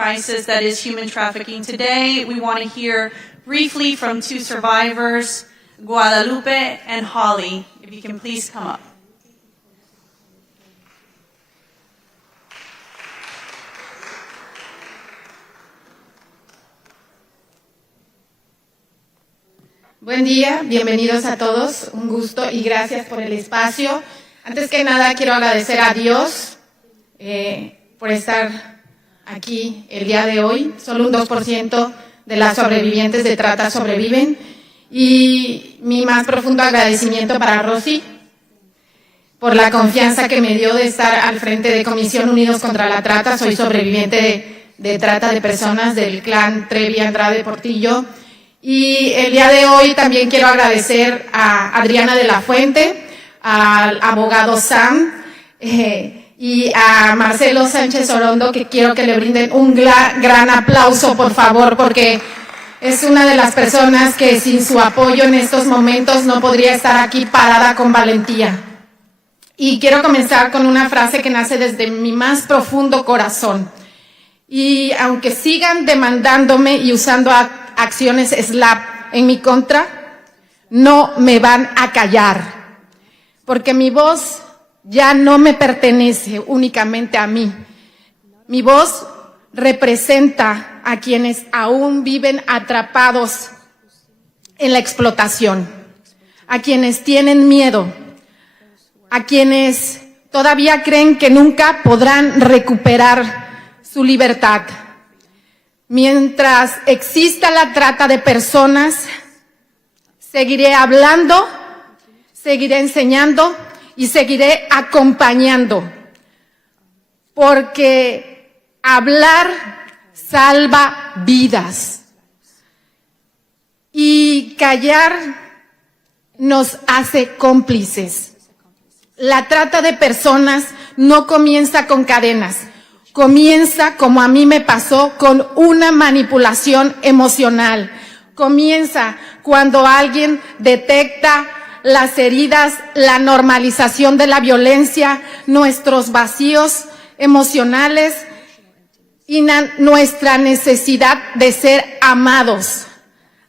crisis that is human trafficking. Today, we want to hear briefly from two survivors, Guadalupe and Holly. If you can please come up. Buen día, bienvenidos a todos, un gusto y gracias por el espacio. Antes que nada quiero agradecer a Dios por estar aquí el día de hoy. Solo un 2% de las sobrevivientes de trata sobreviven. Y mi más profundo agradecimiento para Rosy por la confianza que me dio de estar al frente de Comisión Unidos contra la Trata. Soy sobreviviente de trata de personas del clan Trevi Andrade Portillo. Y el día de hoy también quiero agradecer a Adriana de la Fuente, al abogado Sam y a Marcelo Sánchez Orondo, que quiero que le brinden un gran aplauso, por favor, porque es una de las personas que sin su apoyo en estos momentos no podría estar aquí parada con valentía. Y quiero comenzar con una frase que nace desde mi más profundo corazón. Y aunque sigan demandándome y usando acciones SLAPP en mi contra, no me van a callar, porque mi voz ya no me pertenece únicamente a mí. Mi voz representa a quienes aún viven atrapados en la explotación, a quienes tienen miedo, a quienes todavía creen que nunca podrán recuperar su libertad. Mientras exista la trata de personas, seguiré hablando, seguiré enseñando y seguiré acompañando, porque hablar salva vidas y callar nos hace cómplices. La trata de personas no comienza con cadenas. Comienza, como a mí me pasó, con una manipulación emocional. Comienza cuando alguien detecta las heridas, la normalización de la violencia, nuestros vacíos emocionales y nuestra necesidad de ser amados,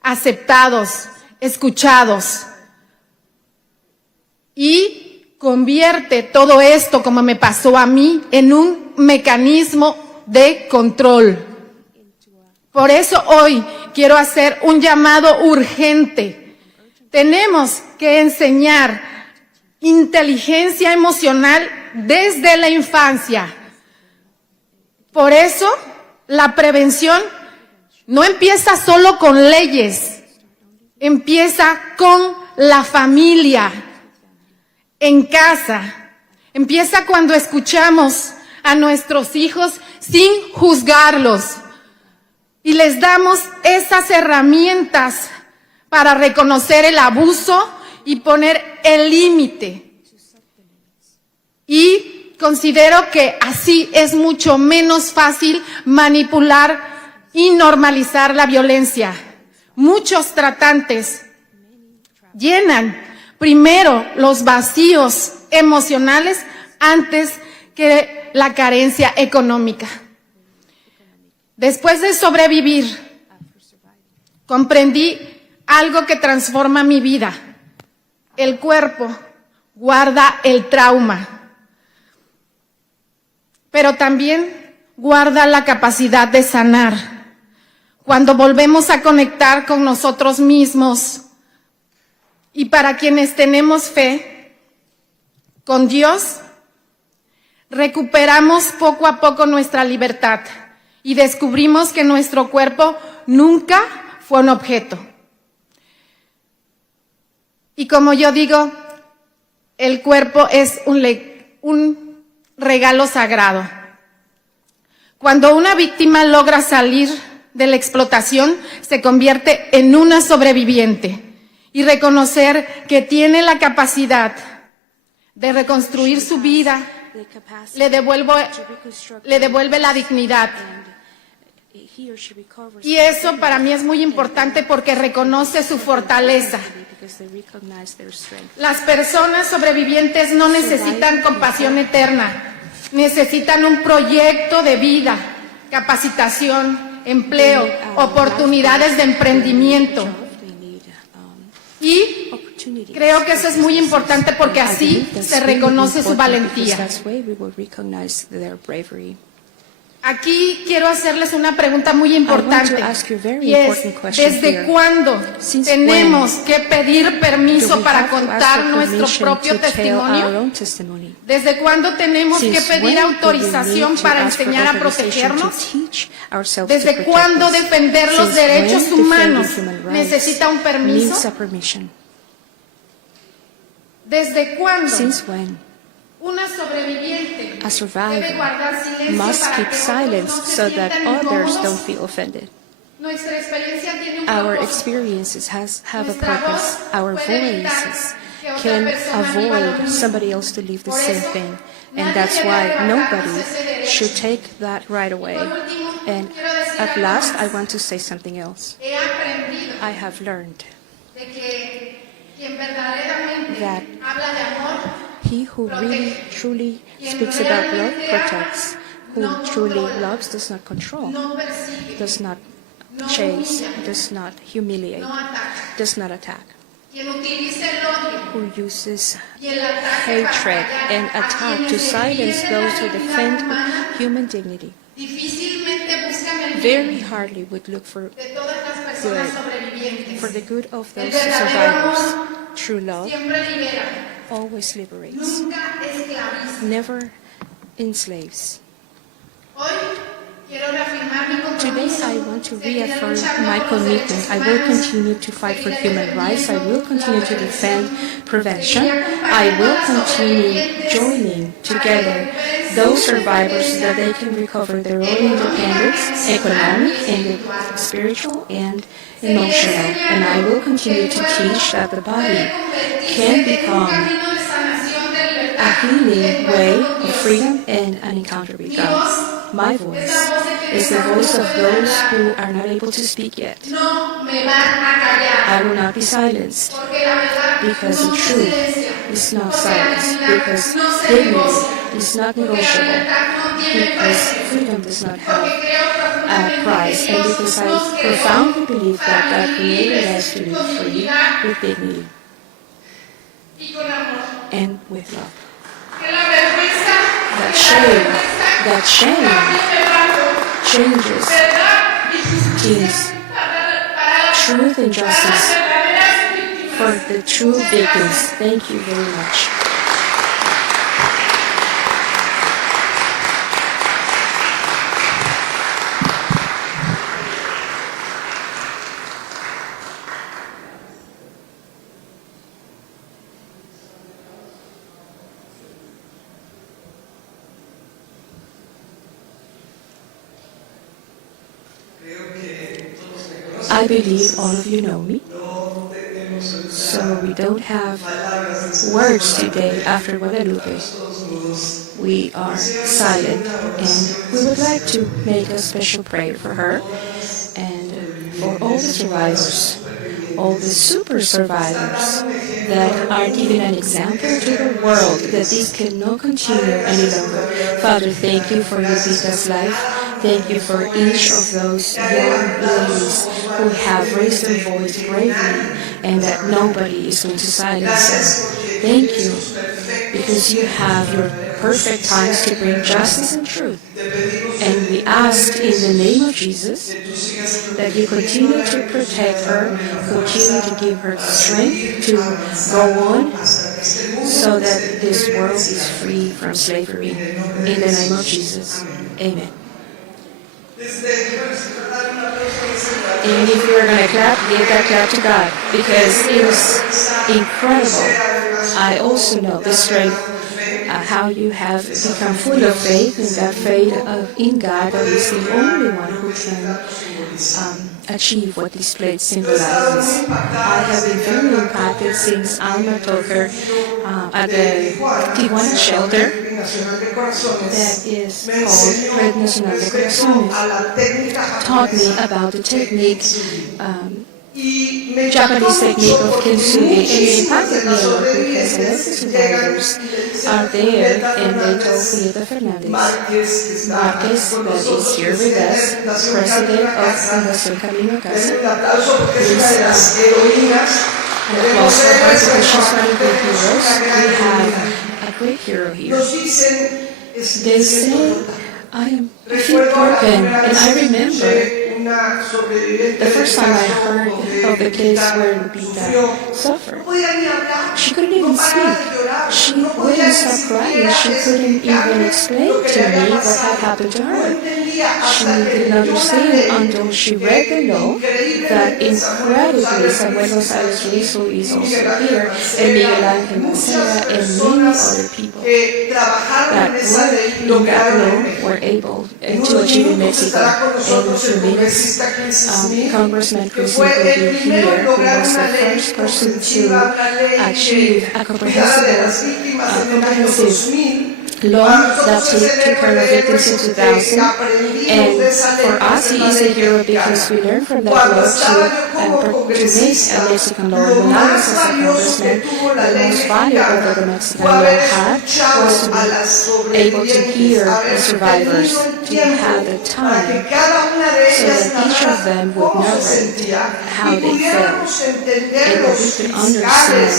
aceptados, escuchados. Y convierte todo esto, como me pasó a mí, en un mecanismo de control. Por eso hoy quiero hacer un llamado urgente. Tenemos que enseñar inteligencia emocional desde la infancia. Por eso la prevención no empieza solo con leyes, empieza con la familia. En casa, empieza cuando escuchamos a nuestros hijos sin juzgarlos y les damos esas herramientas para reconocer el abuso y poner el límite. Y considero que así es mucho menos fácil manipular y normalizar la violencia. Muchos tratantes llenan primero los vacíos emocionales antes que la carencia económica. Después de sobrevivir, comprendí algo que transforma mi vida. El cuerpo guarda el trauma, pero también guarda la capacidad de sanar. Cuando volvemos a conectar con nosotros mismos, y para quienes tenemos fe, con Dios, recuperamos poco a poco nuestra libertad y descubrimos que nuestro cuerpo nunca fue un objeto. Y como yo digo, el cuerpo es un regalo sagrado. Cuando una víctima logra salir de la explotación, se convierte en una sobreviviente. Y reconocer que tiene la capacidad de reconstruir su vida, le devuelve la dignidad. Y eso para mí es muy importante porque reconoce su fortaleza. Las personas sobrevivientes no necesitan compasión eterna, necesitan un proyecto de vida, capacitación, empleo, oportunidades de emprendimiento. Y creo que eso es muy importante porque así se reconoce su valentía. Aquí quiero hacerles una pregunta muy importante y es, ¿desde cuándo tenemos que pedir permiso para contar nuestro propio testimonio? ¿Desde cuándo tenemos que pedir autorización para enseñar a protegernos? ¿Desde cuándo defender los derechos humanos necesita un permiso? ¿Desde cuándo? Una sobreviviente debe guardar silencio must para keep que silence otros no se so that sientan others incómodos? don't feel offended. Nuestra experiencia tiene un Our propósito. experiences have a Nuestra purpose. voz Our puede evitar voices que otra can persona viva lo avoid mismo. somebody else to live the Por same eso, thing. nadie And that's debe why arrebatarnos nobody ese derecho. should take that right away. Por último, And quiero decir at algo last, más. I want to say something else. He aprendido I have learned de que quien verdaderamente that habla de amor, he who really, truly speaks about love protects. Who truly loves does not control, no persigue, does not no chase, humilla, does not humiliate, no ataca. does not attack. Quien utiliza el odio Who uses y el ataque hatred para and callar a attack quienes to silence defienden la those who dignidad defend humana, human dignity difícilmente buscan el very bien hardly would look for de todas las personas good, sobrevivientes. for the good of El those verdadero survivors. amor True love siempre libera, always liberates, nunca esclaviza. never enslaves. Hoy quiero reafirmar mi Today compromiso. I want to Seguiré reaffirm luchando my por los commitment. derechos I will humanos. continue to fight for Seguiré human rights. I will defendiendo continue la to defend prevención. prevention. Seguiré I will acompañando a los continue sobrevivientes joining para together que recuperen those su survivors so independencia that they can recover their own independence, economic and spiritual and emotional. And I will continue to teach that the body can become a healing way of freedom and an encounter with God. My voice is the voice of those who are not able to speak yet. No me van a callar, I will not be silenced porque la verdad because no the se truth silencia, is not porque la silenced, dignidad because no se dignity negocia, is not porque la negotiable, libertad no tiene because precio, freedom does not porque have creo a profundamente price, que and Dios because nos I creó profoundly believe that para God vivir created us to con live free dignidad with dignity y con amor. and with love. Que la vergüenza, That shame changes verdad y justicia is para truth and justice las verdaderas víctimas. for the true victims. Thank you very much. I believe all of you know me, so we don't have words today after Guadalupe. We are silent, and we would like to make a special prayer for her and for all the survivors, all the super survivors that are giving an example to the world that this cannot continue any longer. Father, thank you for your Vita's life. Thank you for each of those young ladies who have raised their voice bravely and that nobody is going to silence them. Thank you, because you have your perfect times to bring justice and truth. And we ask in the name of Jesus that you continue to protect her, continue to give her strength to go on so that this world is free from slavery. In the name of Jesus, amen. And if you're going to clap, give that clap to God, because it was incredible. I also know the strength, how you have become full of faith, and that faith in God that is the only one who can achieve what this plate symbolizes. I have been very impacted since Alma told her at the Tijuana shelter that is called Red Nacional de Corazones, taught me about the technique Japanese technique of kintsugi, and it impacted me a lot because a lot of the survivors are there, and they told Julieta Fernandez Marquez, that is here with us, president of Fundación Camino Casa. Please an applause for her because she's one of the heroes. We have a great hero here. They say, I feel broken, and I remember the first time I heard of the case where Lupita suffered. She couldn't even speak. She wouldn't stop crying. She couldn't even explain to me what had happened to her. She didn't understand until she read the law that incredibly Samuel González Rizo is also here, and Miguel Ángel Macera, and many other people that work in that law were able to achieve in Mexico. And for me, Congressman Chris will be here, who was the first person to achieve a comprehensive law that took care of victims in 2000. And for us, he is a hero because we learned from that law to make a Mexican law. When I was as a congressman, the most valuable that the Mexican law had was to be able to hear the survivors, to have the time so that each of them would know how they felt, and that we could understand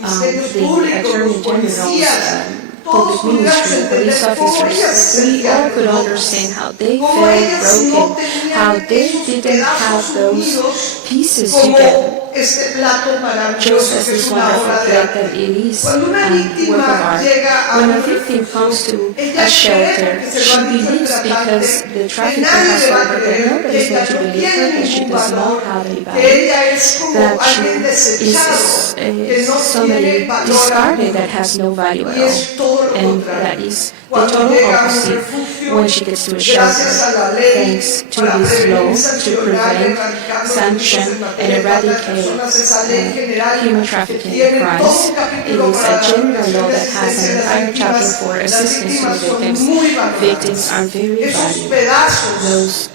the Attorney General's public ministry, police officers, we all could understand how they felt broken, how they didn't have those pieces together. Just as this wonderful plate that it is a work of art. When a victim comes to a shelter, she believes because the trafficker has told her that nobody's going to believe her, that she does not have anybody, that she is somebody discarded that has no value at all. And that is the total opposite when she gets to a shelter, thanks to this law to prevent, sanction, and eradicate human trafficking crimes. It is a general law that has an entire chapter for assistance to victims. Victims are very valuable. Those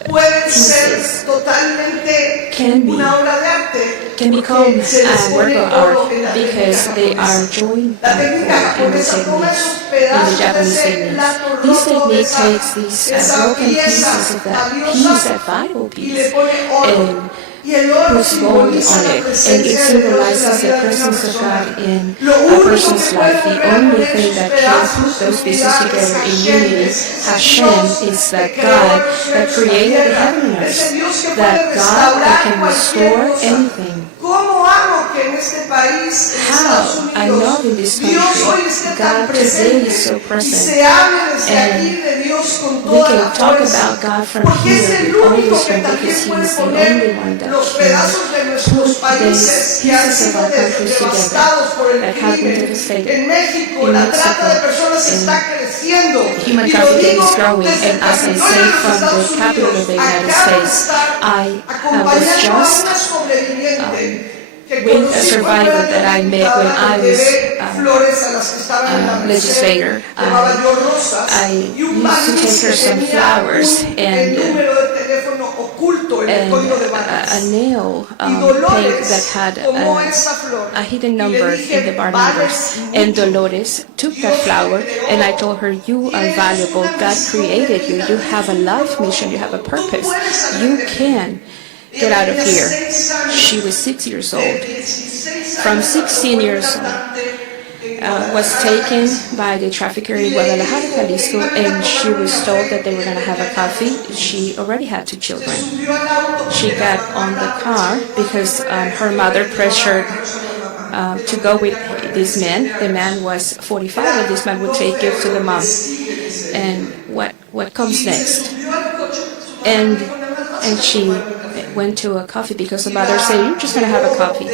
pieces can become a work of art because they are joined by in the techniques, in the Japanese techniques. This technique takes these broken pieces of that piece, that vital piece, and puts gold on it, and it symbolizes the presence of God in a person's life. The only thing that can put those pieces together in unity, Hashem, is that God that created the heaven and earth, that God that can restore anything. How I love in this country, God today is so present, and we can talk about God from here with all this room because He is the only one that can put these pieces of our countries together that have been devastated in Mexico, and human trafficking is growing. And as I say from the capital of the United States, I was just with a survivor that I met when I was a legislator. I used to take her some flowers and a nail paint that had a hidden number in the bar numbers. And Dolores took that flower, and I told her, you are valuable. God created you. You have a life mission. You have a purpose. You can get out of here. She was 6 years old. From 16 years old, was taken by the trafficker in Guadalajara, Jalisco, and she was told that they were going to have a coffee. She already had 2 children. She got on the car because her mother pressured to go with this man. The man was 45, and this man would take gifts to the mom. And what comes next? And she went to a coffee because the mother said, you're just going to have a coffee.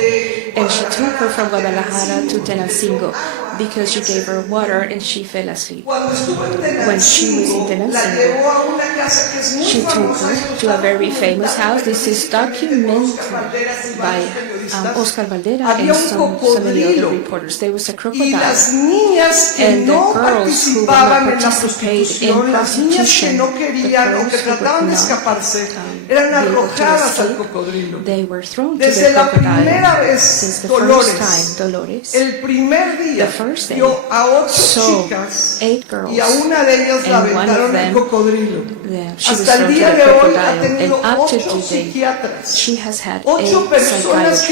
And she took her from Guadalajara to Tenancingo because she gave her water and she fell asleep. When she was in Tenancingo, She took her to a very famous house. This is documented by Oscar Valdera and so many other reporters. There was a crocodile, and the girls who would not participate in prostitution, the girls who would not be able to escape, they were thrown to the crocodile. Since the first time, Dolores, the first day, saw 8 girls, and one of them, she was thrown to the crocodile, and up to today, she has had 8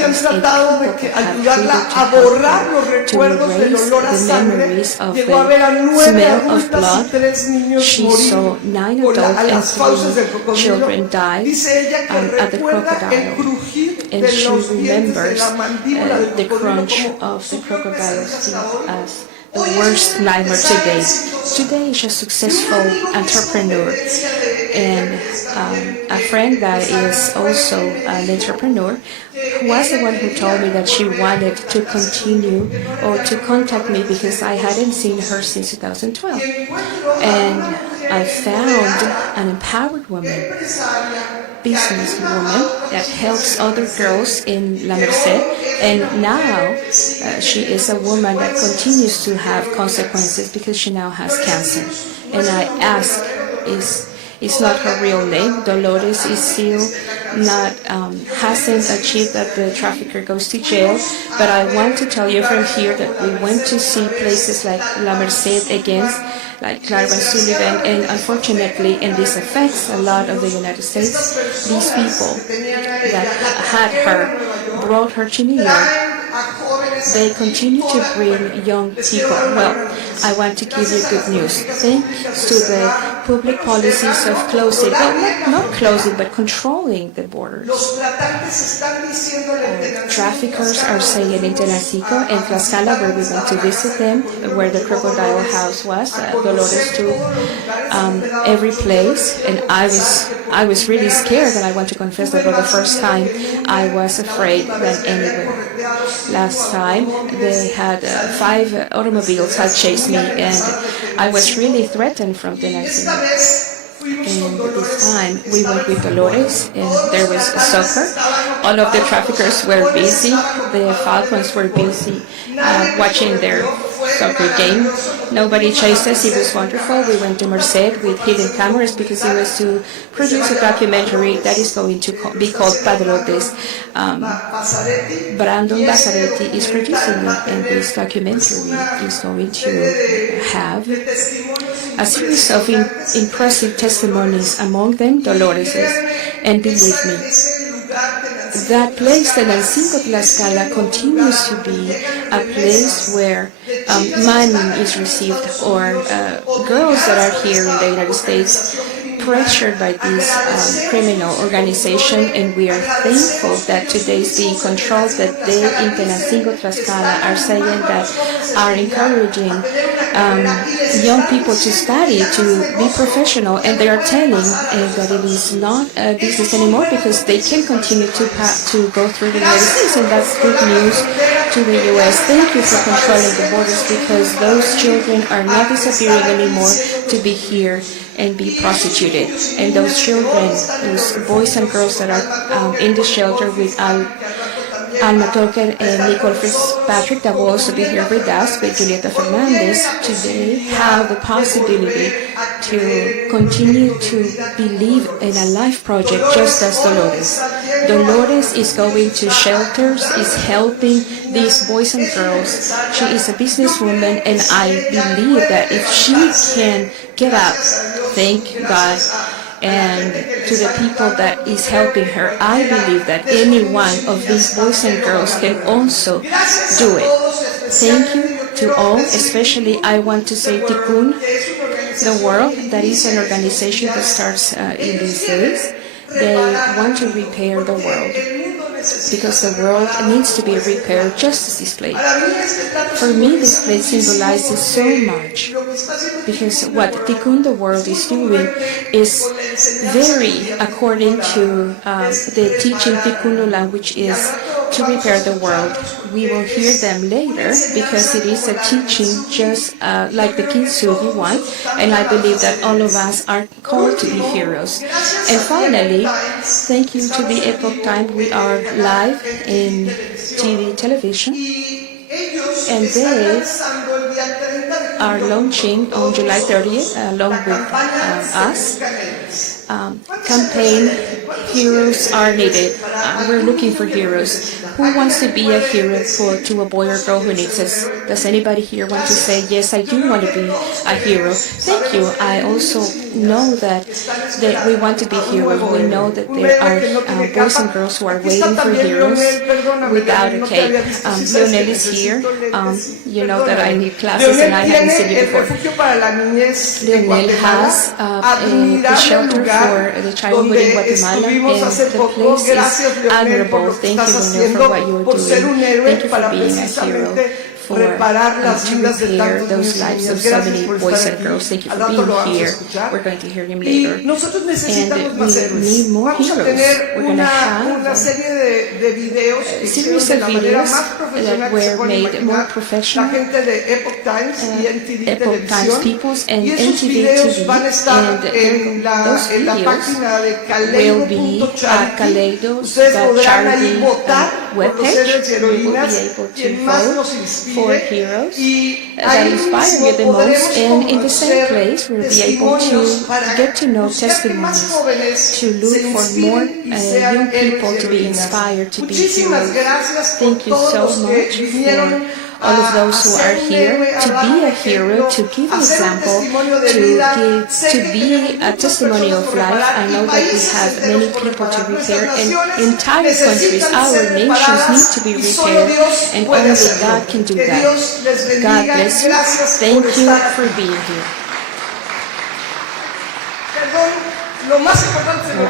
psychiatrists and people have treated to erase the memories of the smell of blood. She saw 9 adults and 3 children die at the crocodile, and she remembers the crunch of the crocodile's teeth as the worst nightmare today. Today she's a successful entrepreneur, and a friend that is also an entrepreneur was the one who told me that she wanted to continue or to contact me because I hadn't seen her since 2012. And I found an empowered woman, businesswoman that helps other girls in La Merced, and now she is a woman that continues to have consequences because she now has cancer. And I ask, it's not her real name. Dolores is still not, hasn't achieved that the trafficker goes to jail, but I want to tell you from here that we went to see places like La Merced against, like Clara Van Sullivan, and unfortunately, and this affects a lot of the United States, these people that had her, brought her to New York, they continue to bring young people. Well, I want to give you good news. Thanks to the public policies of closing, well, not closing, but controlling the borders. Traffickers are saying in Tenasico and Tlaxcala, where we went to visit them, where the crocodile house was, Dolores took every place, and I was really scared, and I want to confess that for the first time I was afraid than anywhere. Last time they had 5 automobiles had chased me, and I was really threatened from the next one. And this time we went with Dolores, and there was soccer. All of the traffickers were busy. The Falcons were busy watching their soccer game. Nobody chased us. It was wonderful. We went to Merced with hidden cameras because it was to produce a documentary that is going to be called Padrotes. Brandon Lazzaretti is producing it, and this documentary is going to have a series of impressive testimonies, among them Dolores's. And believe me, that place, the Tenancingo Tlaxcala, continues to be a place where money is received, or girls that are here in the United States pressured by this criminal organization, and we are thankful that today's the controls that they in Tenancingo Tlaxcala are saying that are encouraging young people to study, to be professional, and they are telling that it is not a business anymore because they can continue to go through the United States, and that's good news to the U.S. Thank you for controlling the borders, because those children are not disappearing anymore to be here and be prostituted. And those children, those boys and girls that are in the shelter with Alma Tolkien and Nicole Fitzpatrick, that will also be here with us, with Julieta Fernandez, today have the possibility to continue to believe in a life project just as Dolores. Dolores is going to shelters, is helping these boys and girls. She is a businesswoman, and I believe that if she can get up, thank God, and to the people that is helping her, I believe that any one of these boys and girls can also do it. Thank you to all, especially I want to say Tikkun, the World, that is an organization that starts in these days. They want to repair the world, because the world needs to be repaired just as this place. For me, this place symbolizes so much, because what Tikkun the World is doing is very according to the teaching Tikkun Olam, which is to repair the world. We will hear them later because it is a teaching just like the Kintsugi one, and I believe that all of us are called to be heroes. And finally, thank you to the Epoch Times. We are live in TV television, and they are launching on July 30th along with us. Campaign Heroes Are Needed. We're looking for heroes. Who wants to be a hero to a boy or girl who needs us? Does anybody here want to say, yes, I do want to be a hero? Thank you. I also know that we want to be heroes. We know that there are boys and girls who are waiting for heroes without a cape. Lionel is here. You know that I need classes and I haven't seen you before. Lionel has a shelter for the childhood in Guatemala, and the place is admirable. Thank you, Lionel, for what you are doing. Thank you for being a hero to repair those lives of so many boys and girls. Thank you for being here. We're going to hear him later. And we need more heroes. We're going to have a series of videos that were made more professional. Epoch Times people and NTV TV. And those videos will be at Kaleido's charity webpage. We will be able to vote for heroes that inspire you the most, and in the same place we'll be able to get to know testimonies, to look for more young people to be inspired to be heroes. Thank you so much for all of those who are here to be a hero, to give an example, to be a testimony of life. I know that we have many people to repair, and entire countries, our nations need to be repaired, and only God can do that. God bless you. Thank you for being here.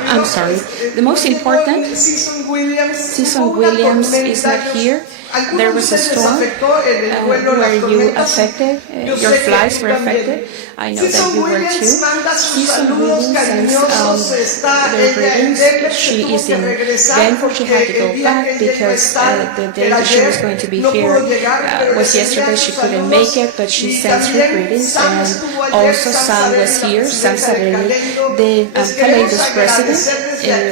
I'm sorry. The most important, Season Williams is not here. There was a storm where you affected, your flights were affected. I know that you were too. Season Williams sends their greetings. She is in Denver. She had to go back because the day that she was going to be here was yesterday. She couldn't make it, but she sends her greetings. And also Sam was here, Sam Sarelli, the Kaleido's president.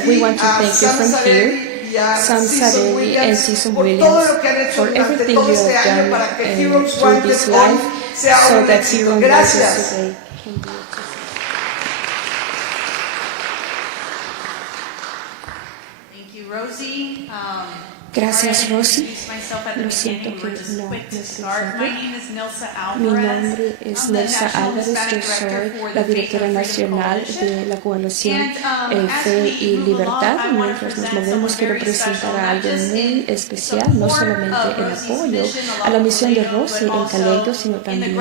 We want to thank you from here. Sam Sarelli and Season Williams for everything you have done through this life so that Hero Voices today can be achieved. Thank you, Rosie. Gracias, Rosy. Lo siento que no me presenté. Mi nombre es Nelsa Álvarez. Yo soy la directora nacional de la Coalición Fe y Libertad. Mientras nos movemos, quiero presentar a alguien muy especial, no solamente el apoyo a la misión de Rosy en Kaleido, sino también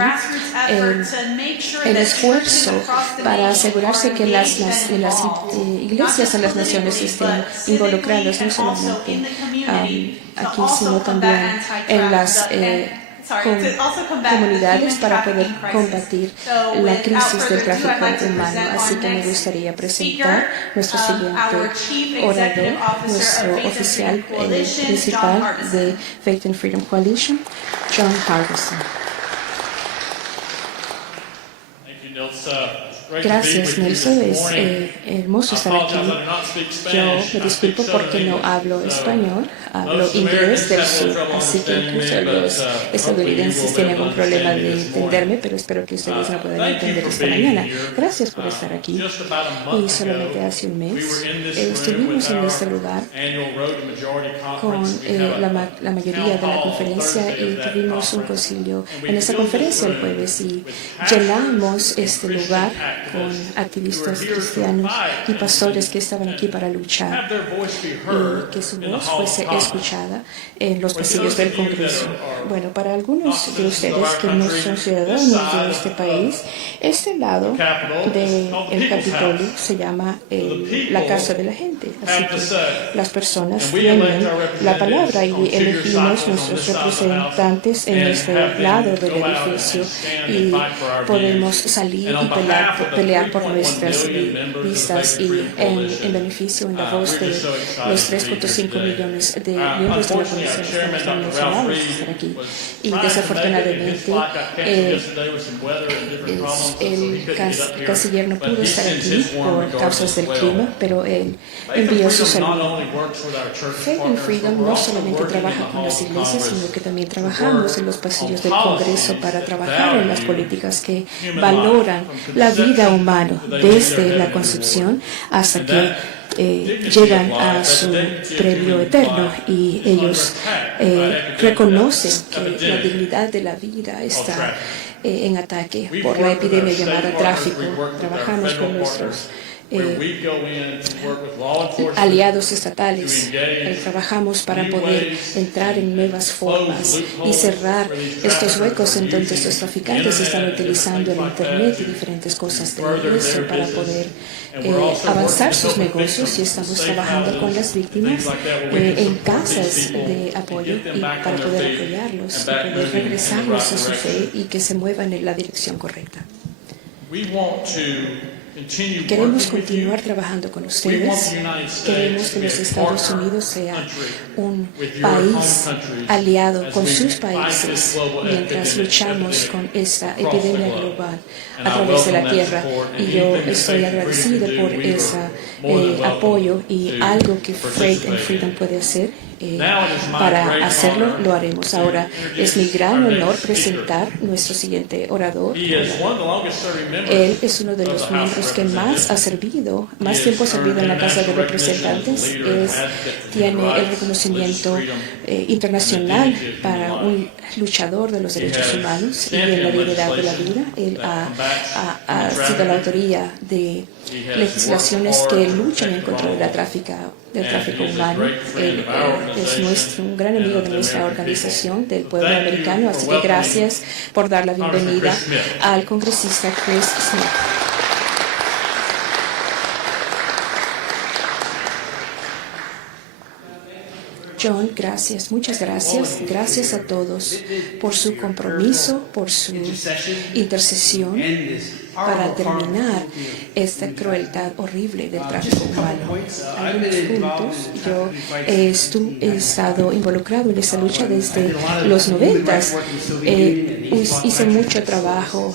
el esfuerzo para asegurarse que las iglesias en las naciones estén involucradas, no solamente aquí, sino también en las comunidades para poder combatir la crisis del tráfico humano. Así que me gustaría presentar nuestro siguiente orador, nuestro oficial principal de Faith and Freedom Coalition, John Harrison. Gracias, Nelson. Es hermoso estar aquí. Yo me disculpo porque no hablo español, hablo inglés del sur, así que incluso los estadounidenses tienen un problema de entenderme, pero espero que ustedes me puedan entender esta mañana. Gracias por estar aquí. Y solamente hace un mes estuvimos en este lugar con la mayoría de la conferencia y tuvimos un concilio en esta conferencia el jueves y llenamos este lugar con activistas cristianos y pastores que estaban aquí para luchar y que su voz fuese escuchada en los pasillos del Congreso. Bueno, para algunos de ustedes que no son ciudadanos de este país, este lado del Capitolio se llama la Casa de la Gente, Así que las personas tienen la palabra y elegimos nuestros representantes en este lado del edificio y podemos salir y pelear por nuestras vistas y en beneficio, en la voz de los 3.5 millones de miembros de la Comisión. Estamos tan emocionados de estar aquí. Y desafortunadamente el canciller no pudo estar aquí por causas del clima, pero él envió su saludo. Faith and Freedom no solamente trabaja con las iglesias, sino que también trabajamos en los pasillos del Congreso para trabajar en las políticas que valoran la vida humana desde la concepción hasta que llegan a su previo eterno, y ellos reconocen que la dignidad de la vida está en ataque por la epidemia llamada tráfico. Trabajamos con nuestros aliados estatales, trabajamos para poder entrar en nuevas formas y cerrar estos huecos en donde estos traficantes están utilizando el Internet y diferentes cosas de eso para poder avanzar sus negocios, y estamos trabajando con las víctimas en casas de apoyo y para poder apoyarlos y poder regresarlos a su fe y que se muevan en la dirección correcta. Queremos continuar trabajando con ustedes. Queremos que los Estados Unidos sea un país aliado con sus países mientras luchamos con esta epidemia global a través de la tierra. Y yo estoy agradecido por ese apoyo, y algo que Faith and Freedom puede hacer. Para hacerlo, lo haremos. Ahora es mi gran honor presentar nuestro siguiente orador. Él es uno de los miembros que más tiempo ha servido en la Casa de Representantes. Tiene el reconocimiento internacional para un luchador de los derechos humanos y en la dignidad de la vida. Él ha sido la autoría de legislaciones que luchan en contra del tráfico humano. Él es un gran amigo de nuestra organización, del pueblo americano, así que gracias por dar la bienvenida al congresista Chris Smith. John, gracias, muchas gracias. Gracias a todos por su compromiso, por su intercesión para terminar esta crueldad horrible del tráfico humano. Algunos puntos, yo he estado involucrado en esta lucha desde los 90. Hice mucho trabajo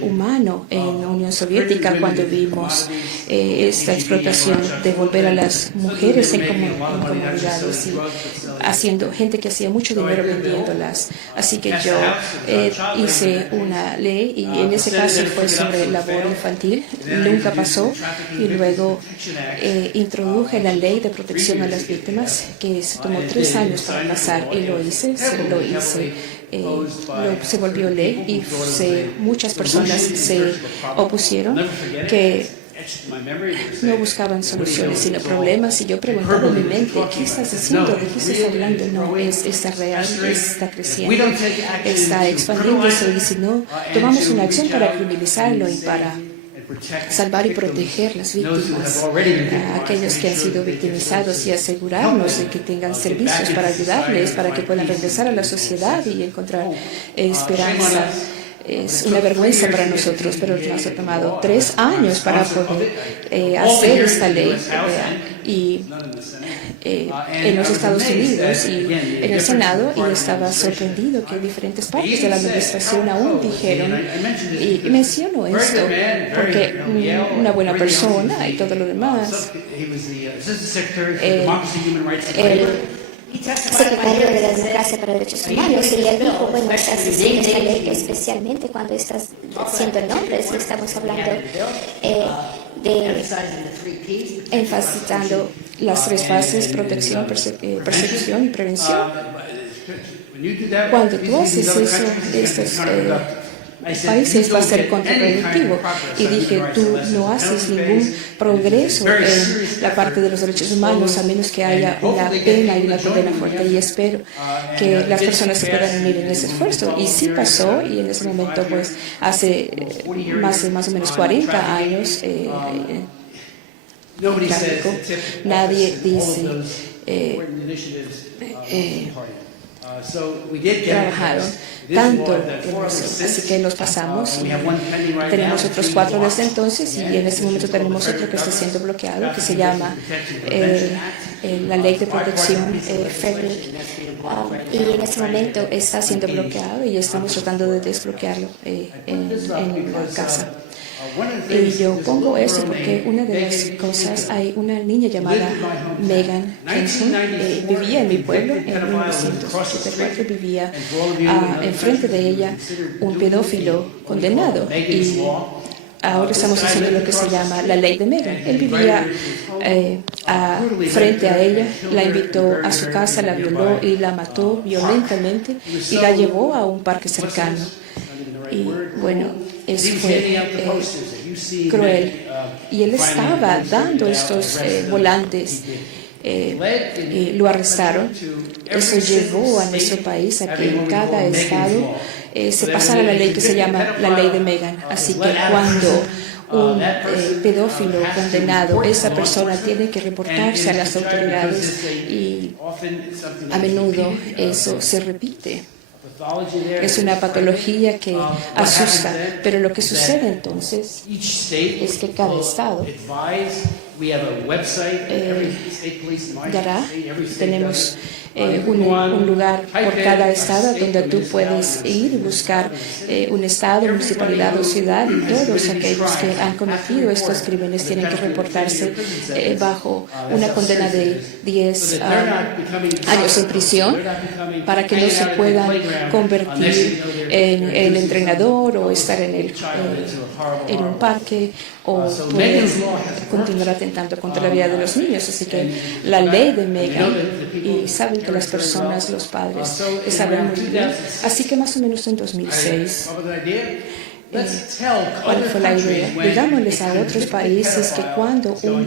humano en la Unión Soviética cuando vimos esta explotación de volver a las mujeres en comunidades y haciendo gente que hacía mucho dinero vendiéndolas. Así que yo hice una ley, y en ese caso fue sobre labor infantil, nunca pasó, y luego introduje la ley de protección a las víctimas, que se tomó 3 años para pasar, y se volvió ley, y muchas personas se opusieron, que no buscaban soluciones sino problemas, y yo preguntaba en mi mente, ¿qué estás haciendo? ¿De qué estás hablando? No, está real, está creciendo, está expandiéndose, y si no tomamos una acción para criminalizarlo y para salvar y proteger las víctimas, a aquellos que han sido victimizados, y asegurarnos de que tengan servicios para ayudarles, para que puedan regresar a la sociedad y encontrar esperanza. Es una vergüenza para nosotros, pero nos ha tomado 3 años para poder hacer esta ley. Y en los Estados Unidos y en el Senado, y estaba sorprendido que diferentes partes de la administración aún dijeron, y menciono esto porque una buena persona y todo lo demás, secretario de la Democracia para Derechos Humanos, y él dijo, bueno, estás haciendo esta ley, especialmente cuando estás haciendo nombres, y estamos hablando de enfatizando las 3 fases: protección, persecución y prevención. Cuando tú haces eso, estos países va a ser contraproductivo. Y dije, tú no haces ningún progreso en la parte de los derechos humanos a menos que haya una pena y una condena fuerte, y espero que las personas se puedan unir en ese esfuerzo. Y sí pasó, y en ese momento, pues hace más o menos 40 años tráfico. Nadie dice trabajaron tanto en eso, así que los pasamos. Tenemos otros 4 desde entonces y en este momento tenemos otro que está siendo bloqueado, que se llama la Ley de Protección Federal, y en este momento está siendo bloqueado y estamos tratando de desbloquearlo en la casa. Y yo pongo eso porque una de las cosas, hay una niña llamada Megan Kenson, vivía en mi pueblo en 1984, vivía enfrente de ella un pedófilo condenado y ahora estamos haciendo lo que se llama la ley de Megan. Él vivía frente a ella, la invitó a su casa, la violó y la mató violentamente y la llevó a un parque cercano. Y bueno, eso fue cruel. Y él estaba dando estos volantes y lo arrestaron. Eso llevó a nuestro país a que en cada estado se pasara la ley que se llama la ley de Megan. Así que cuando un pedófilo condenado, esa persona tiene que reportarse a las autoridades y a menudo eso se repite. Es una patología que asusta, pero lo que sucede entonces es que cada estado dará, tenemos un lugar por cada estado donde tú puedes ir y buscar un estado, municipalidad o ciudad, y todos aquellos que han cometido estos crímenes tienen que reportarse bajo una condena de 10 años en prisión para que no se puedan convertir en el entrenador o estar en un parque o poder continuar atentando contra la vida de los niños. Así que la ley de Megan, y saben que las personas, los padres, saben muy bien. Así que más o menos en 2006, ¿cuál fue la idea? Digámosles a otros países que cuando un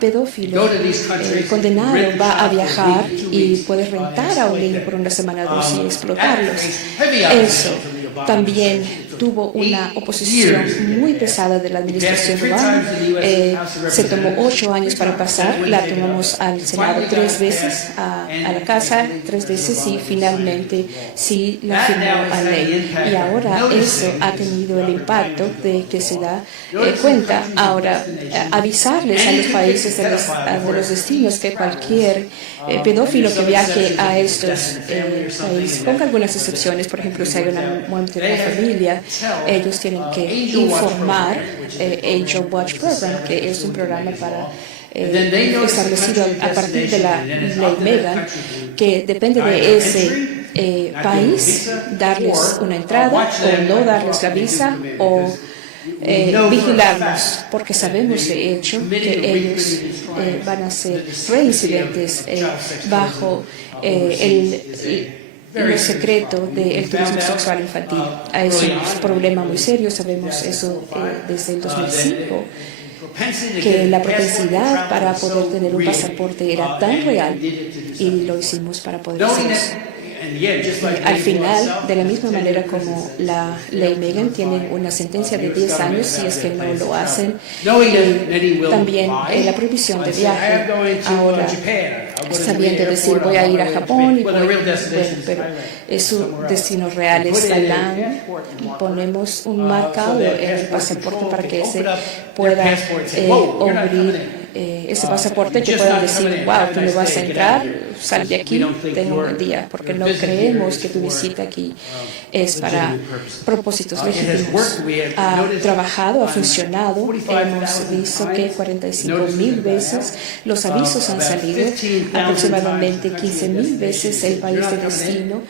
pedófilo condenado va a viajar y puede rentar a un niño por una semana o 2 y explotarlos, eso también tuvo una oposición muy pesada de la administración Obama. Se tomó 8 años para pasar, la tomamos al Senado 3 veces, a la Casa 3 veces y finalmente sí la firmó a ley. Y ahora eso ha tenido el impacto de que se da cuenta. Ahora, avisarles a los países de los destinos que cualquier pedófilo que viaje a estos países, con algunas excepciones, por ejemplo, si hay una muerte de la familia, ellos tienen que informar Angel Watch Program, que es un programa para establecido a partir de la ley Megan, que depende de ese país darles una entrada o no darles la visa o vigilarnos, porque sabemos de hecho que ellos van a ser reincidentes bajo el secreto del turismo sexual infantil. Es un problema muy serio, sabemos eso desde el 2005, que la propensidad para poder tener un pasaporte era tan real y lo hicimos para poder hacer eso. Al final, de la misma manera como la ley Megan, tienen una sentencia de 10 años si es que no lo hacen. Y también la prohibición de viaje. Ahora está bien de decir voy a ir a Japón, y pero su destino real es Tailandia. Ponemos un marcado en el pasaporte para que se pueda abrir ese pasaporte, que puedan decir, wow, tú me vas a entrar, sal de aquí, ten un buen día, porque no creemos que tu visita aquí es para propósitos legítimos. Ha trabajado, ha funcionado, hemos visto que 45,000 veces los avisos han salido, aproximadamente 15,000 veces el país de destino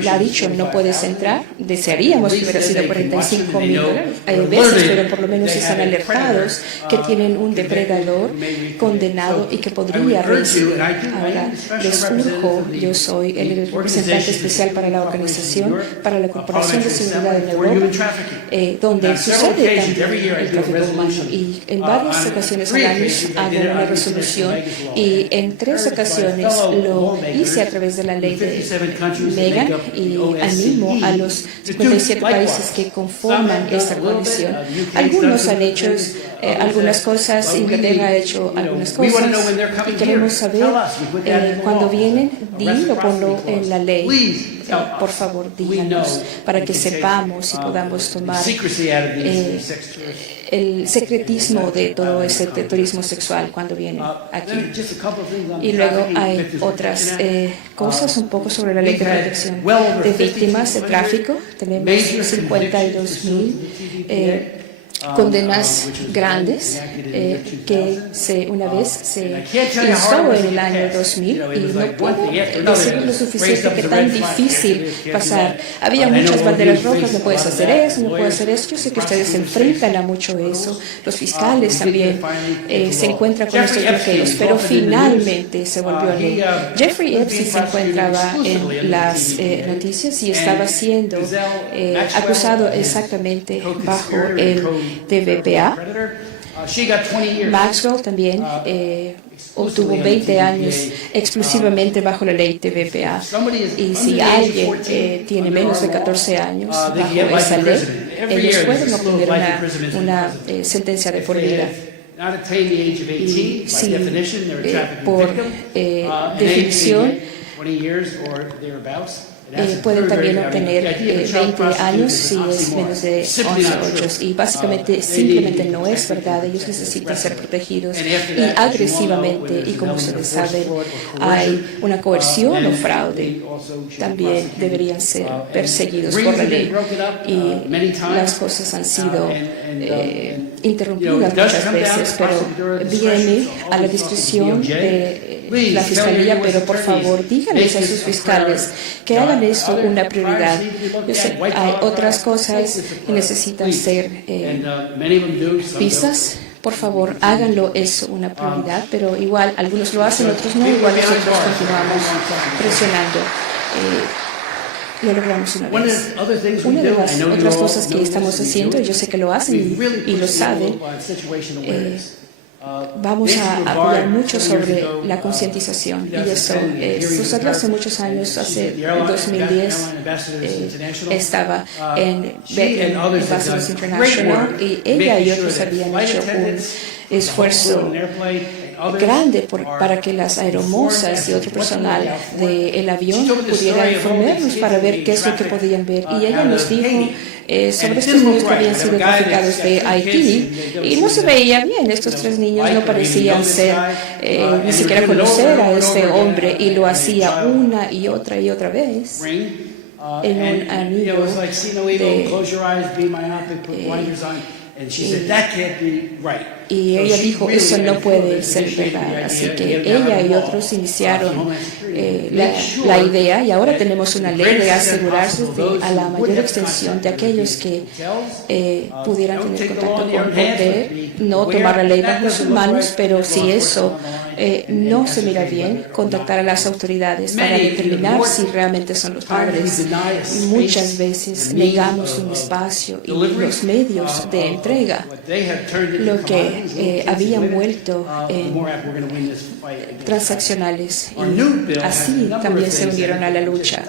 le ha dicho no puedes entrar. Desearíamos que hubiera sido 45,000 veces, pero por lo menos están alertados que tienen un depredador condenado y que podría reincidir. Ahora les urjo, yo soy el representante especial para la Organización para la Corporación de Seguridad en Europa, donde sucede también el tráfico humano, y en varias ocasiones al año hago una resolución y en 3 ocasiones lo hice a través de la ley de Megan y animo a los 57 países que conforman esta coalición. Algunos han hecho algunas cosas y Inglaterra ha hecho algunas cosas y queremos saber cuando vienen, dilo, ponlo en la ley. Por favor, díganos para que sepamos y podamos tomar el secretismo de todo ese turismo sexual cuando vienen aquí. Y luego hay otras cosas un poco sobre la ley de protección de víctimas de tráfico. Tenemos 52,000 condenas grandes que una vez se hizo en el año 2000 y no puedo decir lo suficiente que tan difícil pasar. Había muchas banderas rojas, no puedes hacer eso, no puedes hacer eso. Yo sé que ustedes se enfrentan a mucho eso. Los fiscales también se encuentran con estos bloqueos, pero finalmente se volvió ley. Jeffrey Epstein se encontraba en las noticias y estaba siendo acusado exactamente bajo el TVPA. Maxwell también obtuvo 20 años exclusivamente bajo la ley TVPA. Y si alguien tiene menos de 14 años bajo esa ley, ellos pueden obtener una sentencia de por vida. Y si por definición pueden también obtener 20 años si es menos de 11 8. Y básicamente simplemente no es verdad. Ellos necesitan ser protegidos y agresivamente. Y como ustedes saben, hay una coerción o fraude. También deberían ser perseguidos por la ley. Y las cosas han sido interrumpidas muchas veces, pero viene a la discreción de la Fiscalía, pero por favor díganles a sus fiscales que hagan esto una prioridad. Yo sé, hay otras cosas que necesitan ser vistas. Por favor, háganlo eso una prioridad, pero igual algunos lo hacen, otros no, igual nosotros continuamos presionando. Lo logramos una vez. Una de las otras cosas que estamos haciendo, y yo sé que lo hacen y lo saben, vamos a hablar mucho sobre la concientización y eso sucedió hace muchos años. Hace 2010 estaba en Ambassadors International y ella y otros habían hecho un esfuerzo grande para que las aeromosas y otro personal del avión pudieran informarnos para ver qué es lo que podían ver. Y ella nos dijo sobre estos niños que habían sido traficados de Haití y no se veía bien. Estos 3 niños no parecían ser ni siquiera conocer a este hombre y lo hacía una y otra vez en un anillo y ella dijo, eso no puede ser verdad. Así que ella y otros iniciaron la idea y ahora tenemos una ley de asegurarse a la mayor extensión de aquellos que pudieran tener contacto con poder, no tomar la ley bajo sus manos, pero si eso no se mira bien, contactar a las autoridades para determinar si realmente son los padres. Muchas veces negamos un espacio y los medios de entrega, lo que habían vuelto transaccionales y así también se unieron a la lucha.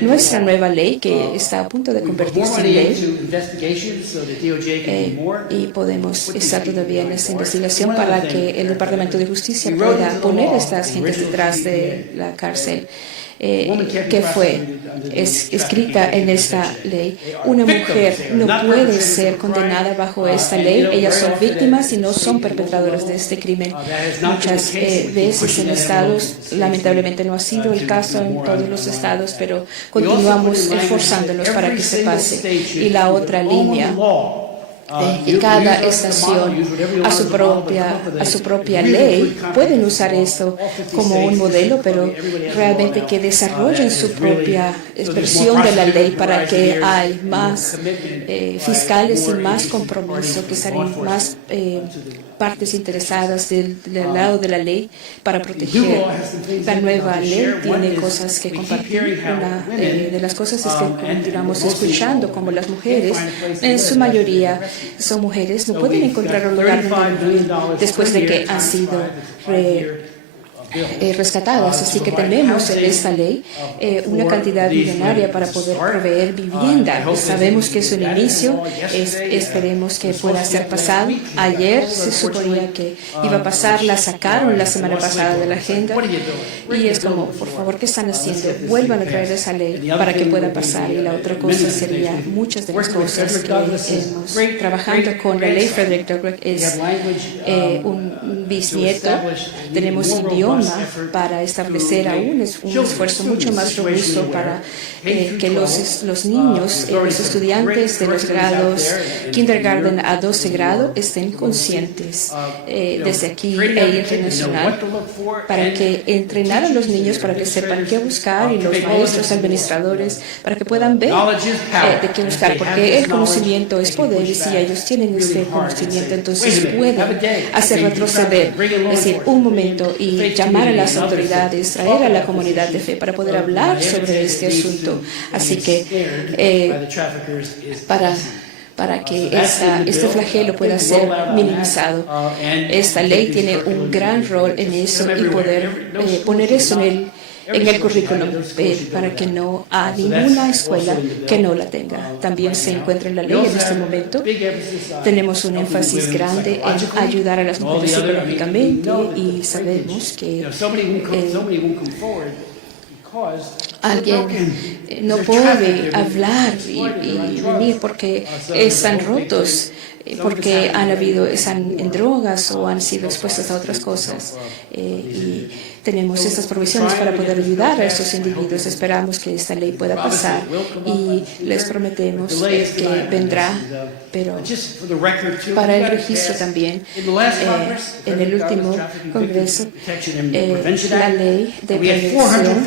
Nuestra nueva ley, que está a punto de convertirse en ley, y podemos estar todavía en esta investigación para que el Departamento de Justicia pueda poner a estas gentes detrás de la cárcel. Que fue escrita en esta ley. Una mujer no puede ser condenada bajo esta ley. Ellas son víctimas y no son perpetradoras de este crimen. Muchas veces en estados, lamentablemente no ha sido el caso en todos los estados, pero continuamos esforzándonos para que se pase. Y la otra línea, y cada estación a su propia ley pueden usar esto como un modelo, pero realmente que desarrollen su propia versión de la ley para que haya más fiscales y más compromiso, que salen más partes interesadas del lado de la ley para proteger. La nueva ley tiene cosas que compartir. Una de las cosas es que continuamos escuchando como las mujeres, en su mayoría son mujeres, no pueden encontrar un lugar donde vivir después de que han sido rescatadas. Así que tenemos en esta ley una cantidad millonaria para poder proveer vivienda. Sabemos que es un inicio, esperemos que pueda ser pasado. Ayer se suponía que iba a pasar, la sacaron la semana pasada de la agenda y es como, por favor, ¿qué están haciendo? Vuelvan a traer esa ley para que pueda pasar. Y la otra cosa sería muchas de las cosas que hemos trabajando con la ley Frederick Douglass es un bisnieto. Tenemos idioma para establecer aún un esfuerzo mucho más robusto para que los niños, los estudiantes de los grados kindergarten a 12 grado estén conscientes desde aquí e internacional para que entrenar a los niños para que sepan qué buscar y los maestros, administradores, para que puedan ver de qué buscar, porque el conocimiento es poder y si ellos tienen este conocimiento, entonces pueden hacer retroceder, es decir, un momento y llamar a las autoridades, traer a la comunidad de fe para poder hablar sobre este asunto. Así que para que este flagelo pueda ser minimizado. Esta ley tiene un gran rol en eso y poder poner eso en el currículum para que no haya ninguna escuela que no la tenga. También se encuentra en la ley en este momento. Tenemos un énfasis grande en ayudar a las mujeres psicológicamente y sabemos que alguien no puede hablar y venir porque están rotos, porque están en drogas o han sido expuestos a otras cosas. Y tenemos estas provisiones para poder ayudar a estos individuos. Esperamos que esta ley pueda pasar y les prometemos que vendrá, pero para el registro también, en el último Congreso, la ley de prevención,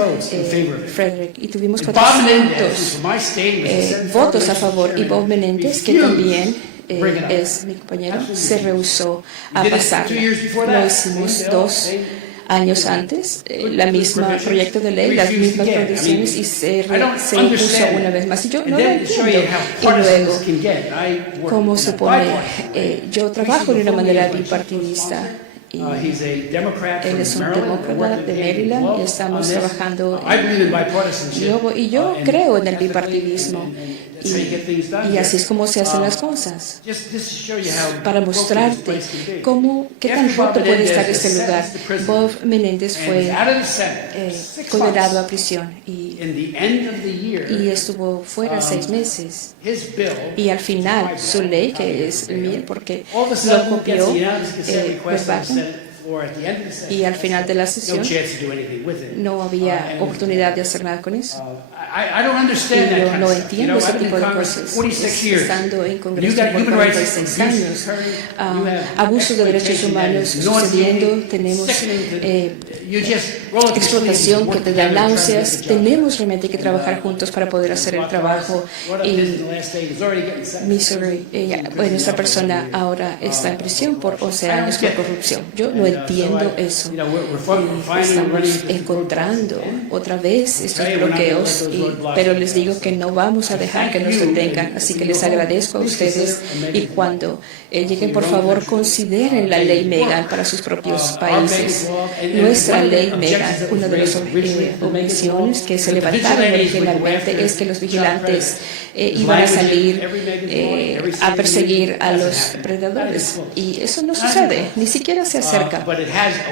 Frederick, y tuvimos 400 votos a favor, y Bob Menéndez, que también es mi compañero, se rehusó a pasarla. Lo hicimos 2 años antes, la misma proyecto de ley, las mismas condiciones, y se impuso una vez más. Y yo no lo entiendo. Y luego, como supone, yo trabajo de una manera bipartidista. Y él es un demócrata de Maryland y estamos trabajando y yo creo en el bipartidismo y así es como se hacen las cosas, para mostrarte qué tan roto puede estar este lugar. Bob Menéndez fue condenado a prisión y estuvo fuera 6 meses, y al final su ley, que es mía porque lo copió y al final de la sesión no había oportunidad de hacer nada con eso. Y yo no entiendo ese tipo de cosas. Estando en Congreso por 46 años, abusos de derechos humanos sucediendo, tenemos explotación que te da náuseas, tenemos realmente que trabajar juntos para poder hacer el trabajo. Y Missouri, esta persona ahora está en prisión por 11 años por corrupción. Yo no entiendo eso. Estamos encontrando otra vez estos bloqueos, pero les digo que no vamos a dejar que nos detengan. Así que les agradezco a ustedes, y cuando lleguen, por favor, consideren la ley Megan para sus propios países. Nuestra ley Megan, una de las objeciones que se levantaron originalmente es que los vigilantes iban a salir a perseguir a los predadores, y eso no sucede, ni siquiera se acerca,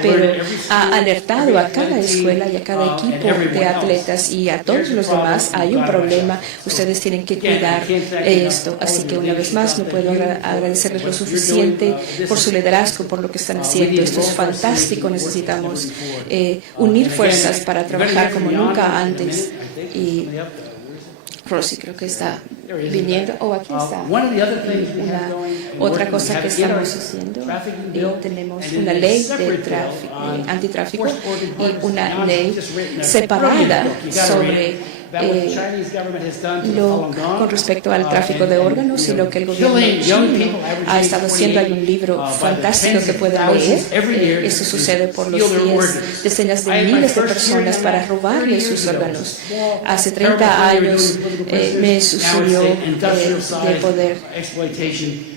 pero ha alertado a cada escuela y a cada equipo de atletas y a todos los demás, hay un problema, ustedes tienen que cuidar esto. Así que una vez más no puedo agradecerles lo suficiente por su liderazgo, por lo que están haciendo. Esto es fantástico, necesitamos unir fuerzas para trabajar como nunca antes. Y Rosy creo que está viniendo, aquí está. Otra cosa que estamos haciendo, tenemos una ley de antitráfico y una ley separada sobre con respecto al tráfico de órganos y lo que el gobierno chino ha estado haciendo. Hay un libro fantástico que pueden leer. Eso sucede por los decenas de miles de personas para robarle sus órganos. Hace 30 años me sucedió de poder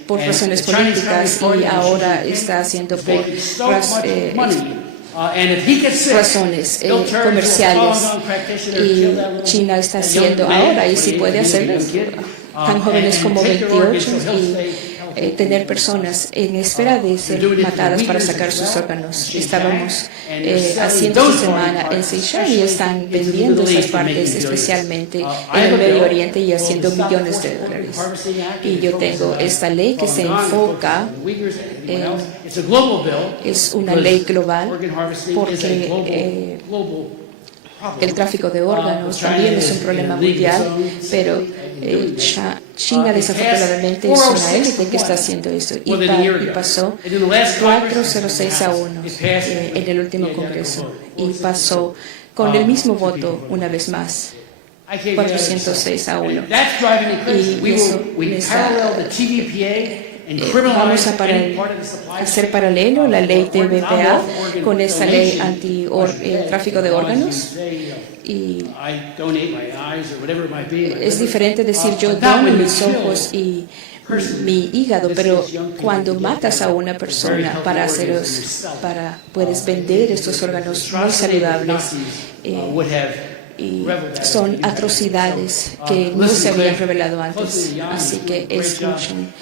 por razones políticas, y ahora está haciendo por razones comerciales. Y China está haciendo ahora, y si puede hacerlo, tan jóvenes como 28 y tener personas en espera de ser matadas para sacar sus órganos. Estábamos haciendo esta semana en Seychelles y están vendiendo esas partes, especialmente en el Medio Oriente, y haciendo millones de dólares. Y yo tengo esta ley que se enfoca es una ley global, porque el tráfico de órganos también es un problema mundial, pero China desafortunadamente es una élite que está haciendo esto, y pasó 406-1 en el último Congreso, y pasó con el mismo voto una vez más, 406-1. Y eso me está, vamos a hacer paralelo la ley de BPA con esta ley anti-tráfico de órganos. Y es diferente decir yo dono mis ojos y mi hígado, pero cuando matas a una persona puedes vender estos órganos muy saludables. Y son atrocidades que no se habían revelado antes. Así que escuchen.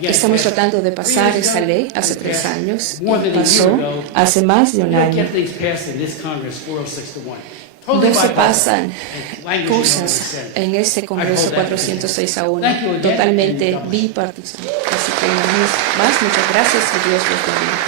Estamos tratando de pasar esa ley hace 3 años, y pasó hace más de un año. No se pasan cosas en este Congreso 406-1, totalmente bipartisan. Así que una vez más, muchas gracias y Dios los bendiga.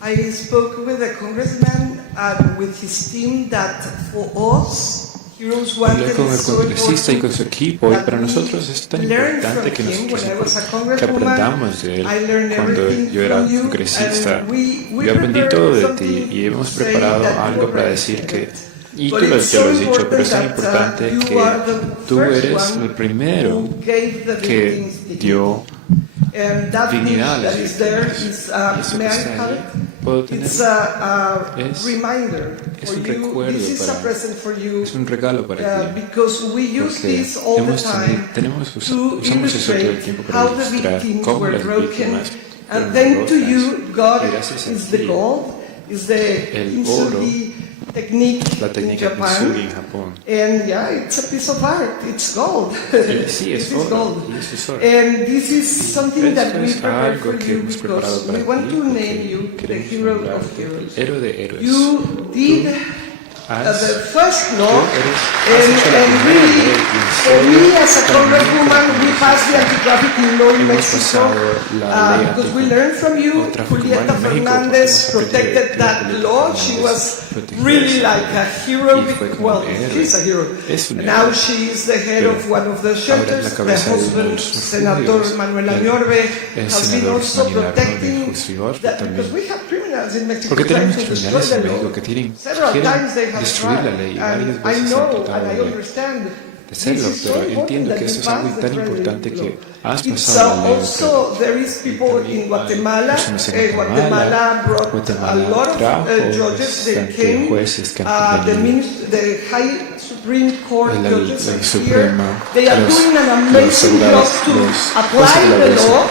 I spoke with a congressman and with his team that for us, Heroes Wanted Hablé con el is so congresista y con su important equipo, y that para we nosotros es tan learn importante from him. When I was a que congresswoman, aprendamos de él. I learned Cuando everything yo era from you, congresista, and we yo aprendí prepared todo de something ti, y hemos to say preparado that you algo para already decir said que, it. y But tú lo it's so has dicho, pero es tan important importante that you que are the tú first eres one el primero who gave the que victims dignity. dio And that dignidad a that las is there víctimas. is, Y eso que may I está have ahí, it? puedo tener. It's a Es- reminder es for un you. recuerdo This is a para- present for you. Es un regalo para ti. Because we use Porque this all the time usamos eso todo el tiempo para how the ilustrar victims cómo were las broken, víctimas and fueron then to rotas. you, God Y gracias a is ti, the gold, is the el oro, Kintsugi technique la in técnica Japan, Kintsugi en Japón. and yeah, it's a piece of art. It's gold. Sí, This es is oro, gold. y eso es oro. And this is something that Esto we es prepare algo for que you hemos preparado because para we want ti, to porque name you the queremos hero nombrarte of heroes. el héroe de héroes. You did Has- the first law, tú has hecho la and primera really, ley, y en for serio, me as a para mí, congresswoman, we como passed the anti-trafficking law in hemos Mexico pasado la ley because we learned from you. anti-tráfico Julieta humano en México, Fernandez porque hemos aprendido protected de that Julieta law. Fernández She was protegió really esa like ley. a hero. Y fue como Well, un héroe. she's a hero. Es un Now héroe. she is the head Pero of one of the ahora es shelters. la The cabeza de uno de husband, los Senator refugios. Manuel El Añorbe, has been senador also Manuel Añorbe protecting Jusrior that también. because we have criminals in Mexico Porque trying tenemos to destroy criminales en the México law. que Several times they quieren have destruir la tried, ley, y and varias I veces han know and tratado I de understand. de hacerlo, This is so pero important entiendo that que you eso es pass algo the tan friendly importante law. que has It's pasado la ley. also, there is people in Guatemala. Guatemala brought a lot of judges. They came. The High Supreme Court judges are here. They are doing an amazing job to apply the law.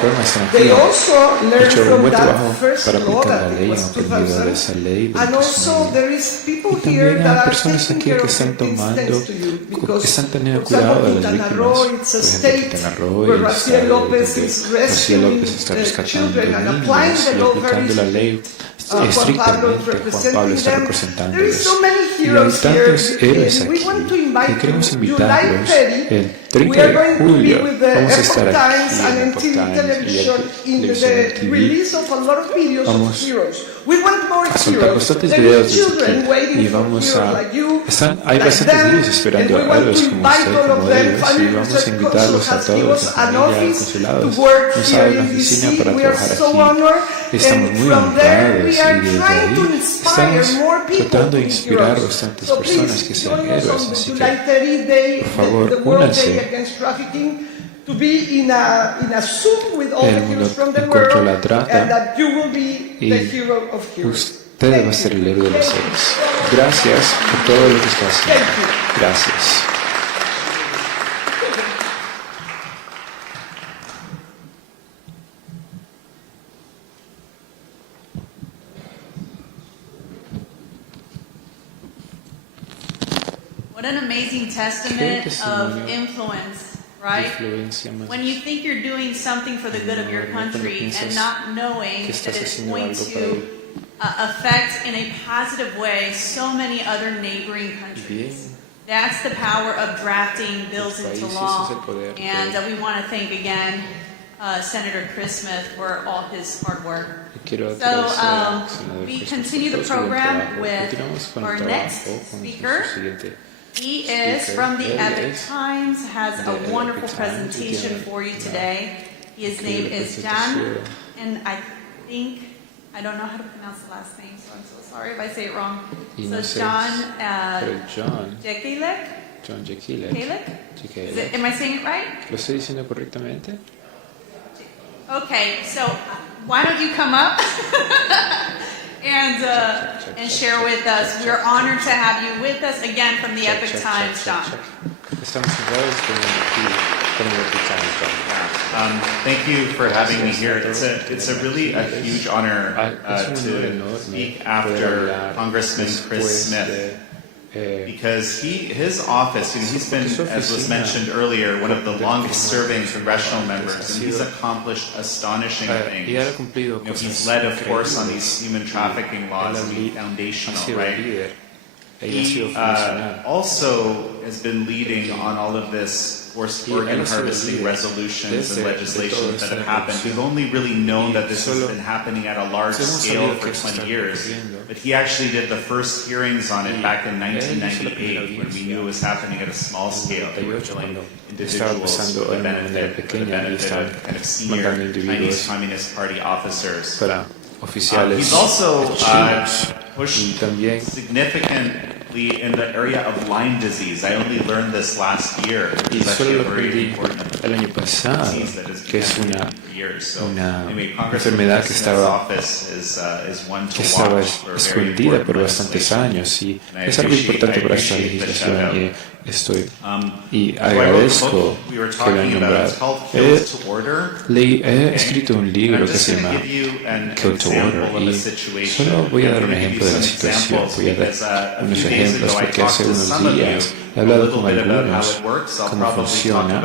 They also learned from that first law that it was 2000. And also there is people here that are taking care of the things thanks to you. Because, for example, in Quintana Roo, it's a state where Garcia Lopez is rescuing the children and applying the law very strictly. Juan Pablo is representing them. There is so many heroes here, and we want to invite you. July 30, we are going to be with the Epoch Times and MTV Television in the release of a lot of videos of heroes. We want more heroes. There are children waiting for heroes like you, Hay like bastantes them, videos esperando and we a want héroes to como invite usted, all of como them. ellos, y Family vamos a Research Council invitarlos a has given todos, us a an familia, office consulados, to work nos here ha dado una in oficina DC. para We are trabajar so aquí. honored, Estamos and muy from there honrados, we y are desde trying to ahí inspire estamos more people tratando to de be inspirar heroes. bastantes So personas que please sean join us héroes, on the así July que 30 day, por favor, the World únanse. Day Against Trafficking, to be in a Zoom with all the El heroes from the mundo contra world, la trata, and that you will be the y hero of heroes. usted va a ser el héroe de los héroes. Gracias por todo lo que está haciendo. Gracias. What an amazing testament of influence, right? When you think you're doing something for the good of your country and not knowing that it's going to affect in a positive way so many other neighboring countries. That's the power of drafting bills into law. And we want to thank again Senator Chris Smith for all his hard work. So we continue the program with our next speaker. He is from the Epic Times, has a wonderful presentation for you today. His name is Jan, and I don't know how to pronounce the last name, so I'm so sorry if I say it wrong. So Jan Jekielek? Jan Jekielek. Am I saying it right? ¿Lo estoy diciendo correctamente? Okay, so why don't you come up and share with us. We're honored to have you with us again from the Epic Times, Jan. Estamos honrados con el Epic Times, Jan. Thank you for having me here. It's a really huge honor to speak after Congressman Chris Smith, because his office, he's been, as was mentioned earlier, one of the longest-serving congressional members, and he's accomplished astonishing things. He's led, of course, on these human trafficking laws, and be foundational, right? He also has been leading on all of this forced organ harvesting resolutions and legislations that have happened. We've only really known that this has been happening at a large scale for 20 years. But he actually did the first hearings on it back in 1998 when we knew it was happening at a small scale. They were killing individuals for the benefit of kind of senior Chinese Communist Party officers. He's also pushed significantly in the area of Lyme disease. I only learned this last year. It's actually a very important disease that has been happening for years. So anyway, Congressman Smith's office is one to watch for a very important legislation. And I appreciate the shout-out. Y agradezco que lo han nombrado. Le he escrito un libro que se llama Code to Order y solo voy a dar un ejemplo de la situación. Voy a dar unos ejemplos porque hace unos días he hablado con algunos cómo funciona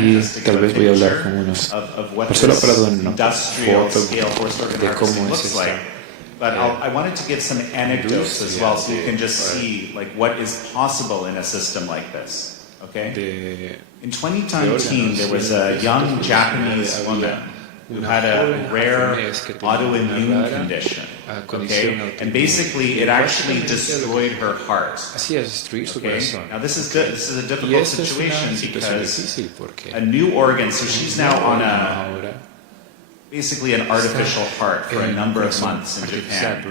y tal vez voy a hablar con unos, pero solo para dar una foto de cómo es esto. But I wanted to give some anecdotes as well, so you can just see like what is possible in a system like this. Okay. In 2019, there was a young Japanese woman who had a rare autoimmune condition. Okay, and basically it actually destroyed her heart. Okay. Now this is good. This is a difficult situation because a new organ. So she's now on basically an artificial heart for a number of months in Japan.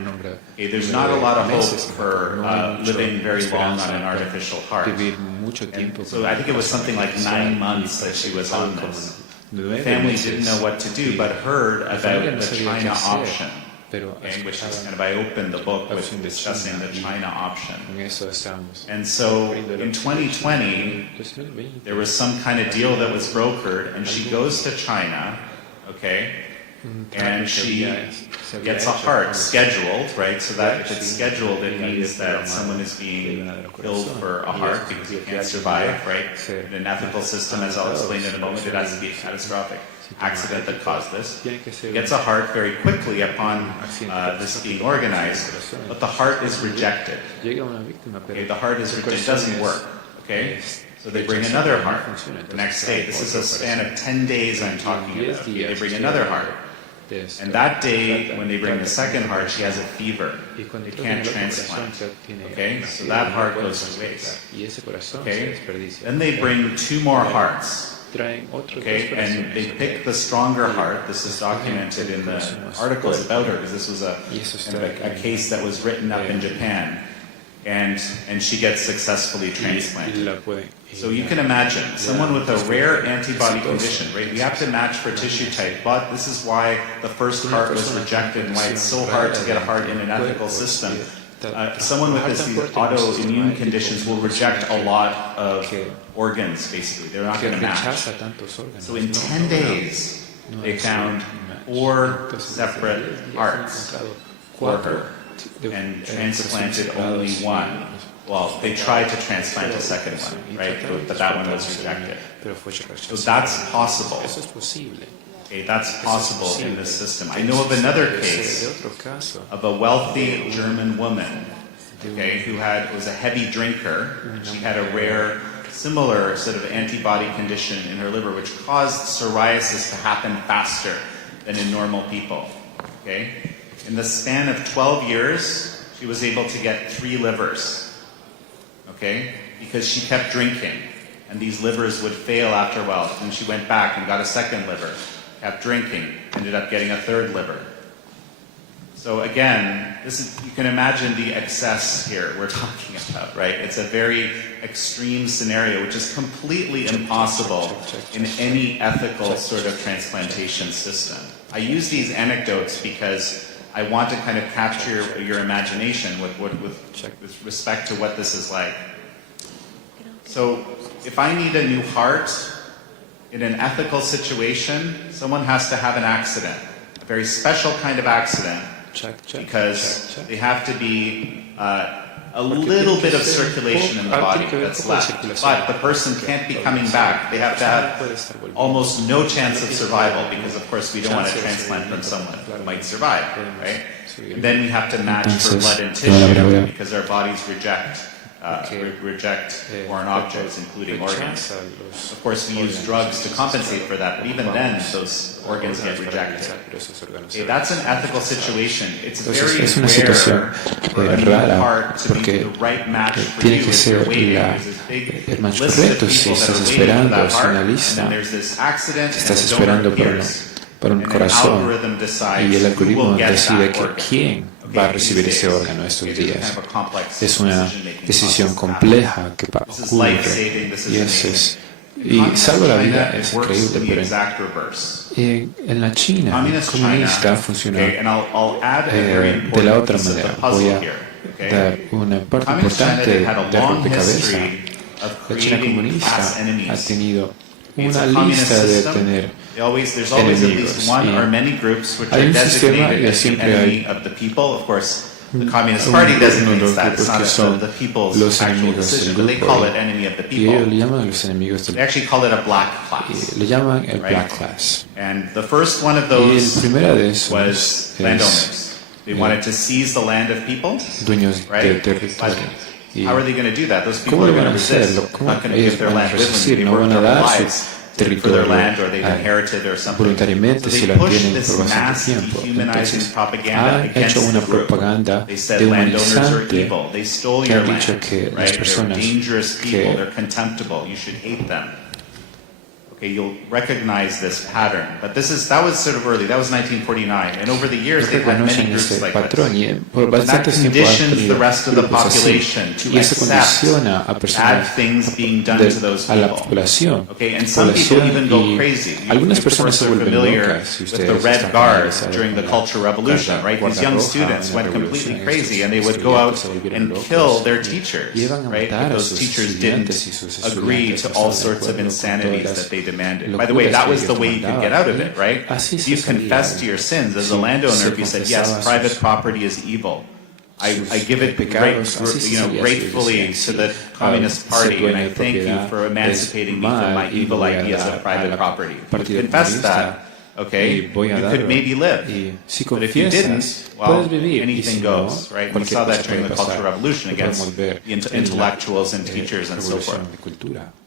Okay, there's not a lot of hope for living very long on an artificial heart. And so I think it was something like 9 months that she was on this. The family didn't know what to do, but heard about the China option. Okay, which is kind of, I opened the book with discussing the China option. And so in 2020, there was some kind of deal that was brokered, and she goes to China, okay, and she gets a heart scheduled, right? So that if it's scheduled, it means that someone is being killed for a heart because you can't survive, right? In an ethical system, as I'll explain in a moment, it has to be a catastrophic accident that caused this. She gets a heart very quickly upon this being organized, but the heart is rejected. Okay, the heart is rejected. It doesn't work, okay? So they bring another heart the next day. This is a span of 10 days I'm talking about. They bring another heart. And that day, when they bring the second heart, she has a fever. They can't transplant. Okay? So that heart goes to waste. Okay? Then they bring 2 more hearts. Okay? And they pick the stronger heart. This is documented in the articles about her, because this was a case that was written up in Japan. And she gets successfully transplanted. So you can imagine, someone with a rare antibody condition, right? We have to match for tissue type, but this is why the first heart was rejected and why it's so hard to get a heart in an ethical system. Someone with these autoimmune conditions will reject a lot of organs, basically. They're not going to match. So in 10 days, they found 4 separate hearts for her and transplanted only 1. well, they tried to transplant a second one, right? But that one was rejected. So that's possible. Okay, that's possible in this system. I know of another case of a wealthy German woman, okay, who was a heavy drinker. She had a rare, similar sort of antibody condition in her liver, which caused psoriasis to happen faster than in normal people. Okay, in the span of 12 years, she was able to get 3 livers. Okay, because she kept drinking, and these livers would fail after a while. And she went back and got a second liver. Kept drinking, ended up getting a 3rd liver. So again, you can imagine the excess here we're talking about, right? It's a very extreme scenario, which is completely impossible in any ethical sort of transplantation system. I use these anecdotes because I want to kind of capture your imagination with respect to what this is like. So if I need a new heart, in an ethical situation, someone has to have an accident, a very special kind of accident, because they have to be a little bit of circulation in the body that's left. But the person can't be coming back. They have to have almost no chance of survival, because of course we don't want to transplant from someone who might survive, right? And then we have to match for blood and tissue, because our bodies reject foreign objects, including organs. Of course, we use drugs to compensate for that, but even then, those organs get rejected. Okay, that's an ethical situation. It's very rare for a new heart to be the right match for you if you're waiting. There's this big list of people that are waiting for that heart, and then there's this accident, and the donor appears. Por un corazón, y el algoritmo decide que quién va a recibir ese órgano estos días. Es una decisión compleja que ocurre, y salvo la vida es increíble, pero en la China comunista funciona de la otra manera. Voy a dar una parte importante de rompecabezas. La China comunista ha tenido una lista de tener enemigos. Hay un sistema y siempre hay The Communist Party designates that. It's not son the people's los actual enemigos decision, del but they grupo, call it enemy of the y ellos people. le llaman los enemigos del They actually call it a black class. le llaman el Right? black class. And the first one of Y el those primero de esos was es landowners. They wanted to seize the land of people. dueños de Right? territorio. Y How are they going to do that? Those people ¿cómo are lo going van to a resist. hacerlo? They're ¿Cómo not going to give ellos their van a land willingly. resistir? They No worked van a their dar su lives for territorio their land, or they've inherited or something. voluntariamente So si they lo pushed tienen this por bastante mass tiempo. dehumanizing Entonces, propaganda han against hecho una the group. propaganda They said landowners are dehumanizante evil. They stole que your han land. dicho que las Right? They're personas dangerous people. que They're contemptible. You should hate them. Okay, you'll recognize this pattern. But that was sort of early. That was 1949. And over the years, they've had many reconocen groups ese like patrón this. y por And that bastante tiempo han conditions the tenido rest of the grupos así. population to Y eso accept condiciona a bad personas things being done to those a la people. población. Okay, and some people even go Y crazy. algunas You, of personas course, se are vuelven familiar locas si with ustedes the Red están Guard familiarizados during the con la Cultural Revolution, right? These young guarda roja students en la went completely revolución. crazy, and they Estos would go out estudiantes se volvieron and locos kill their y teachers, iban a right? matar a Because sus teachers didn't estudiantes y sus agree estudiantes to no all estaban de sorts of acuerdo con insanities todas that they demanded. las By the way, that was locuras the que way you ellos could get out of demandaban, it, right? así If se you salía. confessed to your sins as a Sí, landowner, se if you said, confesaba yes, private sus property is evil. I give it pecados, así se salía, gratefully to the Communist Party, and I thank you for emancipating me from my evil ideas of private property. If you confess that, okay, you could maybe live. Si But if you didn't, well, puedes vivir, anything no, goes, right? We saw that during the Cultural Revolution against the intellectuals and teachers and so forth.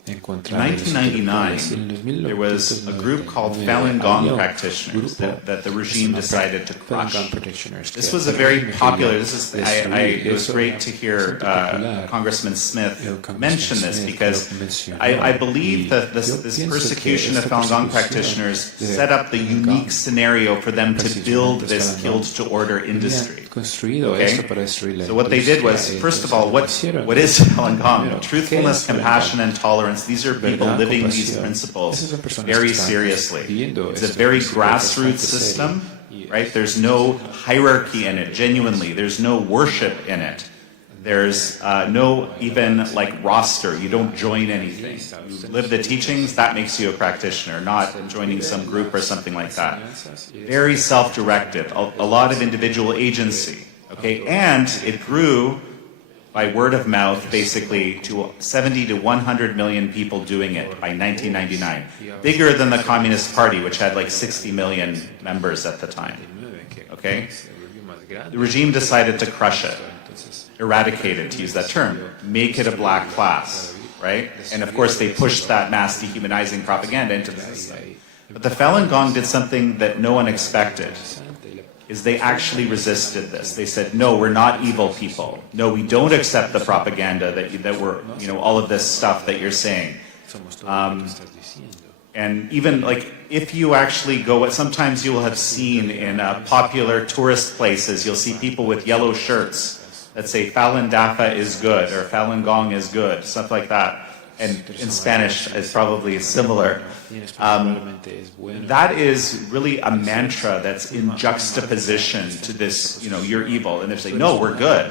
In 1999, there was a group called Falun Gong practitioners that the regime decided to crush. This was a very popular. It was great to hear Congressman Smith mention this, because I believe that this persecution of Falun Gong practitioners set up the unique scenario for them to build this killed-to-order industry. Okay? So what they did was, first of all, what is Falun Gong? Truthfulness, compassion, and tolerance. These are people living these principles very seriously. It's a very grassroots system, right? There's no hierarchy in it, genuinely. There's no worship in it. There's no even like roster. You don't join anything. You live the teachings, that makes you a practitioner, not joining some group or something like that. Very self-directed, a lot of individual agency, okay? And it grew by word of mouth, basically, to 70 to 100 million people doing it by 1999. Bigger than the Communist Party, which had like 60 million members at the time. Okay? The regime decided to crush it, eradicate it, to use that term, make it a black class, right? And of course, they pushed that mass dehumanizing propaganda into the system. But the Falun Gong did something that no one expected. Is they actually resisted this. They said, no, we're not evil people. No, we don't accept the propaganda that we're, all of this stuff that you're saying. And even like, if you actually go, sometimes you will have seen in popular tourist places, you'll see people with yellow shirts that say Falun Dafa is good or Falun Gong is good, stuff like that. And in Spanish, it's probably similar. That is really a mantra that's in juxtaposition to this, you're evil. And they're saying, no, we're good.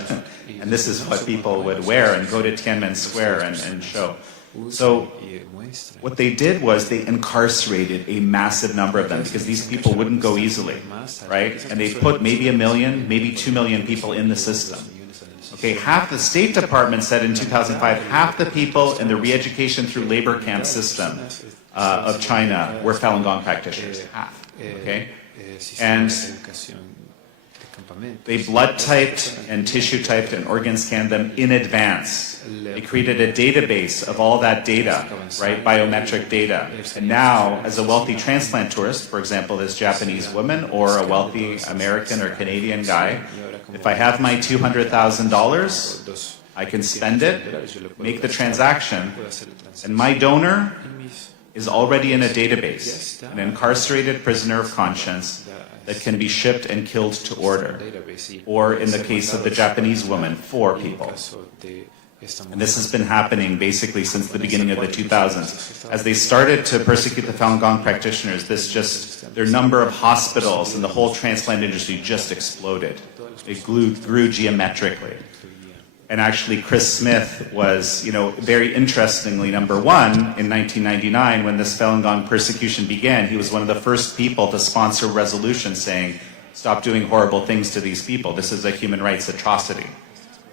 And this is what people would wear and go to Tiananmen Square and show. So what they did was they incarcerated a massive number of them because these people wouldn't go easily, right? And they put maybe 1 million, maybe 2 million people in the system. Okay, half the State Department said in 2005, half the people in the re-education through labor camp system of China were Falun Gong practitioners. Half. Okay? And they blood typed and tissue typed and organ scanned them in advance. They created a database of all that data, right? Biometric data. And now, as a wealthy transplant tourist, for example, this Japanese woman or a wealthy American or Canadian guy, if I have my $200,000, I can spend it, make the transaction, and my donor is already in a database, an incarcerated prisoner of conscience that can be shipped and killed to order. Or in the case of the Japanese woman, 4 people. And this has been happening basically since the beginning of the 2000s. As they started to persecute the Falun Gong practitioners, their number of hospitals and the whole transplant industry just exploded. It grew geometrically. And actually, Chris Smith was, very interestingly, number one, in 1999, when this Falun Gong persecution began, he was one of the first people to sponsor a resolution saying, stop doing horrible things to these people. This is a human rights atrocity,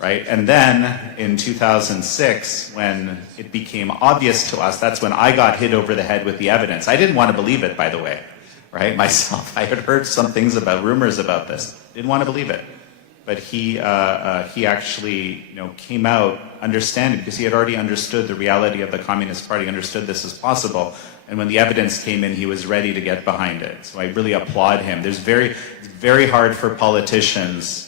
right? And then, in 2006, when it became obvious to us, that's when I got hit over the head with the evidence. I didn't want to believe it, by the way, right? Myself, I had heard some things rumors about this. Didn't want to believe it. But he actually, came out understanding because he had already understood the reality of the Communist Party, understood this as possible. And when the evidence came in, he was ready to get behind it. So I really applaud him. It's very hard for politicians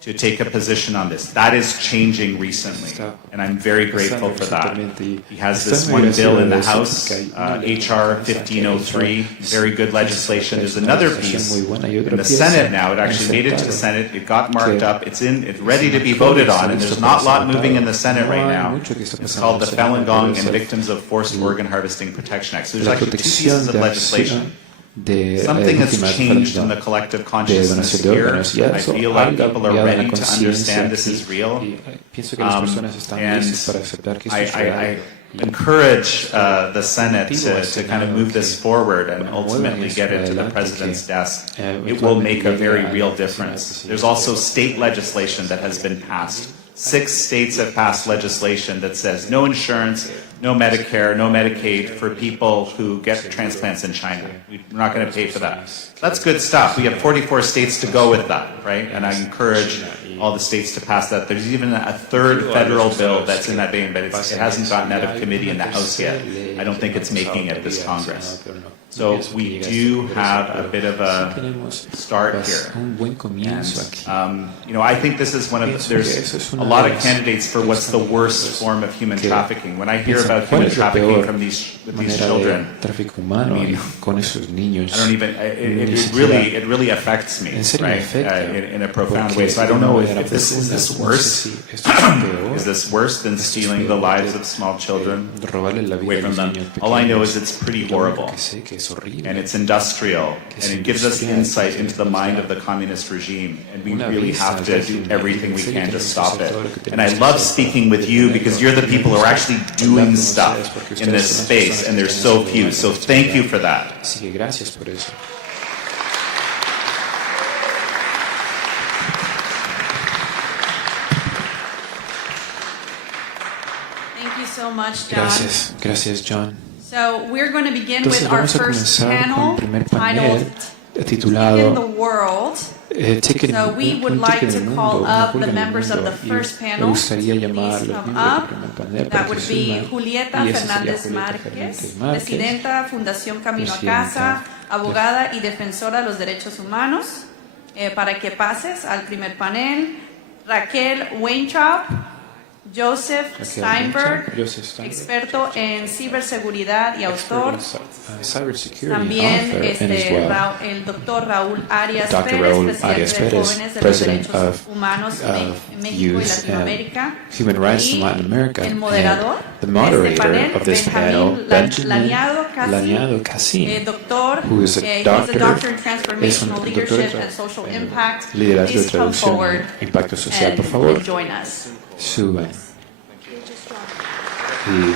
to take a position on this. That is changing recently, and I'm very grateful for that. He has this one bill in the House, HR 1503, very good legislation. There's another piece in the Senate now. It actually made it to the Senate. It got marked up. It's ready to be voted on, and there's not a lot moving in the Senate right now. It's called the Falun Gong and Victims of Forced Organ Harvesting Protection Act. So there's actually 2 pieces of legislation. Something has changed in the collective consciousness here. I feel like people are ready to understand this is real. And I encourage the Senate to kind of move this forward and ultimately get it to the President's desk. It will make a very real difference. There's also state legislation that has been passed. 6 states have passed legislation that says no insurance, no Medicare, no Medicaid for people who get transplants in China. We're not going to pay for that. That's good stuff. We have 44 states to go with that, right? And I encourage all the states to pass that. There's even a 3rd federal bill that's in that vein, but it hasn't gotten out of committee in the House yet. I don't think it's making it this Congress. So we do have a bit of a start here. And, I think this is there's a lot of candidates for what's the worst form of human trafficking. When I hear about human trafficking with these children, I mean, I don't even, it really affects me, right, in a profound way. So I don't know if this is worse. Is this worse than stealing the lives of small children away from them? All I know is it's pretty horrible. And it's industrial, and it gives us insight into the mind of the communist regime, and we really have to do everything we can to stop it. And I love speaking with you because you're the people who are actually doing stuff in this space, and there's so few. So thank you for that. much, John. Gracias, John. So we're going to begin Entonces with our vamos a first comenzar con panel el primer titled panel titulado In the World. So we would like to call up the members of the first panel. Please come up. That would be Julieta Fernández Márquez, Presidenta, Fundación Camino a Casa, abogada y defensora de los derechos humanos. Para que pases al primer panel, Raquel Weintraub, Joseph Steinberg, experto en ciberseguridad y autor. También el doctor Raúl Arias Pérez, presidente de Jóvenes de los Derechos Humanos en México y Latinoamérica. Y el moderador de este panel, Benjamin Laniado Cassin, doctor, he's a doctor in transformational leadership and social impact. Please come forward and join us. Suben. Y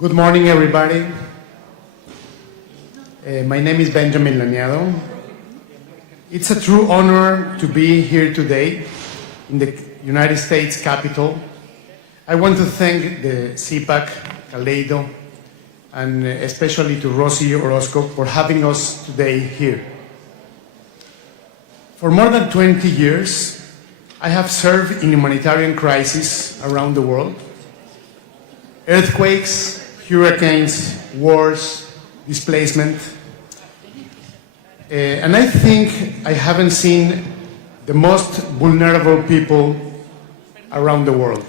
Good morning, everybody. My name is Benjamin Laniado. It's a true honor to be here today in the United States Capitol. I want to thank the CPAC, Kaleido, and especially to Rosie Orozco for having us today here. For more than 20 years, I have served in humanitarian crises around the world. Earthquakes, hurricanes, wars, displacement. And I think I haven't seen the most vulnerable people around the world.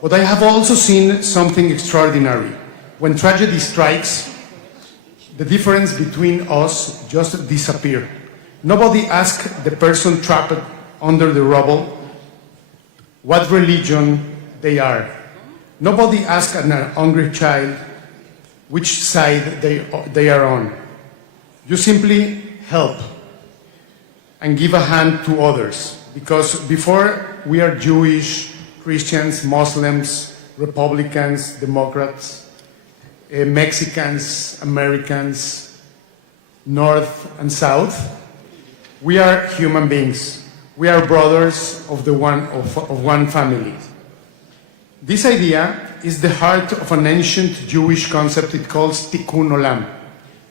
But I have also seen something extraordinary. When tragedy strikes, the difference between us just disappears. Nobody asks the person trapped under the rubble what religion they are. Nobody asks an hungry child which side they are on. You simply help and give a hand to others, because before we are Jewish, Christians, Muslims, Republicans, Democrats, Mexicans, Americans, North and South, we are human beings. We are brothers of one family. This idea is the heart of an ancient Jewish concept it calls Tikkun Olam,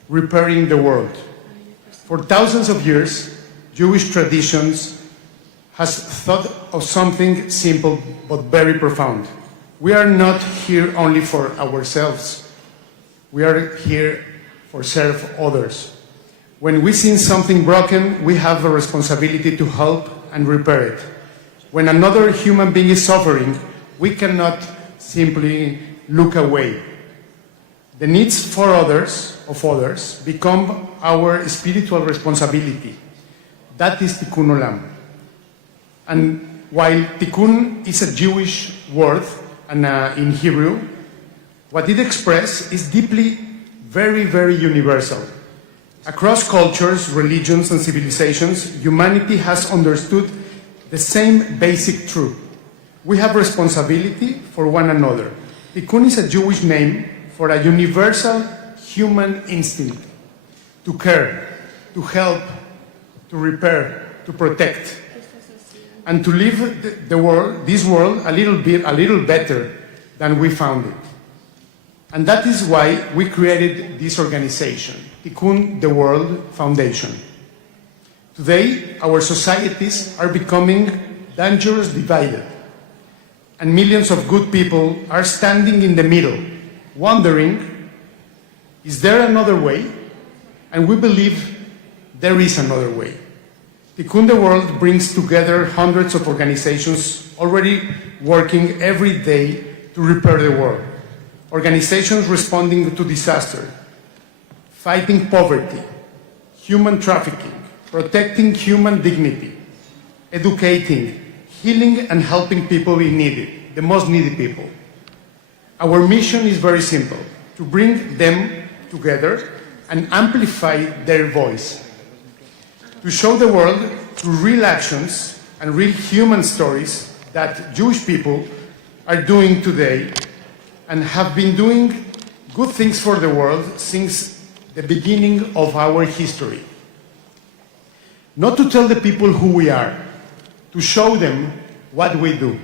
repairing the world. For thousands of years, Jewish traditions has thought of something simple but very profound. We are not here only for ourselves. We are here for serve others. When we see something broken, we have a responsibility to help and repair it. When another human being is suffering, we cannot simply look away. The needs of others become our spiritual responsibility. That is Tikkun Olam. And while Tikkun is a Jewish word and in Hebrew, what it expresses is deeply, very, very universal. Across cultures, religions, and civilizations, humanity has understood the same basic truth. We have responsibility for one another. Tikkun is a Jewish name for a universal human instinct to care, to help, to repair, to protect, and to leave this world a little better than we found it. And that is why we created this organization, Tikkun the World Foundation. Today, our societies are becoming dangerously divided, and millions of good people are standing in the middle, wondering, is there another way? And we believe there is another way. Tikkun the World brings together hundreds of organizations already working every day to repair the world. organizations responding to disaster, fighting poverty, human trafficking, protecting human dignity, educating, healing and helping people in need, the most needy people. Our mission is very simple, to bring them together and amplify their voice, to show the world through real actions and real human stories that Jewish people are doing today and have been doing good things for the world since the beginning of our history. Not to tell the people who we are, to show them what we do,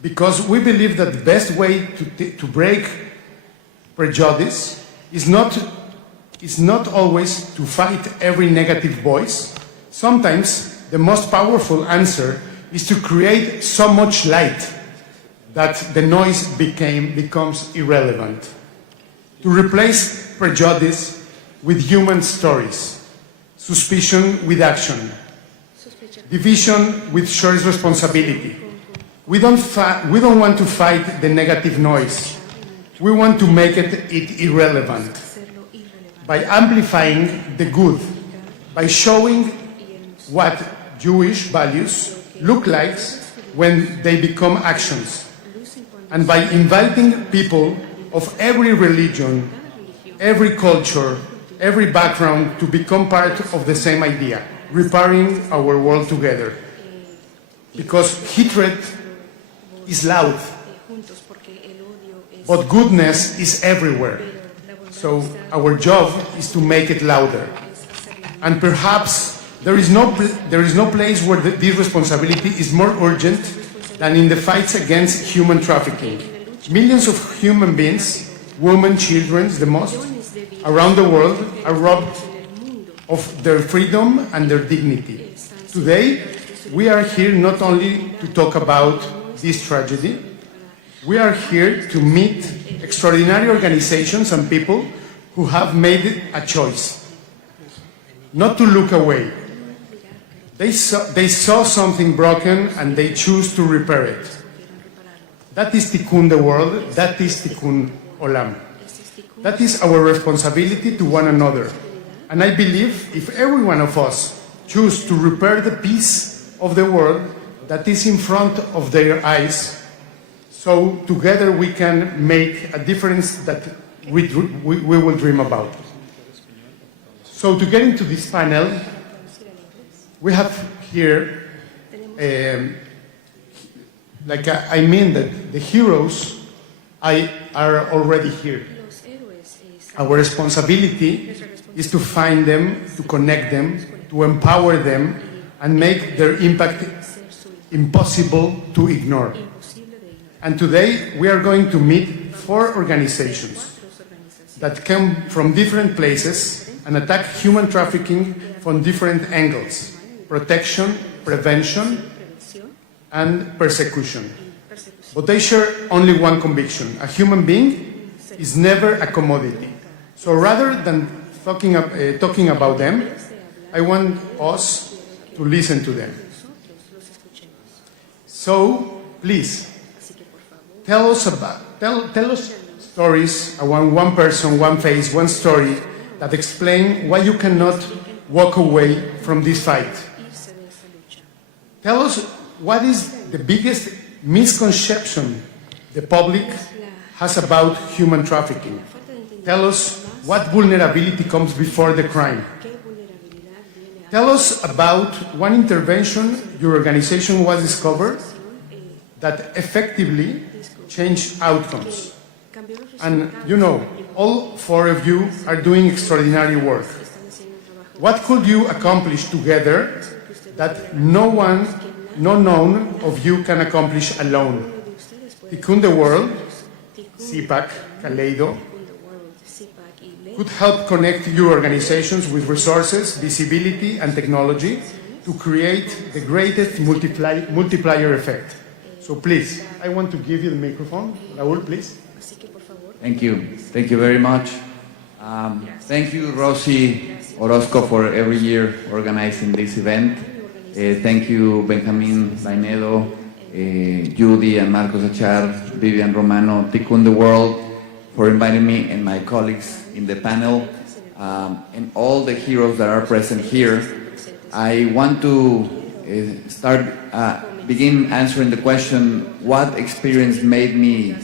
because we believe that the best way to break prejudice is not always to fight every negative voice. Sometimes the most powerful answer is to create so much light that the noise becomes irrelevant. To replace prejudice with human stories, suspicion with action, division with shared responsibility. We don't want to fight the negative noise. We want to make it irrelevant by amplifying the good, by showing what Jewish values look like when they become actions, and by inviting people of every religion, every culture, every background to become part of the same idea, repairing our world together. Because hatred is loud, but goodness is everywhere. So our job is to make it louder. And perhaps there is no place where this responsibility is more urgent than in the fights against human trafficking. Millions of human beings, women, children, the most, around the world are robbed of their freedom and their dignity. Today, we are here not only to talk about this tragedy, we are here to meet extraordinary organizations and people who have made a choice, not to look away. They saw something broken and they choose to repair it. That is tikkun the world, that is tikkun olam. That is our responsibility to one another. And I believe if every one of us choose to repair the piece of the world that is in front of their eyes, so together we can make a difference that we will dream about. So to get into this panel, we have here, that the heroes are already here. Our responsibility is to find them, to connect them, to empower them, and make their impact impossible to ignore. And today we are going to meet 4 organizations that come from different places and attack human trafficking from different angles: protection, prevention, and persecution. But they share only one conviction: a human being is never a commodity. So rather than talking about them, I want us to listen to them. So please, tell us stories, one person, one face, one story that explain why you cannot walk away from this fight. Tell us what is the biggest misconception the public has about human trafficking. Tell us what vulnerability comes before the crime. Tell us about one intervention your organization was discovered that effectively changed outcomes. And you know, all 4 of you are doing extraordinary work. What could you accomplish together that none of you can accomplish alone? Tikkun the World, CPAC, Kaleido, could help connect your organizations with resources, visibility, and technology to create the greatest multiplier effect. So please, I want to give you the microphone. Raúl, please. Thank you. Thank you very much. Thank you, Rosy Orozco, for every year organizing this event. Thank you, Benjamin Lainedo, Judy and Marcos Achar, Vivian Romano, Tikkun the World, for inviting me and my colleagues in the panel, and all the heroes that are present here. I want to begin answering the question, what experience made me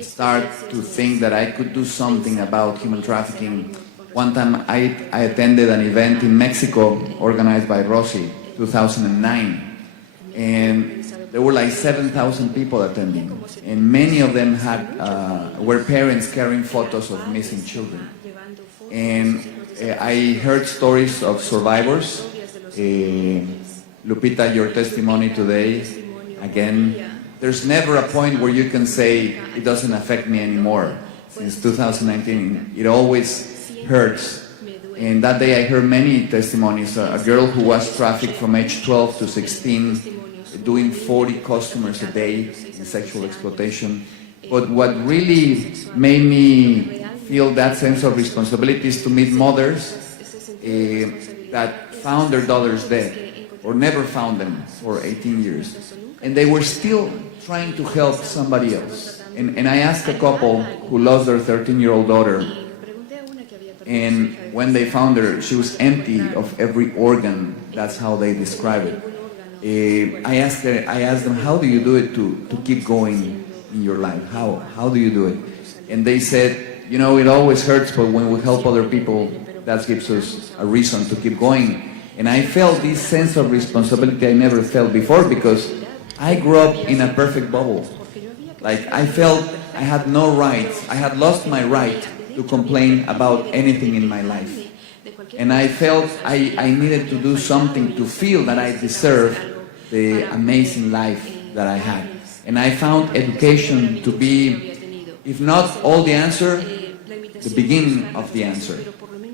start to think that I could do something about human trafficking. One time I attended an event in Mexico organized by Rossi, 2009, and there were like 7,000 people attending, and many of them were parents carrying photos of missing children. And I heard stories of survivors. Lupita, your testimony today, again, there's never a point where you can say it doesn't affect me anymore. Since 2019, it always hurts. And that day I heard many testimonies. A girl who was trafficked from age 12 to 16, doing 40 customers a day in sexual exploitation. But what really made me feel that sense of responsibility is to meet mothers that found their daughters dead or never found them for 18 years. And they were still trying to help somebody else. And I asked a couple who lost their 13-year-old daughter, and when they found her, she was empty of every organ. That's how they describe it. I asked them, how do you do it to keep going in your life? How do you do it? And they said, you know, it always hurts, but when we help other people, that gives us a reason to keep going. And I felt this sense of responsibility I never felt before, because I grew up in a perfect bubble. Like, I felt I had no rights. I had lost my right to complain about anything in my life. And I felt I needed to do something to feel that I deserve the amazing life that I had. And I found education to be, if not all the answer, the beginning of the answer.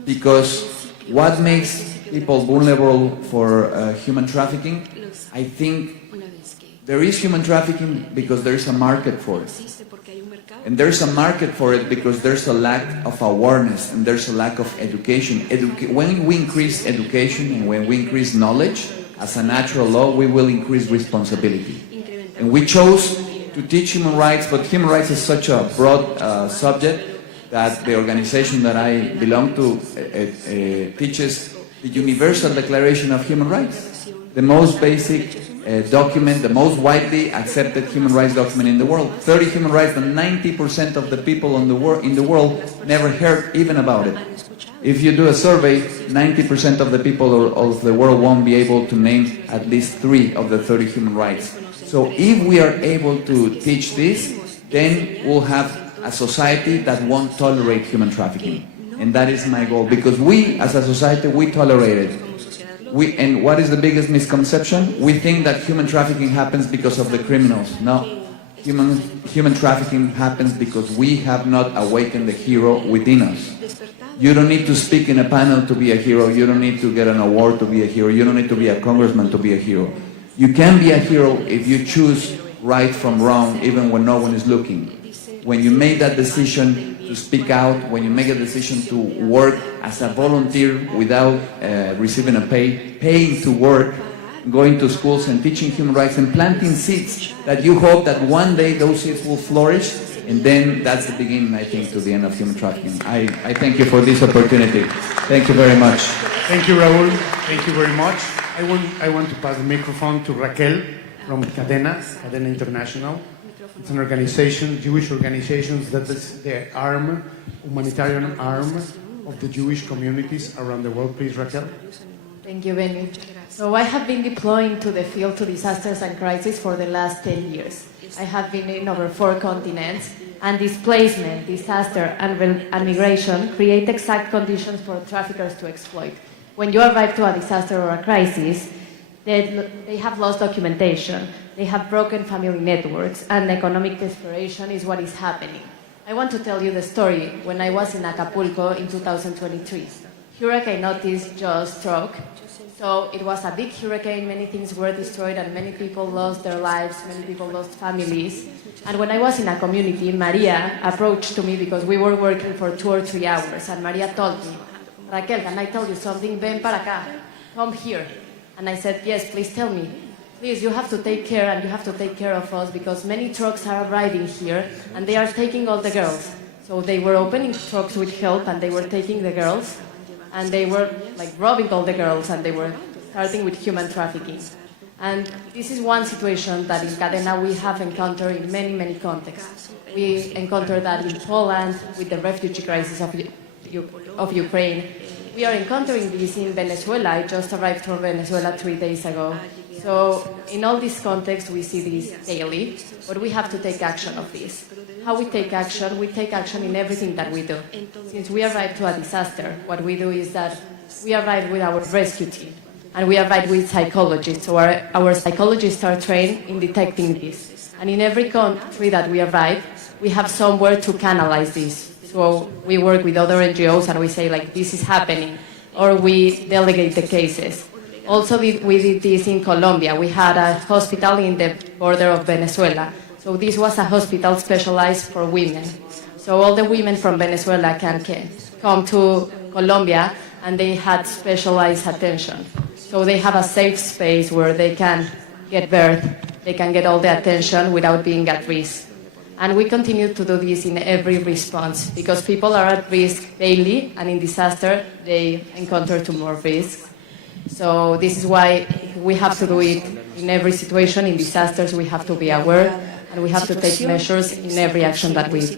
Because what makes people vulnerable for human trafficking, I think there is human trafficking because there is a market for it. And there's a market for it because there's a lack of awareness and there's a lack of education. When we increase education and when we increase knowledge, as a natural law, we will increase responsibility. And we chose to teach human rights, but human rights is such a broad subject that the organization that I belong to teaches the Universal Declaration of Human Rights, the most basic document, the most widely accepted human rights document in the world. 30 human rights, and 90% of the people in the world never heard even about it. If you do a survey, 90% of the people of the world won't be able to name at least 3 of the 30 human rights. So if we are able to teach this, then we'll have a society that won't tolerate human trafficking. And that is my goal, because we, as a society, we tolerate it. And what is the biggest misconception? We think that human trafficking happens because of the criminals. No, human trafficking happens because we have not awakened the hero within us. You don't need to speak in a panel to be a hero. You don't need to get an award to be a hero. You don't need to be a congressman to be a hero. You can be a hero if you choose right from wrong, even when no one is looking. When you make that decision to speak out, when you make a decision to work as a volunteer without receiving a paying to work, going to schools and teaching human rights and planting seeds that you hope that one day those seeds will flourish, and then that's the beginning, I think, to the end of human trafficking. I thank you for this opportunity. Thank you very much. Thank you, Raúl. Thank you very much. I want to pass the microphone to Raquel from Cadena International. It's an organization, Jewish organizations, that is the humanitarian arm of the Jewish communities around the world. Please, Raquel. Thank you, Benny. So I have been deploying to the field to disasters and crises for the last 10 years. I have been in over 4 continents, and displacement, disaster, and migration create exact conditions for traffickers to exploit. When you arrive to a disaster or a crisis, they have lost documentation, they have broken family networks, and economic desperation is what is happening. I want to tell you the story when I was in Acapulco in 2023. Hurricane Otis just struck, so it was a big hurricane, many things were destroyed and many people lost their lives, many people lost families. And when I was in a community, Maria approached to me because we were working for 2 or 3 hours, and Maria told me, Raquel, can I tell you something? Ven para acá, come here. And I said, yes, please tell me. Please, you have to take care, and you have to take care of us, because many trucks are arriving here and they are taking all the girls. So they were opening trucks with help, and they were taking the girls, and they were like robbing all the girls, and they were starting with human trafficking. And this is one situation that in Cadena we have encountered in many, many contexts. We encountered that in Poland with the refugee crisis of Ukraine. We are encountering this in Venezuela. I just arrived from Venezuela 3 days ago. So in all these contexts, we see this daily, but we have to take action of this. How we take action in everything that we do. Since we arrive to a disaster, what we do is that we arrive with our rescue team, and we arrive with psychologists. So our psychologists are trained in detecting this. And in every country that we arrive, we have somewhere to canalize this. So we work with other NGOs and we say, like, this is happening, or we delegate the cases. Also, we did this in Colombia. We had a hospital in the border of Venezuela. So this was a hospital specialized for women. So all the women from Venezuela can come to Colombia, and they had specialized attention. So they have a safe space where they can get birth, they can get all the attention without being at risk. And we continue to do this in every response, because people are at risk daily, and in disaster, they encounter to more risks. So this is why we have to do it in every situation. In disasters, we have to be aware, and we have to take measures in every action that we do.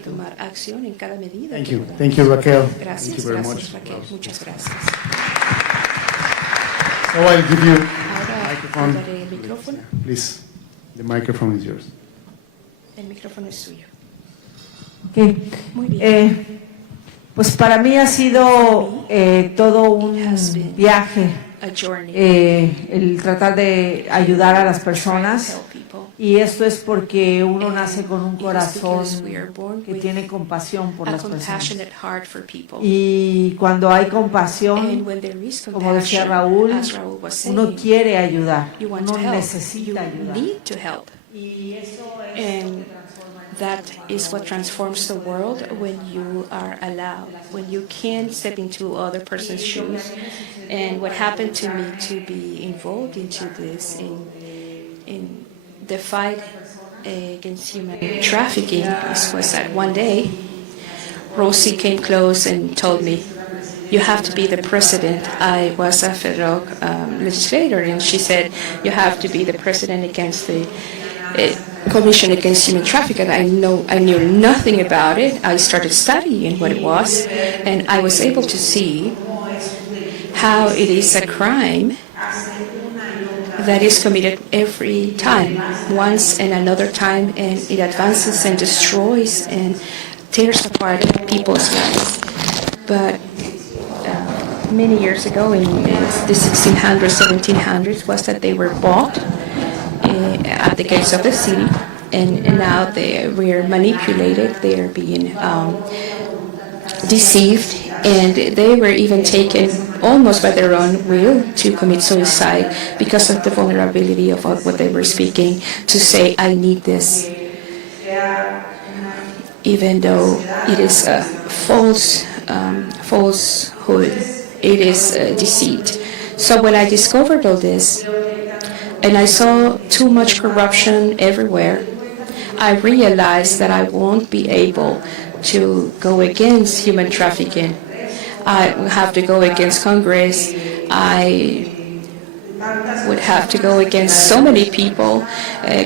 Thank you. Thank you, Raquel. Thank you very much. So I'll give you the microphone. Please, the microphone is yours. El micrófono es suyo. Okay. Muy bien. Pues para mí ha sido todo un viaje el tratar de ayudar a las personas, y esto es porque uno nace con un corazón que tiene compasión por las personas, y cuando hay compasión, como decía Raúl, uno quiere ayudar, uno necesita ayudar. Y eso es That is what transforms the world, when you are allowed, when you can step into other person's shoes. And what happened to me to be involved into this in the fight against human trafficking was that one day Rosie came close and told me, "You have to be the president." I was a federal legislator, and she said, "You have to be the president against the Commission Against Human Trafficking." I knew nothing about it. I started studying what it was, and I was able to see how it is a crime that is committed every time, once and another time, and it advances and destroys and tears apart people's lives. But many years ago, in the 1600s, 1700s, was that they were bought at the gates of the city, and now we are manipulated, they are being deceived, and they were even taken almost by their own will to commit suicide because of the vulnerability of what they were speaking, to say, "I need this," even though it is a falsehood, it is deceit. So when I discovered all this, and I saw too much corruption everywhere, I realized that I won't be able to go against human trafficking. I would have to go against Congress. I would have to go against so many people,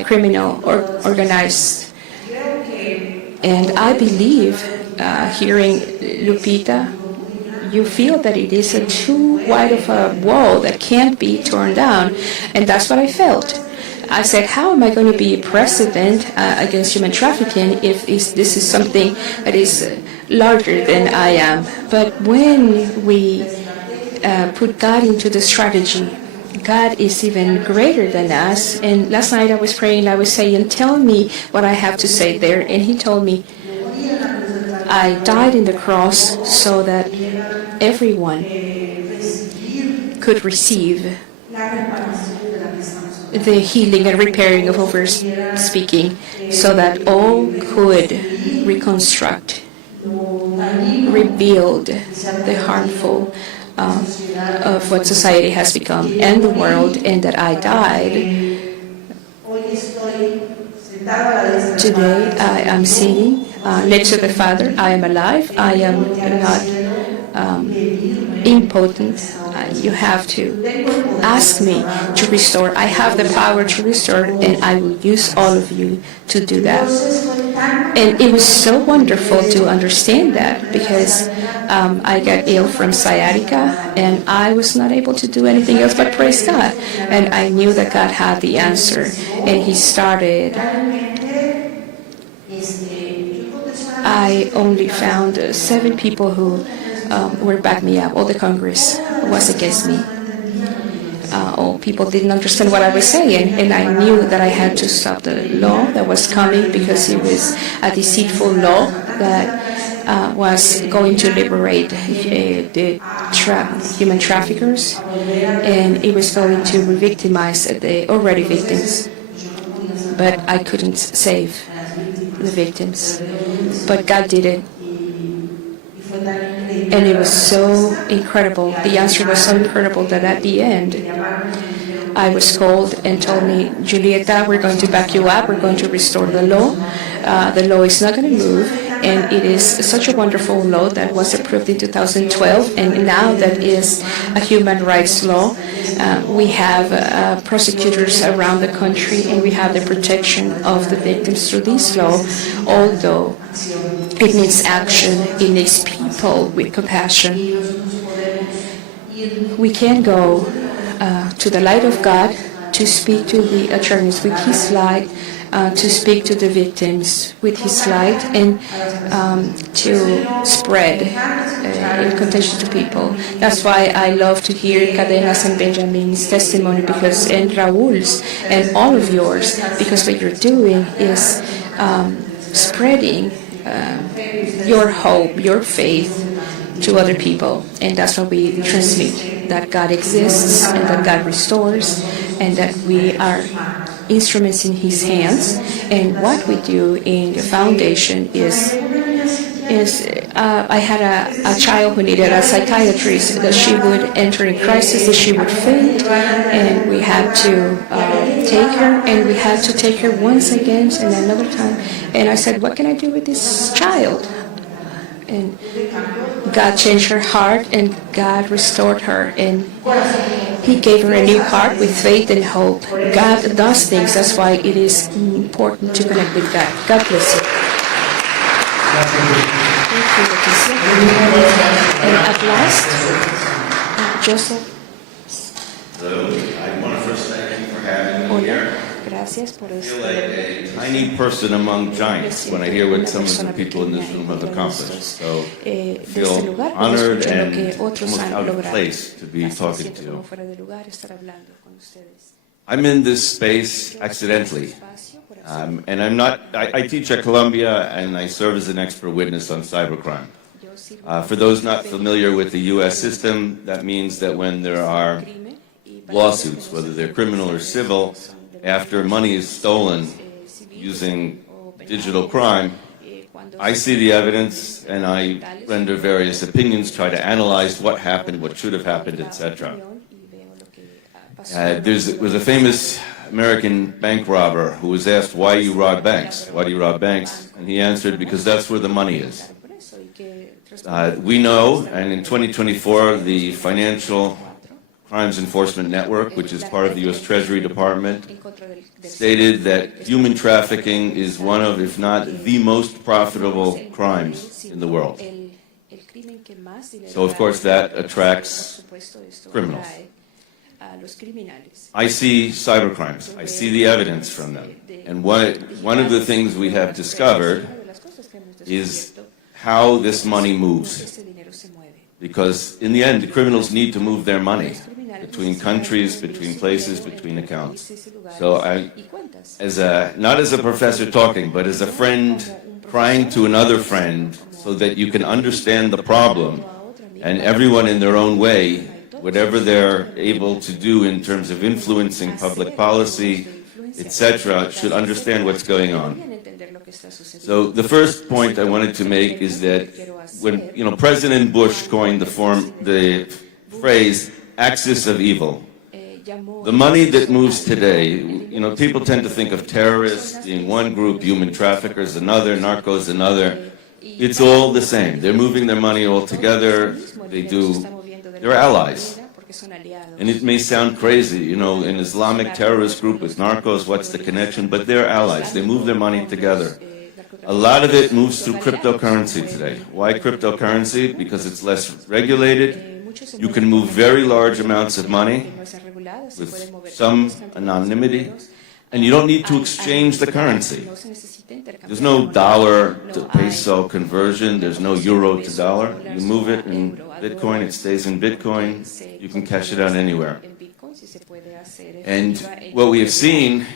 criminal or organized. And I believe, hearing Lupita, you feel that it is too wide of a wall that can't be torn down. And that's what I felt. I said, how am I going to be president against human trafficking if this is something that is larger than I am? But when we put God into the strategy, God is even greater than us. And last night I was praying, I was saying, tell me what I have to say there. And he told me, I died in the cross so that everyone could receive the healing and repairing of over-speaking, so that all could reconstruct, rebuild the harmful of what society has become and the world, and that I died. Today I am singing next to the Father. I am alive. I am not impotent. You have to ask me to restore. I have the power to restore, and I will use all of you to do that. And it was so wonderful to understand that, because I got ill from sciatica, and I was not able to do anything else but praise God. And I knew that God had the answer, and He started. I only found 7 people who were backing me up. All the Congress was against me. All people didn't understand what I was saying, and I knew that I had to stop the law that was coming, because it was a deceitful law that was going to liberate the human traffickers, and it was going to re-victimize the already victims. But I couldn't save the victims. But God did it. And it was so incredible. The answer was so incredible that at the end, I was called and told me, Julieta, we're going to back you up. We're going to restore the law. The law is not going to move. And it is such a wonderful law that was approved in 2012. And now that is a human rights law. We have prosecutors around the country, and we have the protection of the victims through this law, although it needs action, it needs people with compassion. We can go to the light of God to speak to the attorneys with His light, to speak to the victims with His light, and to spread contention to people. That's why I love to hear Cadenas and Benjamin's testimony, because, and Raul's, and all of yours, because what you're doing is spreading your hope, your faith to other people. And that's what we transmit, that God exists, and that God restores, and that we are instruments in His hands. And what we do in the foundation is I had a child who needed a psychiatrist, that she would enter in crisis, that she would faint, and we had to take her, and we had to take her once again and another time. And I said, what can I do with this child? And God changed her heart, and God restored her, and He gave her a new heart with faith and hope. God does things. That's why it is important to connect with God. God bless you. Thank you, Leticia. And at last, Joseph. Hello. I want to first thank you for having me here. Gracias por I feel like a tiny person among giants when I hear what some of the people in this room have accomplished. So I feel honored and almost out of place to be talking to you. I'm in this space accidentally. And I'm not, I teach at Columbia, and I serve as an expert witness on cybercrime. For those not familiar with the U.S. system, that means that when there are lawsuits, whether they're criminal or civil, after money is stolen using digital crime, I see the evidence and I render various opinions, try to analyze what happened, what should have happened, etc. There was a famous American bank robber who was asked, why you rob banks? Why do you rob banks? And he answered, because that's where the money is. We know, and in 2024, the Financial Crimes Enforcement Network, which is part of the U.S. Treasury Department, stated that human trafficking is one of, if not the most profitable crimes in the world. So, of course, that attracts criminals. I see cybercrimes. I see the evidence from them. And one of the things we have discovered is how this money moves. Because in the end, the criminals need to move their money between countries, between places, between accounts. So not as a professor talking, but as a friend crying to another friend so that you can understand the problem, and everyone in their own way, whatever they're able to do in terms of influencing public policy, etc., should understand what's going on. So the first point I wanted to make is that when President Bush coined the phrase "axis of evil," The money that moves today, people tend to think of terrorists being one group, human traffickers another, narcos another. It's all the same. They're moving their money all together. They're allies. And it may sound crazy, an Islamic terrorist group with narcos, what's the connection? But they're allies. They move their money together. A lot of it moves through cryptocurrency today. Why cryptocurrency? Because it's less regulated. You can move very large amounts of money with some anonymity, and you don't need to exchange the currency. There's no dollar to peso conversion. There's no euro to dollar. You move it in Bitcoin, it stays in Bitcoin. You can cash it out anywhere. And what we have seen,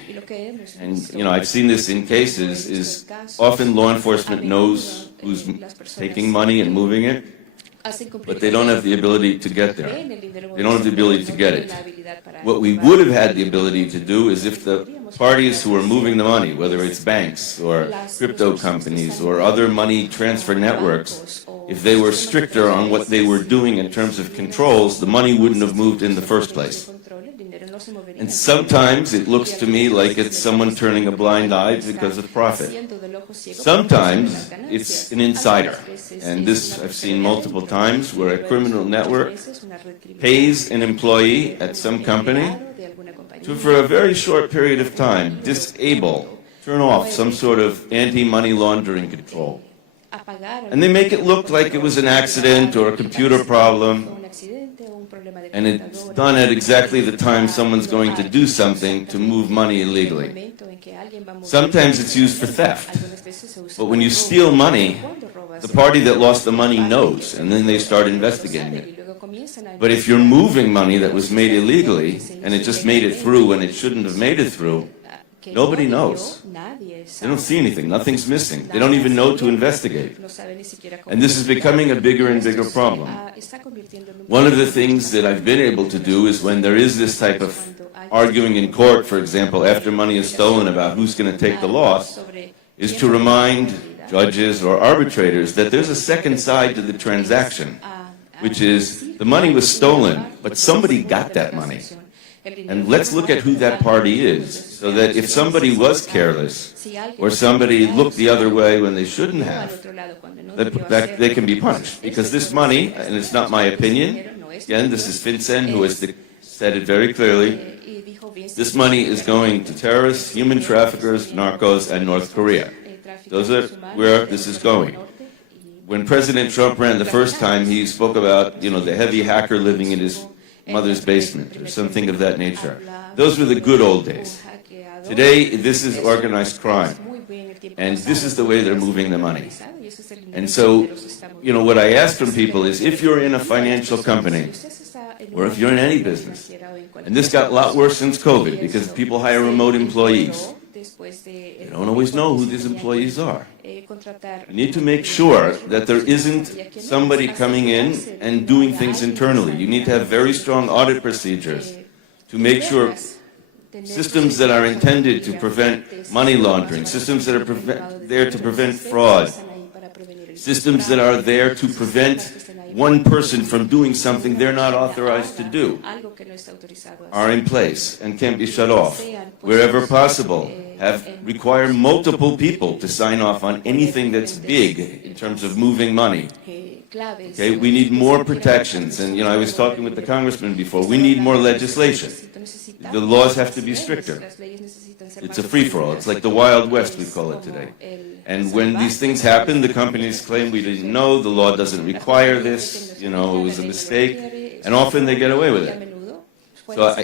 and I've seen this in cases, is often law enforcement knows who's taking money and moving it, but they don't have the ability to get there. They don't have the ability to get it. What we would have had the ability to do is if the parties who are moving the money, whether it's banks or crypto companies or other money transfer networks, if they were stricter on what they were doing in terms of controls, the money wouldn't have moved in the first place. And sometimes it looks to me like it's someone turning a blind eye because of profit. Sometimes it's an insider. And this I've seen multiple times where a criminal network pays an employee at some company to, for a very short period of time, turn off some sort of anti-money laundering control. And they make it look like it was an accident or a computer problem. And it's done at exactly the time someone's going to do something to move money illegally. Sometimes it's used for theft. But when you steal money, the party that lost the money knows, and then they start investigating it. But if you're moving money that was made illegally, and it just made it through when it shouldn't have made it through, nobody knows. They don't see anything. Nothing's missing. They don't even know to investigate. And this is becoming a bigger and bigger problem. One of the things that I've been able to do is when there is this type of arguing in court, for example, after money is stolen about who's going to take the loss, is to remind judges or arbitrators that there's a second side to the transaction, which is the money was stolen, but somebody got that money. And let's look at who that party is, so that if somebody was careless, or somebody looked the other way when they shouldn't have, that they can be punished. Because this money, and it's not my opinion, again, this is FinCEN who has said it very clearly, this money is going to terrorists, human traffickers, narcos, and North Korea. Those are where this is going. When President Trump ran the first time, he spoke about, the heavy hacker living in his mother's basement or something of that nature. Those were the good old days. Today, this is organized crime. And this is the way they're moving the money. And so, what I ask from people is, if you're in a financial company, or if you're in any business, and this got a lot worse since COVID because people hire remote employees, you don't always know who these employees are. You need to make sure that there isn't somebody coming in and doing things internally. You need to have very strong audit procedures to make sure systems that are intended to prevent money laundering, systems that are there to prevent fraud, systems that are there to prevent one person from doing something they're not authorized to do, are in place and can be shut off. Wherever possible, require multiple people to sign off on anything that's big in terms of moving money. Okay, we need more protections. And, I was talking with the congressman before, we need more legislation. The laws have to be stricter. It's a free-for-all. It's like the Wild West, we call it today. And when these things happen, the companies claim we didn't know, the law doesn't require this, it was a mistake, and often they get away with it. So,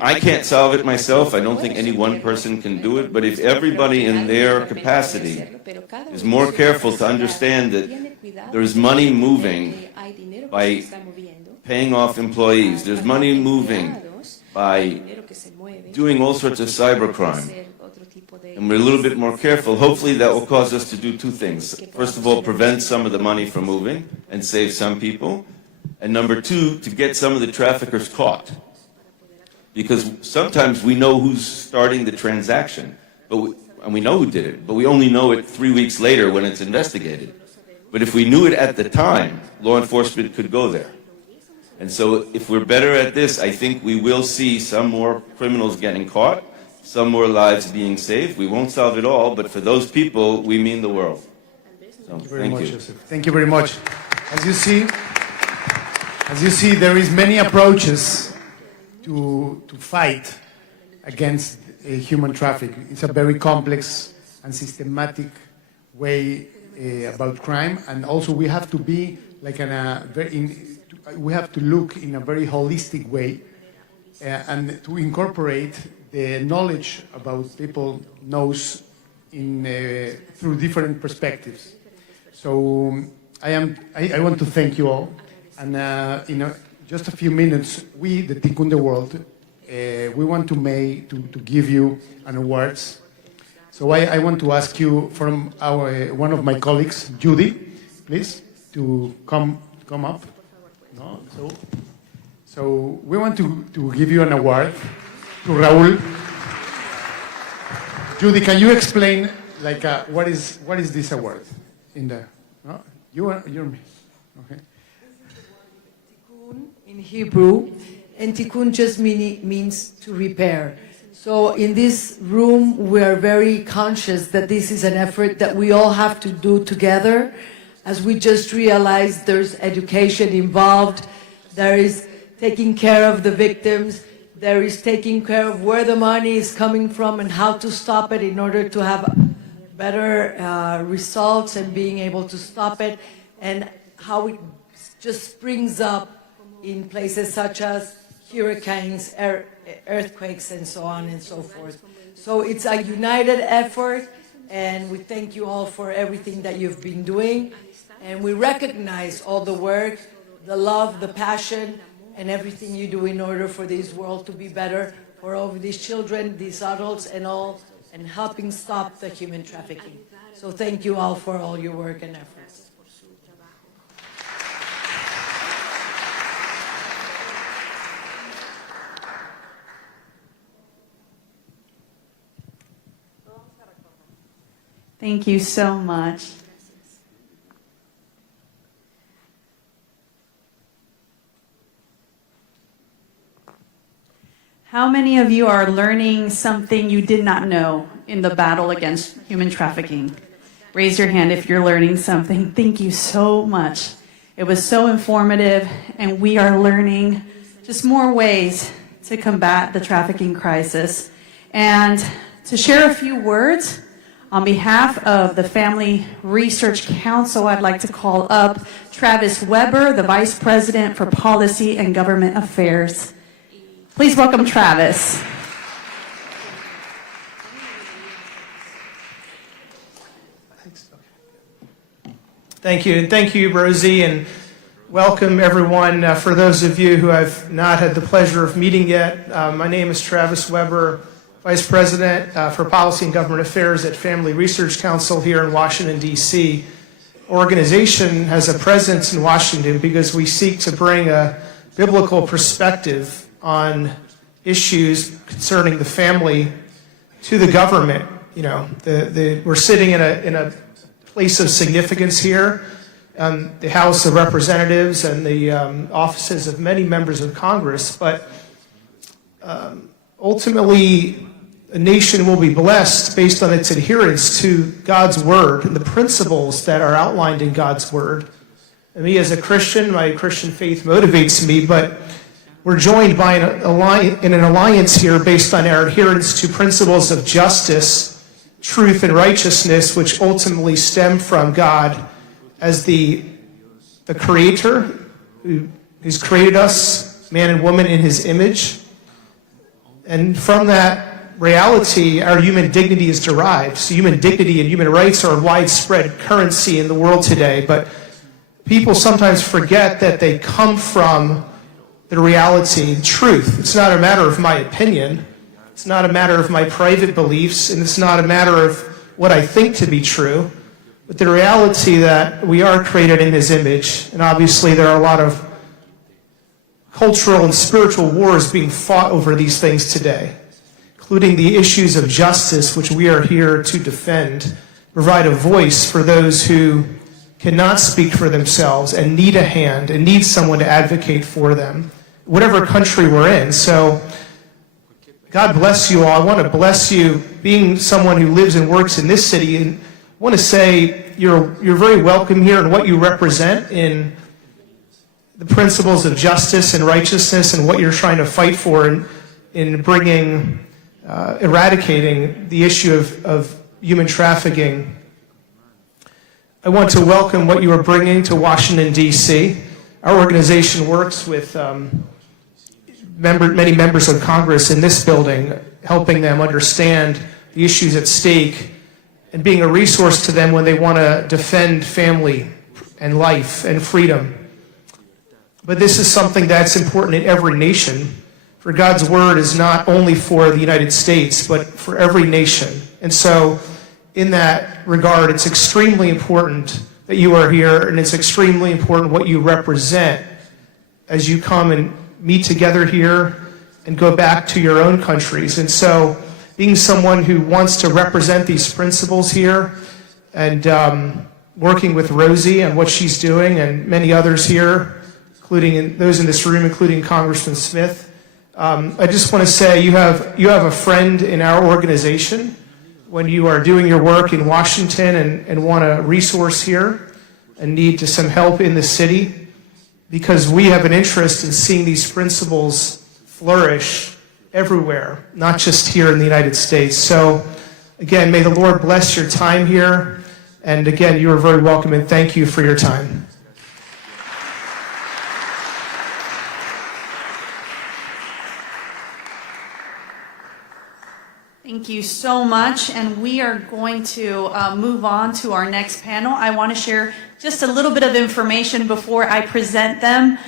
I can't solve it myself. I don't think any one person can do it, but if everybody in their capacity is more careful to understand that there's money moving by paying off employees, there's money moving by doing all sorts of cybercrime, and we're a little bit more careful, hopefully that will cause us to do two things. First of all, prevent some of the money from moving and save some people. And number two, to get some of the traffickers caught. Because sometimes we know who's starting the transaction, and we know who did it, but we only know it 3 weeks later when it's investigated. But if we knew it at the time, law enforcement could go there. And so if we're better at this, I think we will see some more criminals getting caught, some more lives being saved. We won't solve it all, but for those people, we mean the world. So, thank you very much, Joseph. Thank you very much. As you see, there is many approaches to fight against human trafficking. It's a very complex and systematic way about crime, and also we have to be like we have to look in a very holistic way and to incorporate the knowledge about people knows through different perspectives. So I want to thank you all, and in just a few minutes, we, the Tikkun the World, we want to give you an awards. So I want to ask you from one of my colleagues, Judy, please, to come up. No? So we want to give you an award to Raúl. Judy, can you explain like what is this award in the? No? You're me. Okay. Tikkun in Hebrew, and tikkun just means to repair. So in this room, we are very conscious that this is an effort that we all have to do together. As we just realized, there's education involved, there is taking care of the victims, there is taking care of where the money is coming from and how to stop it in order to have better results and being able to stop it, and how it just springs up in places such as hurricanes, earthquakes, and so on and so forth. So it's a united effort, and we thank you all for everything that you've been doing. And we recognize all the work, the love, the passion, and everything you do in order for this world to be better for all of these children, these adults, and all, and helping stop the human trafficking. So thank you all for all your work and efforts. Thank you so much. How many of you are learning something you did not know in the battle against human trafficking? Raise your hand if you're learning something. Thank you so much. It was so informative, and we are learning just more ways to combat the trafficking crisis. And to share a few words, on behalf of the Family Research Council, I'd like to call up Travis Weber, the Vice President for Policy and Government Affairs. Please welcome Travis. Thank you, and thank you, Rosie, and welcome everyone. For those of you who I've not had the pleasure of meeting yet, my name is Travis Weber, Vice President for Policy and Government Affairs at Family Research Council here in Washington, D.C. Organization has a presence in Washington because we seek to bring a biblical perspective on issues concerning the family to the government. You know, we're sitting in a place of significance here, the House of Representatives and the offices of many members of Congress, but ultimately a nation will be blessed based on its adherence to God's Word and the principles that are outlined in God's Word. And me as a Christian, my Christian faith motivates me, but we're joined by an alliance here based on our adherence to principles of justice, truth, and righteousness, which ultimately stem from God as the Creator who's created us, man and woman, in His image. And from that reality, our human dignity is derived. So human dignity and human rights are a widespread currency in the world today, but people sometimes forget that they come from the reality and truth. It's not a matter of my opinion. It's not a matter of my private beliefs, and it's not a matter of what I think to be true, but the reality that we are created in His image. And obviously there are a lot of cultural and spiritual wars being fought over these things today, including the issues of justice, which we are here to defend, provide a voice for those who cannot speak for themselves and need a hand and need someone to advocate for them, whatever country we're in. So God bless you all. I want to bless you being someone who lives and works in this city, and I want to say you're very welcome here and what you represent in the principles of justice and righteousness and what you're trying to fight for in bringing, eradicating the issue of human trafficking. I want to welcome what you are bringing to Washington, D.C. Our organization works with many members of Congress in this building, helping them understand the issues at stake and being a resource to them when they want to defend family and life and freedom. But this is something that's important in every nation, for God's word is not only for the United States, but for every nation. And so in that regard, it's extremely important that you are here, and it's extremely important what you represent as you come and meet together here and go back to your own countries. And so being someone who wants to represent these principles here and working with Rosie and what she's doing and many others here, including those in this room, including Congressman Smith, I just want to say you have a friend in our organization when you are doing your work in Washington and want a resource here and need some help in the city, because we have an interest in seeing these principles flourish everywhere, not just here in the United States. So again, may the Lord bless your time here. And again, you are very welcome, and thank you for your time. Thank you so much, and we are going to move on to our next panel. I want to share just a little bit of information before I present them.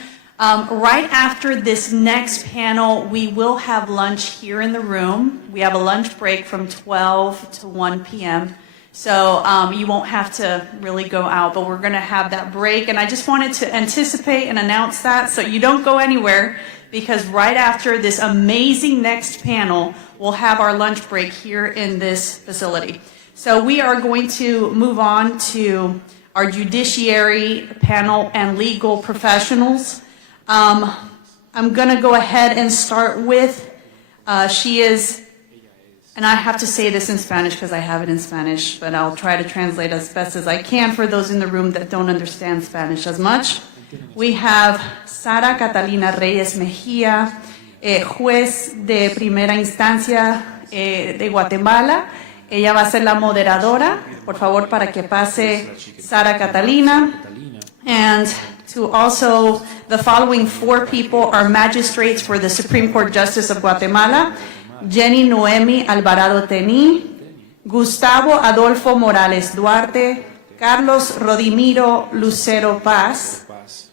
Right after this next panel, we will have lunch here in the room. We have a lunch break from 12 to 1 p.m., so you won't have to really go out, but we're going to have that break, and I just wanted to anticipate and announce that so you don't go anywhere, because right after this amazing next panel, we'll have our lunch break here in this facility. So we are going to move on to our judiciary panel and legal professionals. I'm going to go ahead and start with, she is, and I have to say this in Spanish because I have it in Spanish, but I'll try to translate as best as I can for those in the room that don't understand Spanish as much. We have Sara Catalina Reyes Mejía, juez de primera instancia de Guatemala. Ella va a ser la moderadora. Por favor, para que pase Sara Catalina. And to also, the following 4 people are magistrates for the Supreme Court Justice of Guatemala: Jenny Noemi Alvarado Tení, Gustavo Adolfo Morales Duarte, Carlos Rodimiro Lucero Paz,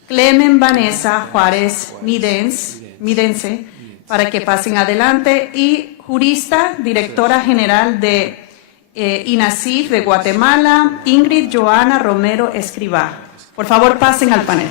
Clemen Vanessa Juárez Midense, para que pasen adelante, y jurista, directora general de INACIF de Guatemala, Ingrid Joana Romero Escribá. Por favor, pasen al panel.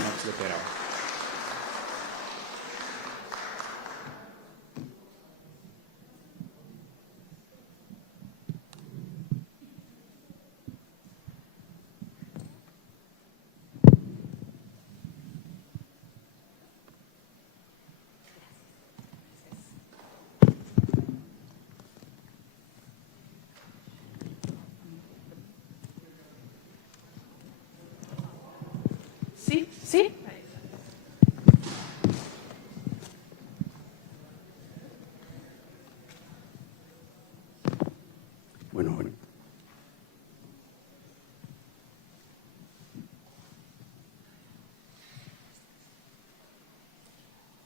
¿Sí? Bueno.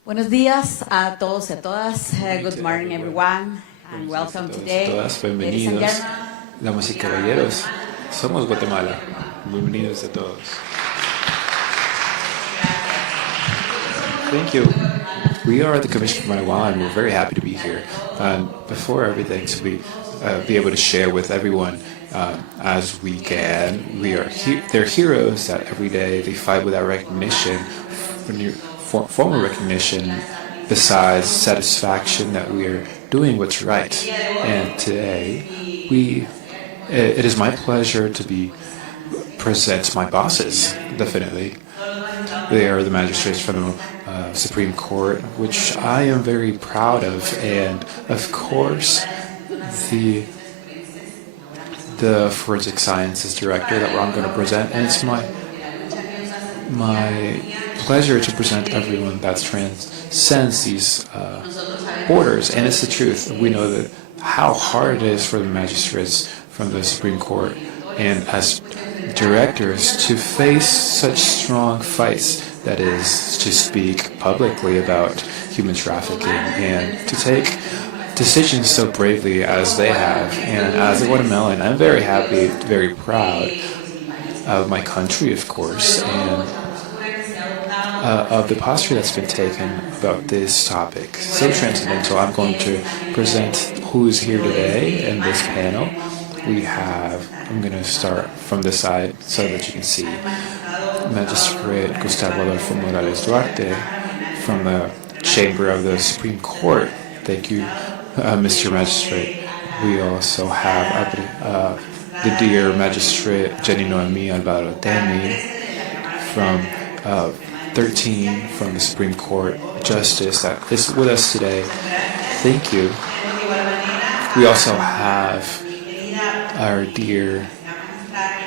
Buenos días a todos y a todas. Good morning, everyone, and welcome today. Todas, bienvenidos. Damas y caballeros, somos Guatemala. Bienvenidos a todos. Thank you. We are the Commission for Guatemala, and we're very happy to be here. Before everything, to be able to share with everyone as we can. They're heroes that every day they fight without recognition, formal recognition, besides satisfaction that we are doing what's right. And today, it is my pleasure to be present my bosses, definitely. They are the magistrates from the Supreme Court, which I am very proud of, and of course, the forensic sciences director that I'm going to present, and it's my pleasure to present everyone that transcends these borders, and it's the truth. We know that how hard it is for the magistrates from the Supreme Court and as directors to face such strong fights, that is, to speak publicly about human trafficking and to take decisions so bravely as they have. And as a Guatemalan, I'm very happy, very proud of my country, of course, and of the posture that's been taken about this topic. So transcendental. I'm going to present who is here today in this panel. I'm going to start from the side so that you can see Magistrate Gustavo Adolfo Morales Duarte from the Chamber of the Supreme Court. Thank you, Mr. Magistrate. We also have the dear Magistrate Jenny Noemi Alvaro Temi from 13 from the Supreme Court Justice that is with us today. Thank you. We also have our dear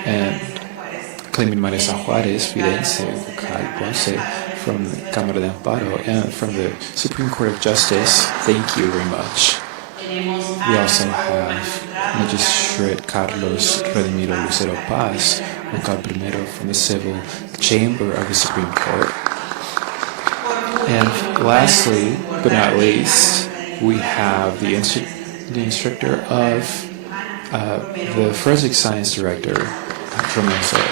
and claiming Marisa Juarez, Fidense, from the Cámara de Amparo and from the Supreme Court of Justice. Thank you very much. We also have Magistrate Carlos Redimiro Lucero Paz, vocal primero from the Civil Chamber of the Supreme Court. And lastly, but not least, we have the instructor of the Forensic Science Director from Minnesota.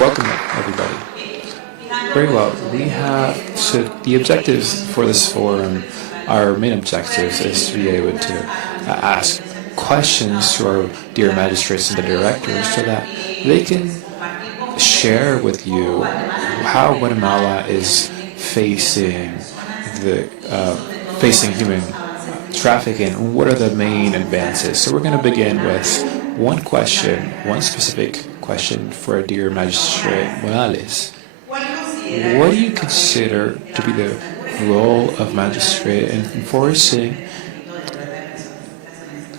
Welcome, everybody. Very well. So the objectives for this forum, our main objectives is to be able to ask questions to our dear magistrates and the directors so that they can share with you how Guatemala is facing human trafficking and what are the main advances. So we're going to begin with one specific question for our dear Magistrate Morales. What do you consider to be the role of magistrate in enforcing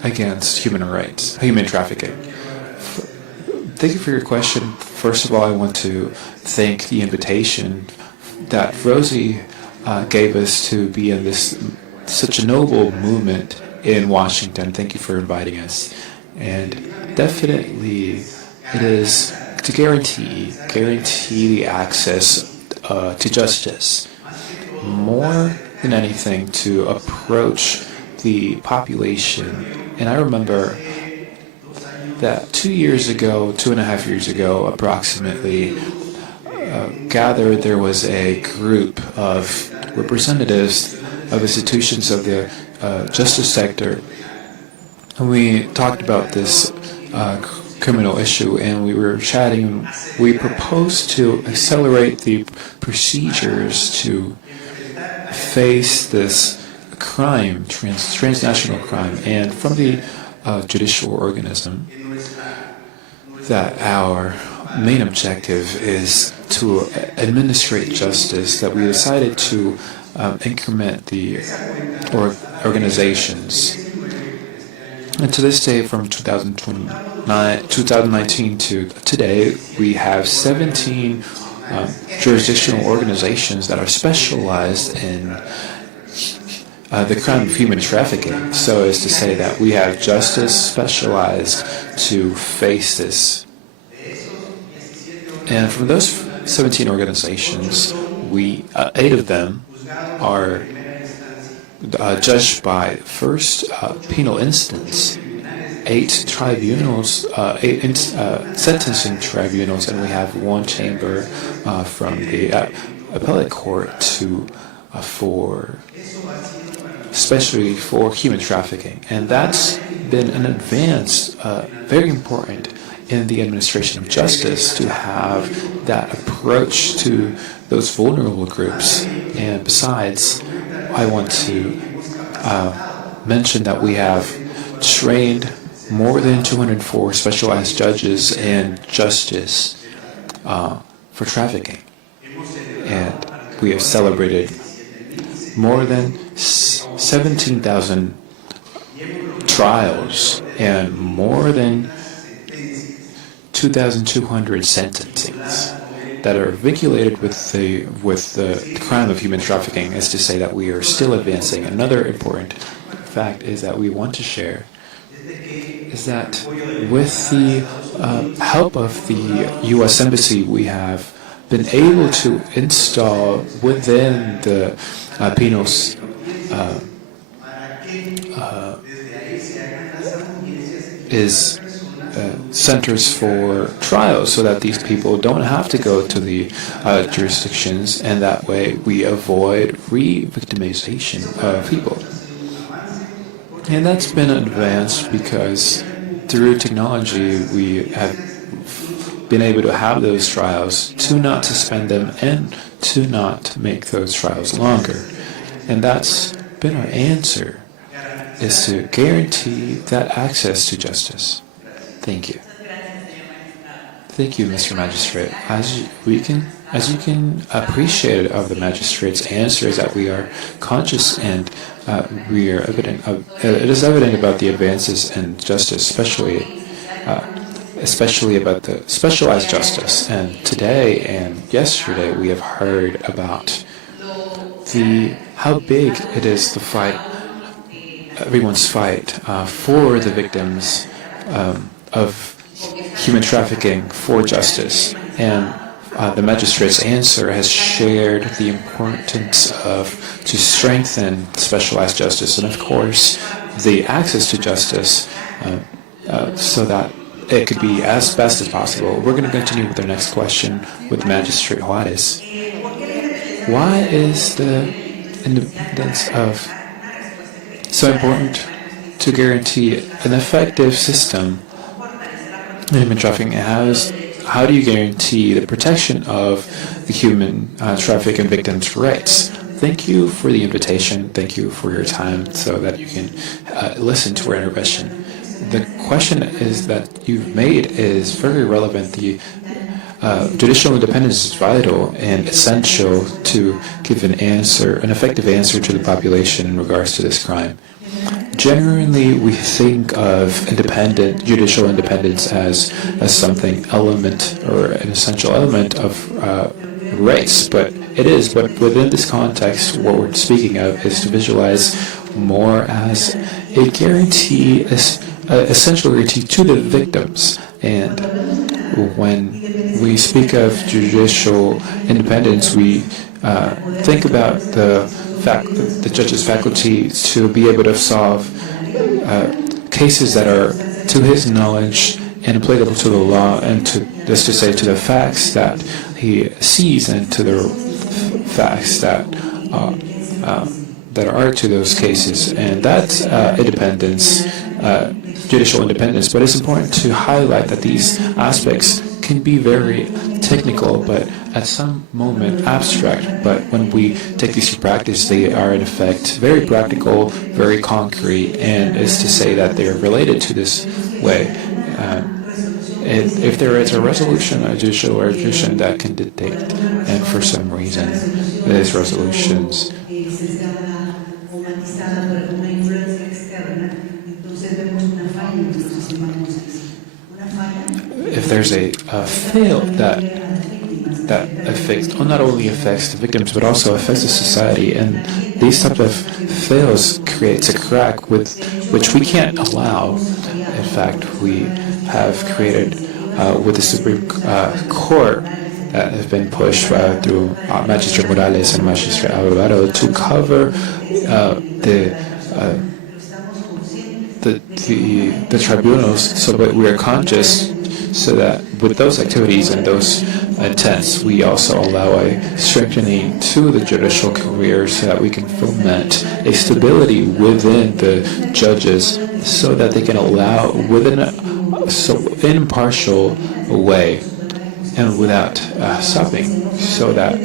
against human trafficking? Thank you for your question. First of all, I want to thank the invitation that Rosie gave us to be in such a noble movement in Washington. Thank you for inviting us. And definitely it is to guarantee the access to justice. More than anything, to approach the population. And I remember that 2.5 years ago, approximately, there was a group of representatives of institutions of the justice sector, and we talked about this criminal issue, and we were chatting. We proposed to accelerate the procedures to face this crime, transnational crime, and from the judicial organism, that our main objective is to administrate justice, that we decided to increment the organizations. And to this day, from 2019 to today, we have 17 jurisdictional organizations that are specialized in the crime of human trafficking. So as to say that we have justice specialized to face this. And from those 17 organizations, 8 of them are judged by first penal instance, 8 tribunals, 8 sentencing tribunals, and we have one chamber from the appellate court especially for human trafficking. And that's been an advance, very important in the administration of justice, to have that approach to those vulnerable groups. And besides, I want to mention that we have trained more than 204 specialized judges and justice for trafficking. And we have celebrated more than 17,000 trials and more than 2,200 sentencings that are vinculated with the crime of human trafficking, is to say that we are still advancing. Another important fact is that we want to share is that with the help of the U.S. Embassy, we have been able to install within the penals centers for trials, so that these people don't have to go to the jurisdictions, and that way we avoid re-victimization of people. And that's been advanced because through technology we have been able to have those trials, to not suspend them and to not make those trials longer. And that's been our answer, is to guarantee that access to justice. Thank you. Thank you, Mr. Magistrate. As you can appreciate of the magistrate's answer, is that we are conscious and we are evident. It is evident about the advances in justice, especially about the specialized justice. And today and yesterday, we have heard about how big it is, the fight, everyone's fight for the victims of human trafficking, for justice. And the magistrate's answer has shared the importance to strengthen specialized justice, and of course the access to justice, so that it could be as best as possible. We're going to continue with our next question with Magistrate Juarez. Why is the independence of so important to guarantee an effective system in human trafficking? How do you guarantee the protection of the human trafficking victims' rights? Thank you for the invitation. Thank you for your time so that you can listen to our intervention. The question is that you've made is very relevant. The judicial independence is vital and essential to give an effective answer to the population in regards to this crime. Generally, we think of judicial independence as something element or an essential element of rights, but it is. But within this context, what we're speaking of is to visualize more as a guarantee, essential guarantee to the victims. And when we speak of judicial independence, we think about the judge's faculty to be able to solve cases that are to his knowledge and applicable to the law, and to the facts that he sees and to the facts that are to those cases. And that's independence, judicial independence. But it's important to highlight that these aspects can be very technical, but at some moment abstract. But when we take these to practice, they are in effect very practical, very concrete, and is to say that they are related to this way. If there is a resolution, a judicial resolution that can dictate, and for some reason, these resolutions if there's a fail that affects, not only affects the victims but also affects the society, and these type of fails creates a crack which we can't allow. In fact, we have created with the Supreme Court that has been pushed through Magistrate Morales and Magistrate Alvarado to cover the tribunals, so that we are conscious, so that with those activities and those intents, we also allow a strengthening to the judicial career, so that we can foment a stability within the judges, so that they can allow within an impartial way and without stopping, so that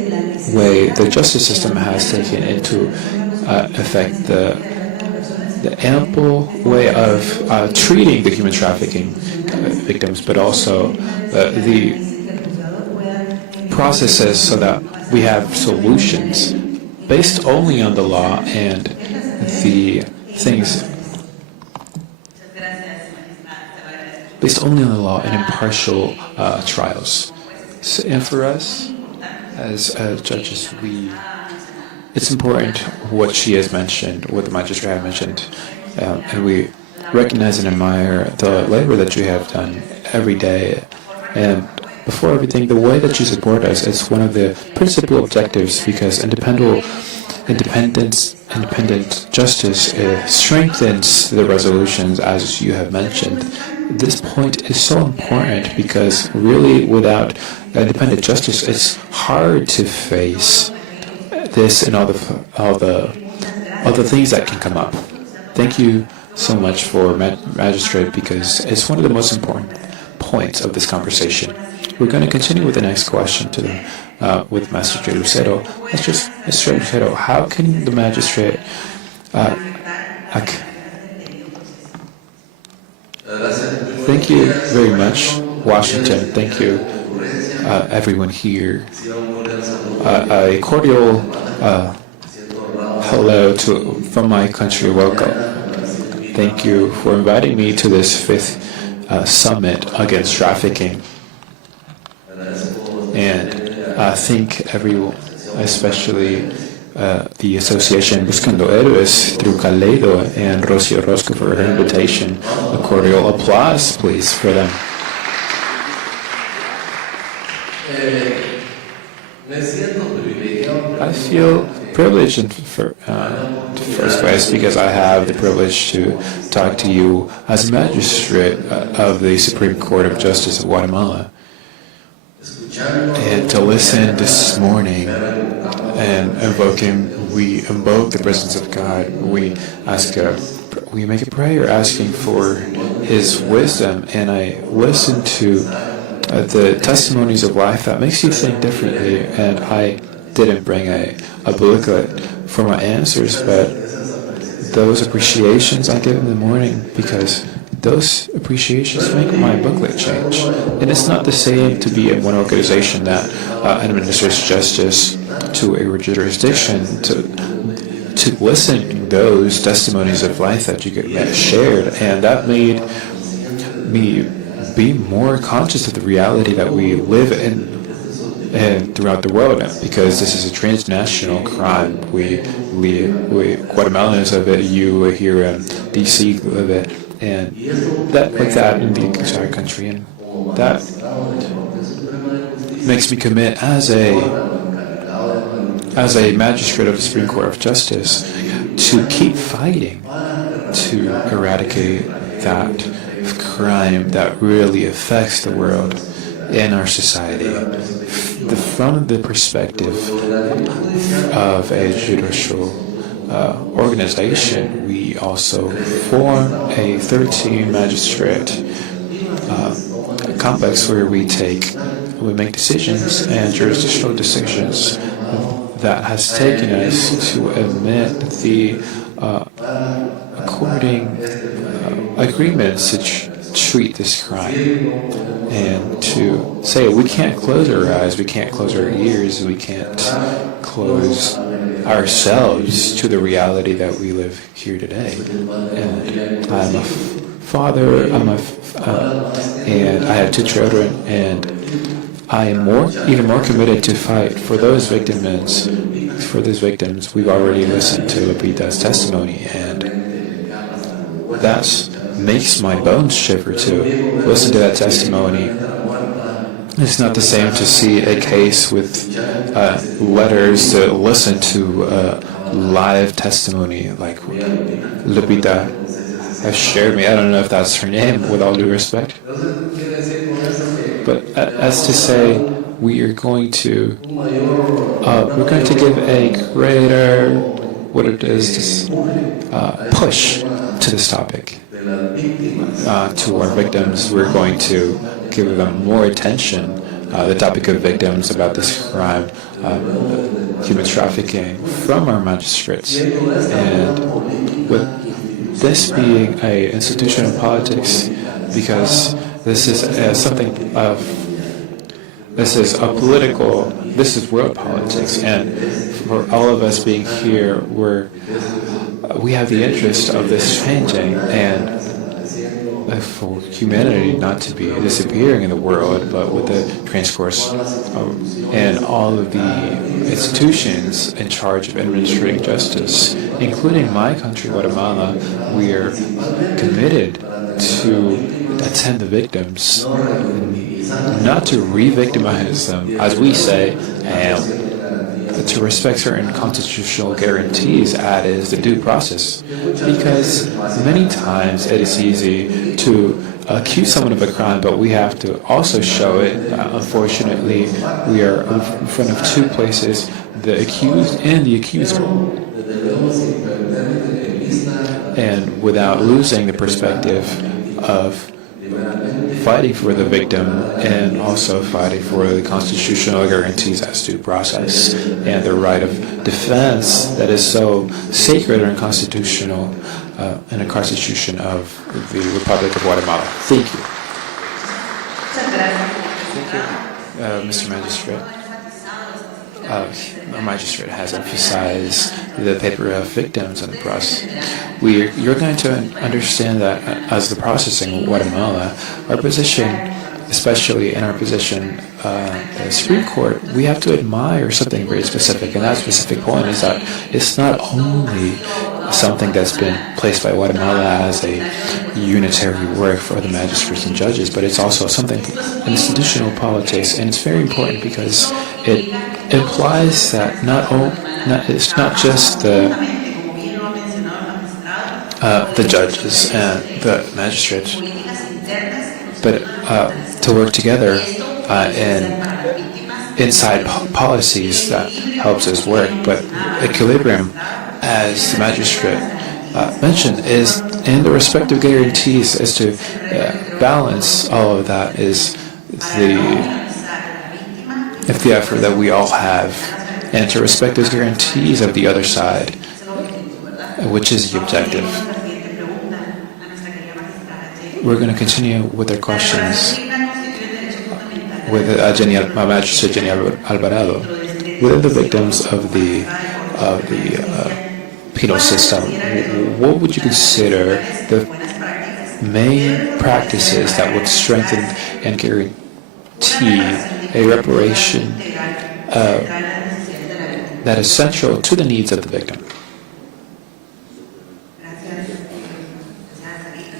way the justice system has taken into effect the the ample way of treating the human trafficking victims, but also the processes so that we have solutions based only on the law and the things based only on the law and impartial trials. So, and for us, as judges, it's important what she has mentioned, what the magistrate has mentioned, and we recognize and admire the labor that you have done every day. And before everything, the way that you support us is one of the principal objectives, because independent justice strengthens the resolutions, as you have mentioned. This point is so important because really without independent justice, it's hard to face this and all the things that can come up. Thank you so much for Magistrate, because it's one of the most important points of this conversation. We're going to continue with the next question with Magistrate Lucero. Magistrate Lucero, how can the magistrate Thank you very much, Washington. Thank you, everyone here. A cordial hello from my country. Welcome. Thank you for inviting me to this 5th summit against trafficking. And I thank everyone, especially the association Buscando Héroes through Kaleido and Rocio Rosco for her invitation. A cordial applause, please, for them. I feel privileged in first place because I have the privilege to talk to you as a magistrate of the Supreme Court of Justice of Guatemala, and to listen this morning and we invoke the presence of God. We make a prayer asking for His wisdom, and I listen to the testimonies of life that makes you think differently. And I didn't bring a booklet for my answers, but those appreciations I give in the morning, because those appreciations make my booklet change. And it's not the same to be in one organization that administers justice to a jurisdiction, to listen to those testimonies of life that you get shared. And that made me be more conscious of the reality that we live in and throughout the world, because this is a transnational crime. We Guatemalans live it, you here in DC live it, and that like that in the entire country, and that makes me commit as a magistrate of the Supreme Court of Justice to keep fighting to eradicate that crime that really affects the world in our society. From the perspective of a judicial organization, we also form a 13 magistrate complex where we make decisions and jurisdictional decisions that has taken us to admit the according agreements to treat this crime, and to say we can't close our eyes, we can't close our ears, we can't close ourselves to the reality that we live here today. And I'm a father, and I have 2 children, and I am even more committed to fight for those victims. For those victims, we've already listened to Lupita's testimony, and that makes my bones shiver to listen to that testimony. It's not the same to see a case with letters, to listen to live testimony like Lupita has shared me. I don't know if that's her name, with all due respect. But as to say, we are going to give a greater, what it is, push to this topic. To our victims, we're going to give them more attention. The topic of victims about this crime, human trafficking, from our magistrates, and this being a institution of politics, because this is this is world politics, and for all of us being here, we have the interest of this changing, and for humanity not to be disappearing in the world, but with the transcourse and all of the institutions in charge of administrating justice, including my country, Guatemala, we are committed to attend the victims, not to re-victimize them, as we say, and to respect certain constitutional guarantees, that is the due process. Because many times it is easy to accuse someone of a crime, but we have to also show it. Unfortunately, we are in front of two places, the accused and the accuser. And without losing the perspective of fighting for the victim and also fighting for the constitutional guarantees as due process and the right of defense that is so sacred and constitutional in the Constitution of the Republic of Guatemala. Thank you. Thank you, Mr. Magistrate. Our magistrate has emphasized the paper of victims in the process. You're going to understand that as the processing in Guatemala, our position, especially in our position in the Supreme Court, we have to admire something very specific, and that specific point is that it's not only something that's been placed by Guatemala as a unitary work for the magistrates and judges, but it's also something institutional politics, and it's very important because it implies that it's not just the judges and the magistrates, but to work together inside policies that helps us work. But equilibrium, as the magistrate mentioned, is in the respective guarantees as to balance all of that is the effort that we all have, and to respect those guarantees of the other side, which is the objective. We're going to continue with our questions with Magistrate Jenny Alvarado. What are the victims of the penal system? What would you consider the main practices that would strengthen and guarantee a reparation that is central to the needs of the victim?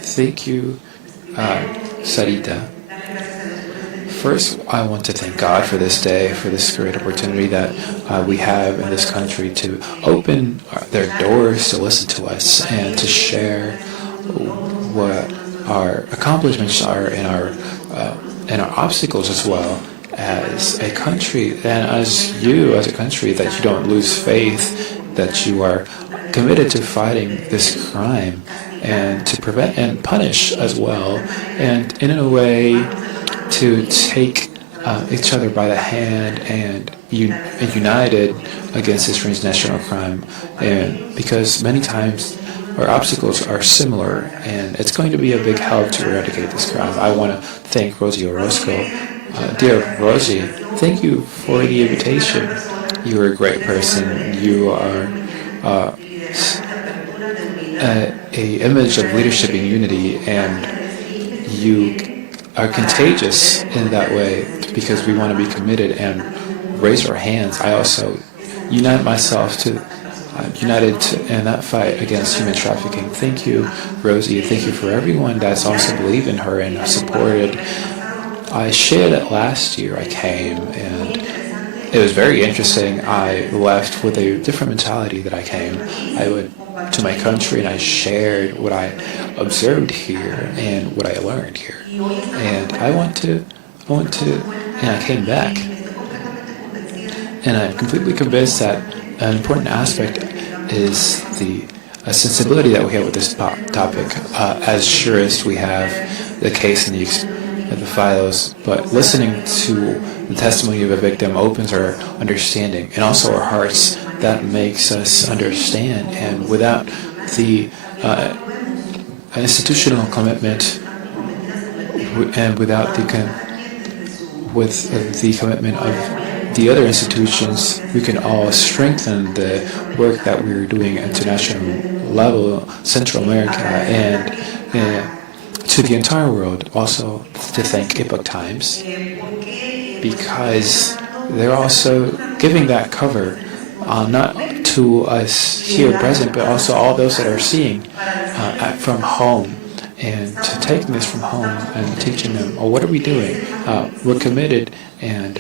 Thank you, Sarita. First, I want to thank God for this day, for this great opportunity that we have in this country to open their doors to listen to us and to share what our accomplishments are and our obstacles as well as a country, and as a country, that you don't lose faith, that you are committed to fighting this crime and to prevent and punish as well, and in a way to take each other by the hand and united against this transnational crime. And because many times our obstacles are similar, and it's going to be a big help to eradicate this crime. I want to thank Rosie Orozco. Dear Rosie, thank you for the invitation. You are a great person. You are a image of leadership and unity, and you are contagious in that way because we want to be committed and raise our hands. I also unite myself to united in that fight against human trafficking. Thank you, Rosie. Thank you for everyone that's also believed in her and supported. I shared it last year. I came, and it was very interesting. I left with a different mentality that I came. I went to my country and I shared what I observed here and what I learned here. And I came back. And I'm completely convinced that an important aspect is the sensibility that we have with this topic. As jurists, we have the case and the files, but listening to the testimony of a victim opens our understanding and also our hearts. That makes us understand, and without the an institutional commitment, and without the commitment of the other institutions, we can all strengthen the work that we're doing at international level, Central America, and to the entire world. Also to thank Epoch Times, because they're also giving that cover not to us here present, but also all those that are seeing from home, and to taking this from home and teaching them, oh, what are we doing? We're committed, and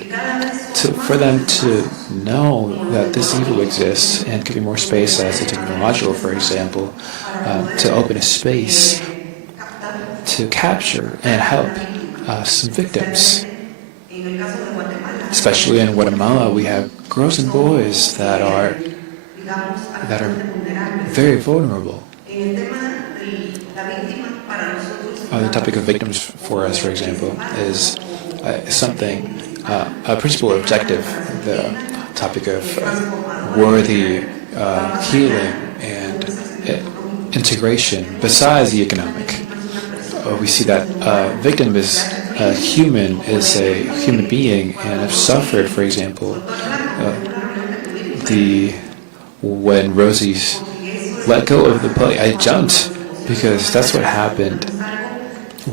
for them to know that this evil exists, and giving more space as a technological, for example, to open a space to capture and help some victims. Especially in Guatemala, we have girls and boys that are very vulnerable. The topic of victims for us, for example, is something, a principal objective, the topic of worthy healing and integration besides the economic. We see that victim is a human being, and have suffered, for example, when Rosie's let go of the plate, I jumped, because that's what happened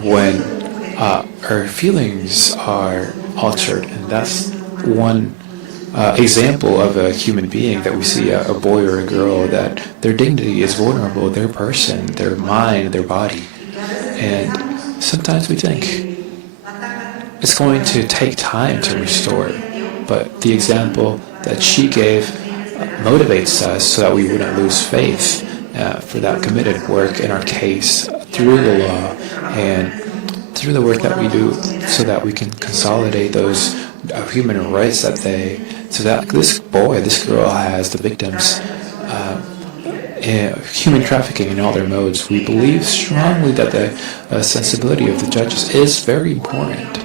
when her feelings are altered, and that's one example of a human being that we see, a boy or a girl, that their dignity is vulnerable, their person, their mind, their body. And sometimes we think it's going to take time to restore, but the example that she gave motivates us so that we wouldn't lose faith for that committed work in our case through the law and through the work that we do, so that we can consolidate those human rights so that this boy, this girl has the victims human trafficking in all their modes. We believe strongly that the sensibility of the judges is very important.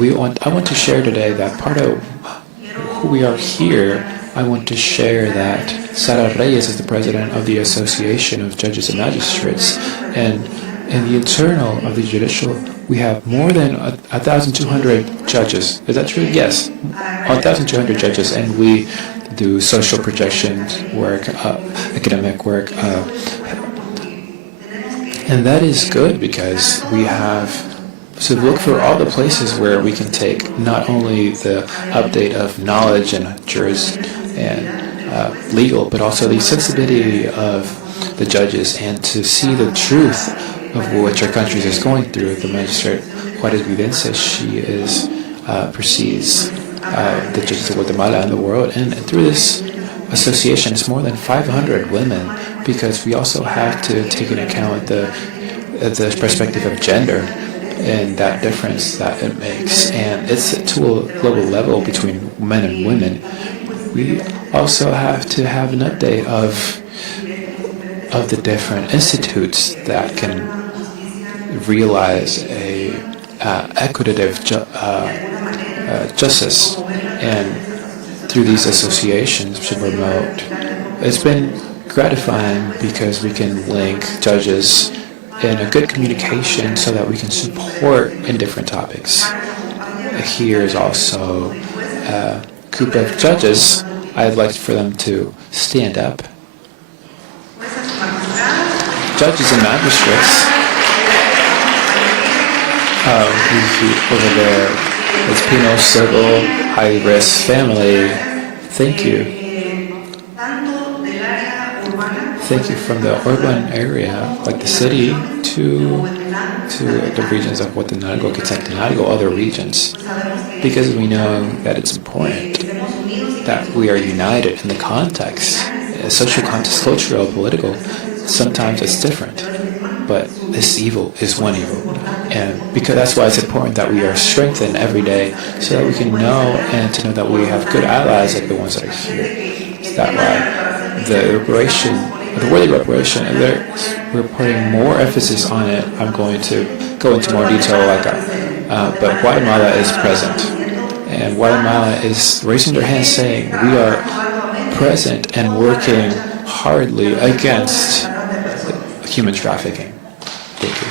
I want to share today that part of who we are here. I want to share that Sara Reyes is the president of the Association of Judges and Magistrates, and in the internal of the judicial, we have more than 1,200 judges. Is that true? Yes, 1,200 judges, and we do social projections work, academic work, and that is good because we have to look for all the places where we can take not only the update of knowledge and jurors and legal, but also the sensibility of the judges, and to see the truth of what our country is going through. The magistrate Juárez Vidense, she precedes the judges of Guatemala and the world, and through this association, it's more than 500 women, because we also have to take into account the perspective of gender and that difference that it makes, and it's to a global level between men and women. We also have to have an update of the different institutes that can realize a equitative justice, and through these associations to promote. It's been gratifying because we can link judges in a good communication so that we can support in different topics. Here is also a group of judges. I'd like for them to stand up. Judges and magistrates. Over there, it's penal, civil, high-risk family. Thank you. Thank you from the urban area, like the city, to the regions of Huehuetenango, Quetzaltenango, other regions, because we know that it's important that we are united in the context, social context, cultural, political. Sometimes it's different, but this evil is one evil, and because that's why it's important that we are strengthened every day, so that we can know and to know that we have good allies like the ones that are here. Is that why the reparation, the worthy reparation, and we're putting more emphasis on it. I'm going to go into more detail, but Guatemala is present, and Guatemala is raising their hands, saying we are present and working hardly against human trafficking. Thank you.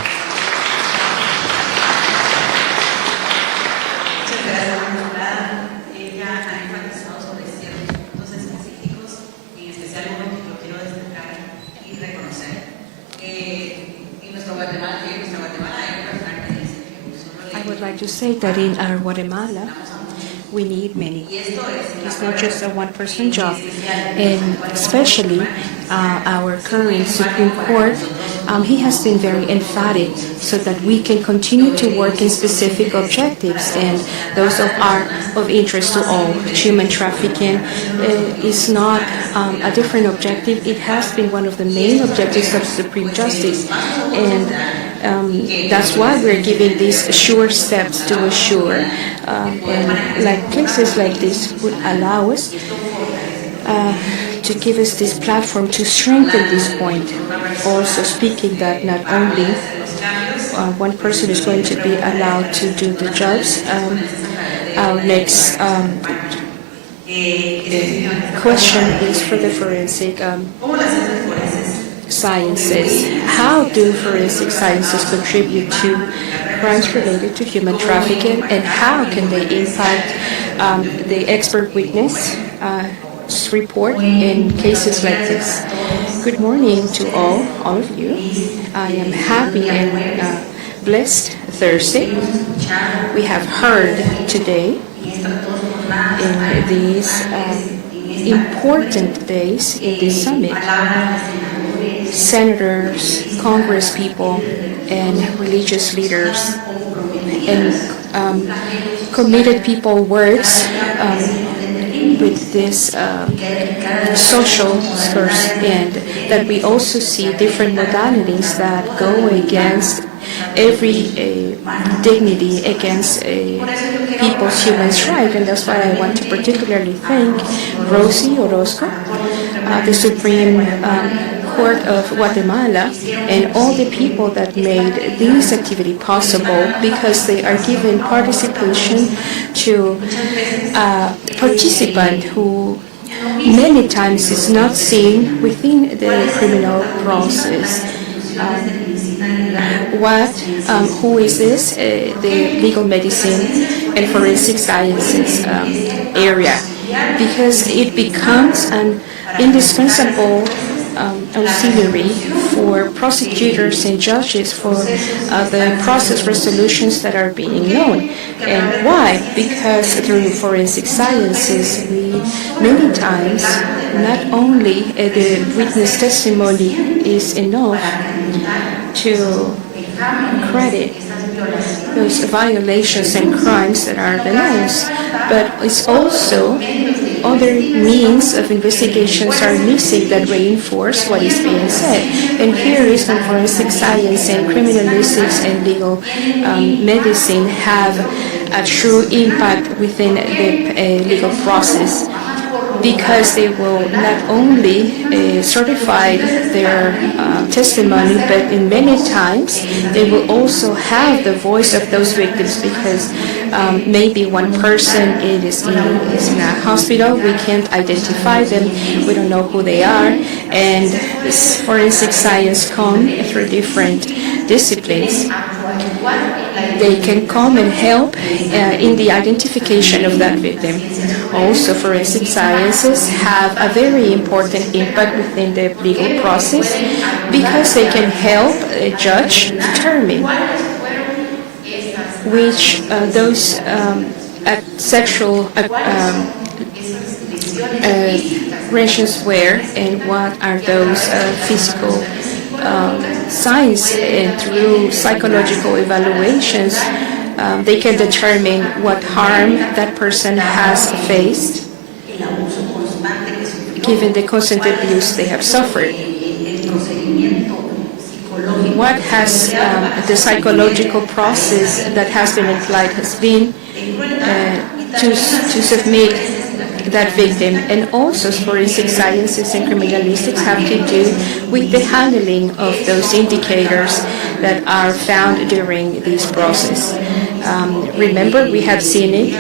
I would like to say that in our Guatemala, we need many. It's not just a one-person job. And especially our current Supreme Court, he has been very emphatic so that we can continue to work in specific objectives, and those are of interest to all. Human trafficking is not a different objective. It has been one of the main objectives of Supreme Justice. And that's why we're giving these sure steps to assure, and like places like this would allow us to give us this platform to strengthen this point. Also speaking that not only one person is going to be allowed to do the jobs. Our next question is for the forensic sciences. How do forensic sciences contribute to crimes related to human trafficking, and how can they impact the expert witness report in cases like this? Good morning to all of you. I am happy and blessed Thursday. We have heard today in these important days in this summit, senators, Congress people, and religious leaders, and committed people works with this social source, and that we also see different modalities that go against every dignity, against people's human rights. And that's why I want to particularly thank Rosie Orozco, the Supreme Court of Guatemala, and all the people that made this activity possible, because they are given participation to a participant who many times is not seen within the criminal process. Who is this? The legal medicine and forensic sciences area, because it becomes an indispensable auxiliary for prosecutors and judges for the process resolutions that are being known. And why? Because through forensic sciences, we many times, not only the witness testimony is enough to credit those violations and crimes that are denounced, but it's also other means of investigations are missing that reinforce what is being said. And here is when forensic science and criminalistics and legal medicine have a true impact within the legal process, because they will not only certify their testimony, but in many times they will also have the voice of those victims, because maybe one person is in a hospital, we can't identify them, we don't know who they are, and this forensic science come through different disciplines. They can come and help in the identification of that victim. Also, forensic sciences have a very important impact within the legal process, because they can help a judge determine which those sexual aggressions were, and what are those physical signs, and through psychological evaluations, they can determine what harm that person has faced, given the constant abuse they have suffered. What has the psychological process that has been implied has been to submit that victim. And also forensic sciences and criminalistics have to do with the handling of those indicators that are found during this process. Remember, we have seen it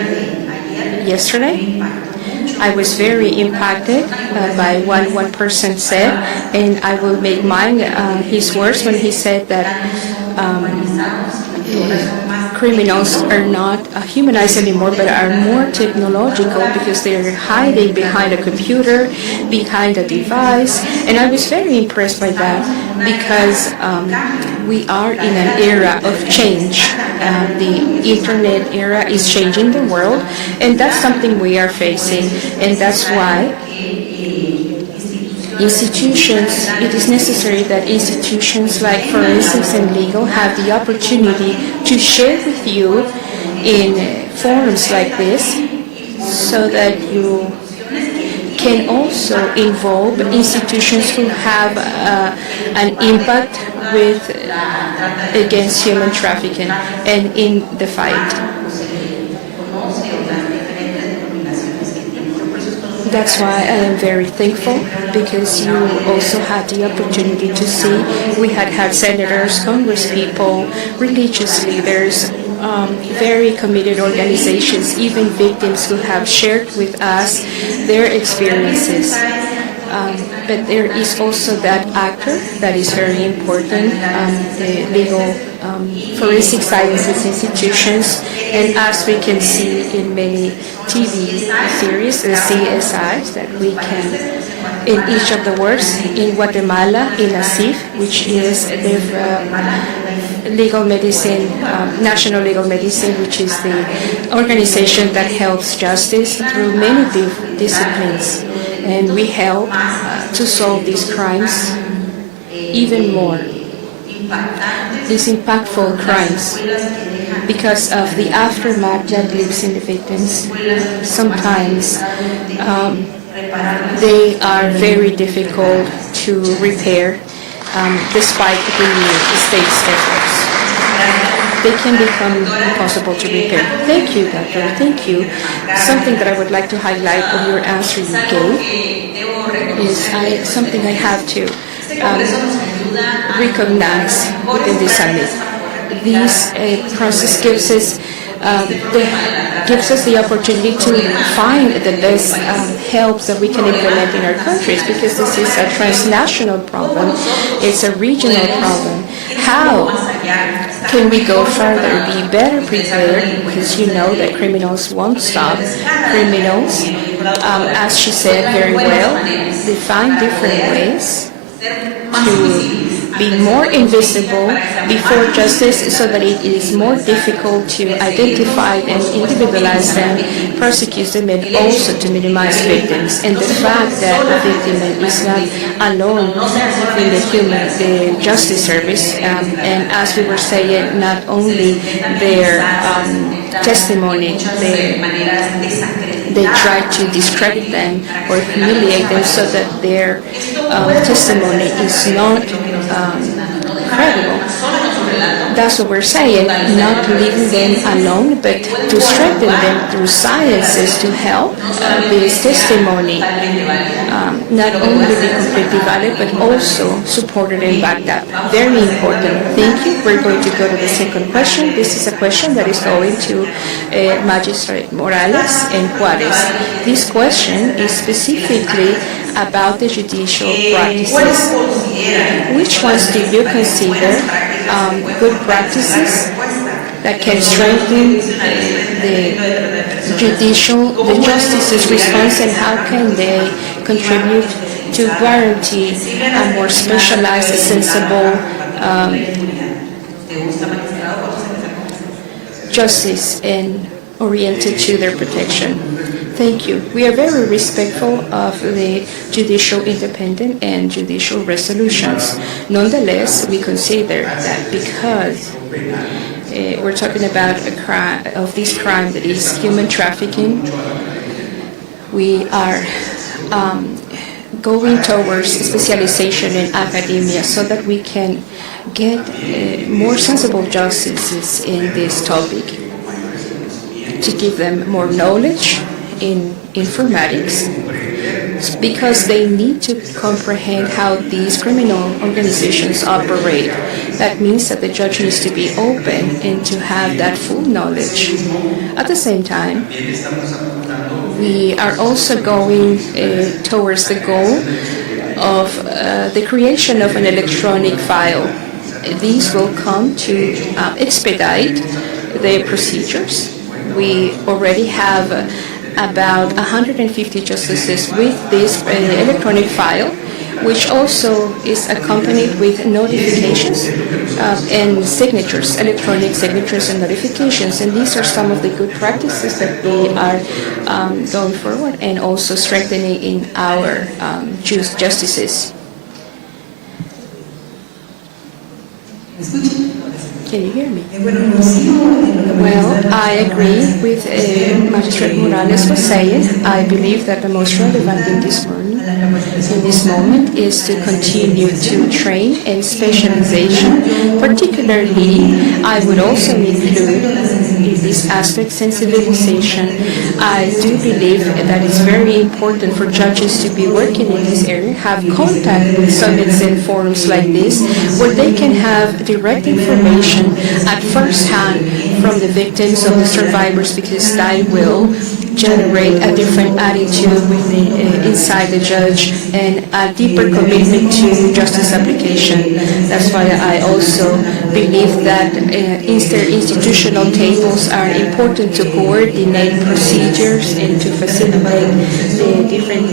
yesterday I was very impacted by what one person said, and I will make mine his words when he said that criminals are not humanized anymore, but are more technological because they're hiding behind a computer, behind a device. And I was very impressed by that because we are in an era of change. The internet era is changing the world, and that's something we are facing. And that's why institutions, it is necessary that institutions like forensics and legal have the opportunity to share with you in forums like this so that you can also involve institutions who have an impact against human trafficking and in the fight. That's why I am very thankful, because you also had the opportunity to see. We had senators, congresspeople, religious leaders, very committed organizations, even victims who have shared with us their experiences. But there is also that actor that is very important, the legal forensic sciences institutions, and as we can see in many TV series, the CSIs, that we can, in each of the words, in Guatemala, in ASIF, which is the legal medicine, National Legal Medicine, which is the organization that helps justice through many disciplines. And we help to solve these crimes even more, these impactful crimes, because of the aftermath that lives in the victims. Sometimes they are very difficult to repair despite the state's efforts. They can become impossible to repair. Thank you, Doctor. Thank you. Something that I would like to highlight of your answer you gave is something I have to recognize within this summit. This process gives us the opportunity to find the best helps that we can implement in our countries, because this is a transnational problem. It's a regional problem. How can we go further, be better prepared, because you know that criminals won't stop. Criminals, as she said very well, they find different ways to be more invisible before justice, so that it is more difficult to identify and individualize them, prosecute them, and also to minimize victims. And the fact that the victim is not alone in the justice service, and as we were saying, not only their testimony, they try to discredit them or humiliate them so that their testimony is not credible. That's what we're saying, not leaving them alone, but to strengthen them through sciences to help this testimony not only be completely valid, but also supported and backed up. Very important. Thank you. We're going to go to the second question. This is a question that is going to Magistrate Morales and Juarez. This question is specifically about the judicial practices. Which ones do you consider good practices that can strengthen the justice's response, and how can they contribute to guarantee a more specialized, sensible justice and oriented to their protection? Thank you. We are very respectful of the judicial independence and judicial resolutions. Nonetheless, we consider that because we're talking about a crime, of this crime that is human trafficking, we are going towards specialization in academia so that we can get more sensible justices in this topic, to give them more knowledge in informatics, because they need to comprehend how these criminal organizations operate. That means that the judge needs to be open and to have that full knowledge. At the same time, we are also going towards the goal of the creation of an electronic file. These will come to expedite the procedures. We already have about 150 justices with this electronic file, which also is accompanied with notifications and signatures, electronic signatures and notifications. And these are some of the good practices that we are going forward and also strengthening in our justices. Can you hear me? Well, I agree with Magistrate Morales was saying. I believe that the most relevant in this moment is to continue to train and specialization. Particularly, I would also include in this aspect sensibilization. I do believe that it's very important for judges to be working in this area, have contact with summits and forums like this, where they can have direct information at first hand from the victims or the survivors, because that will generate a different attitude inside the judge and a deeper commitment to justice application. That's why I also believe that institutional tables are important to coordinate procedures and to facilitate the different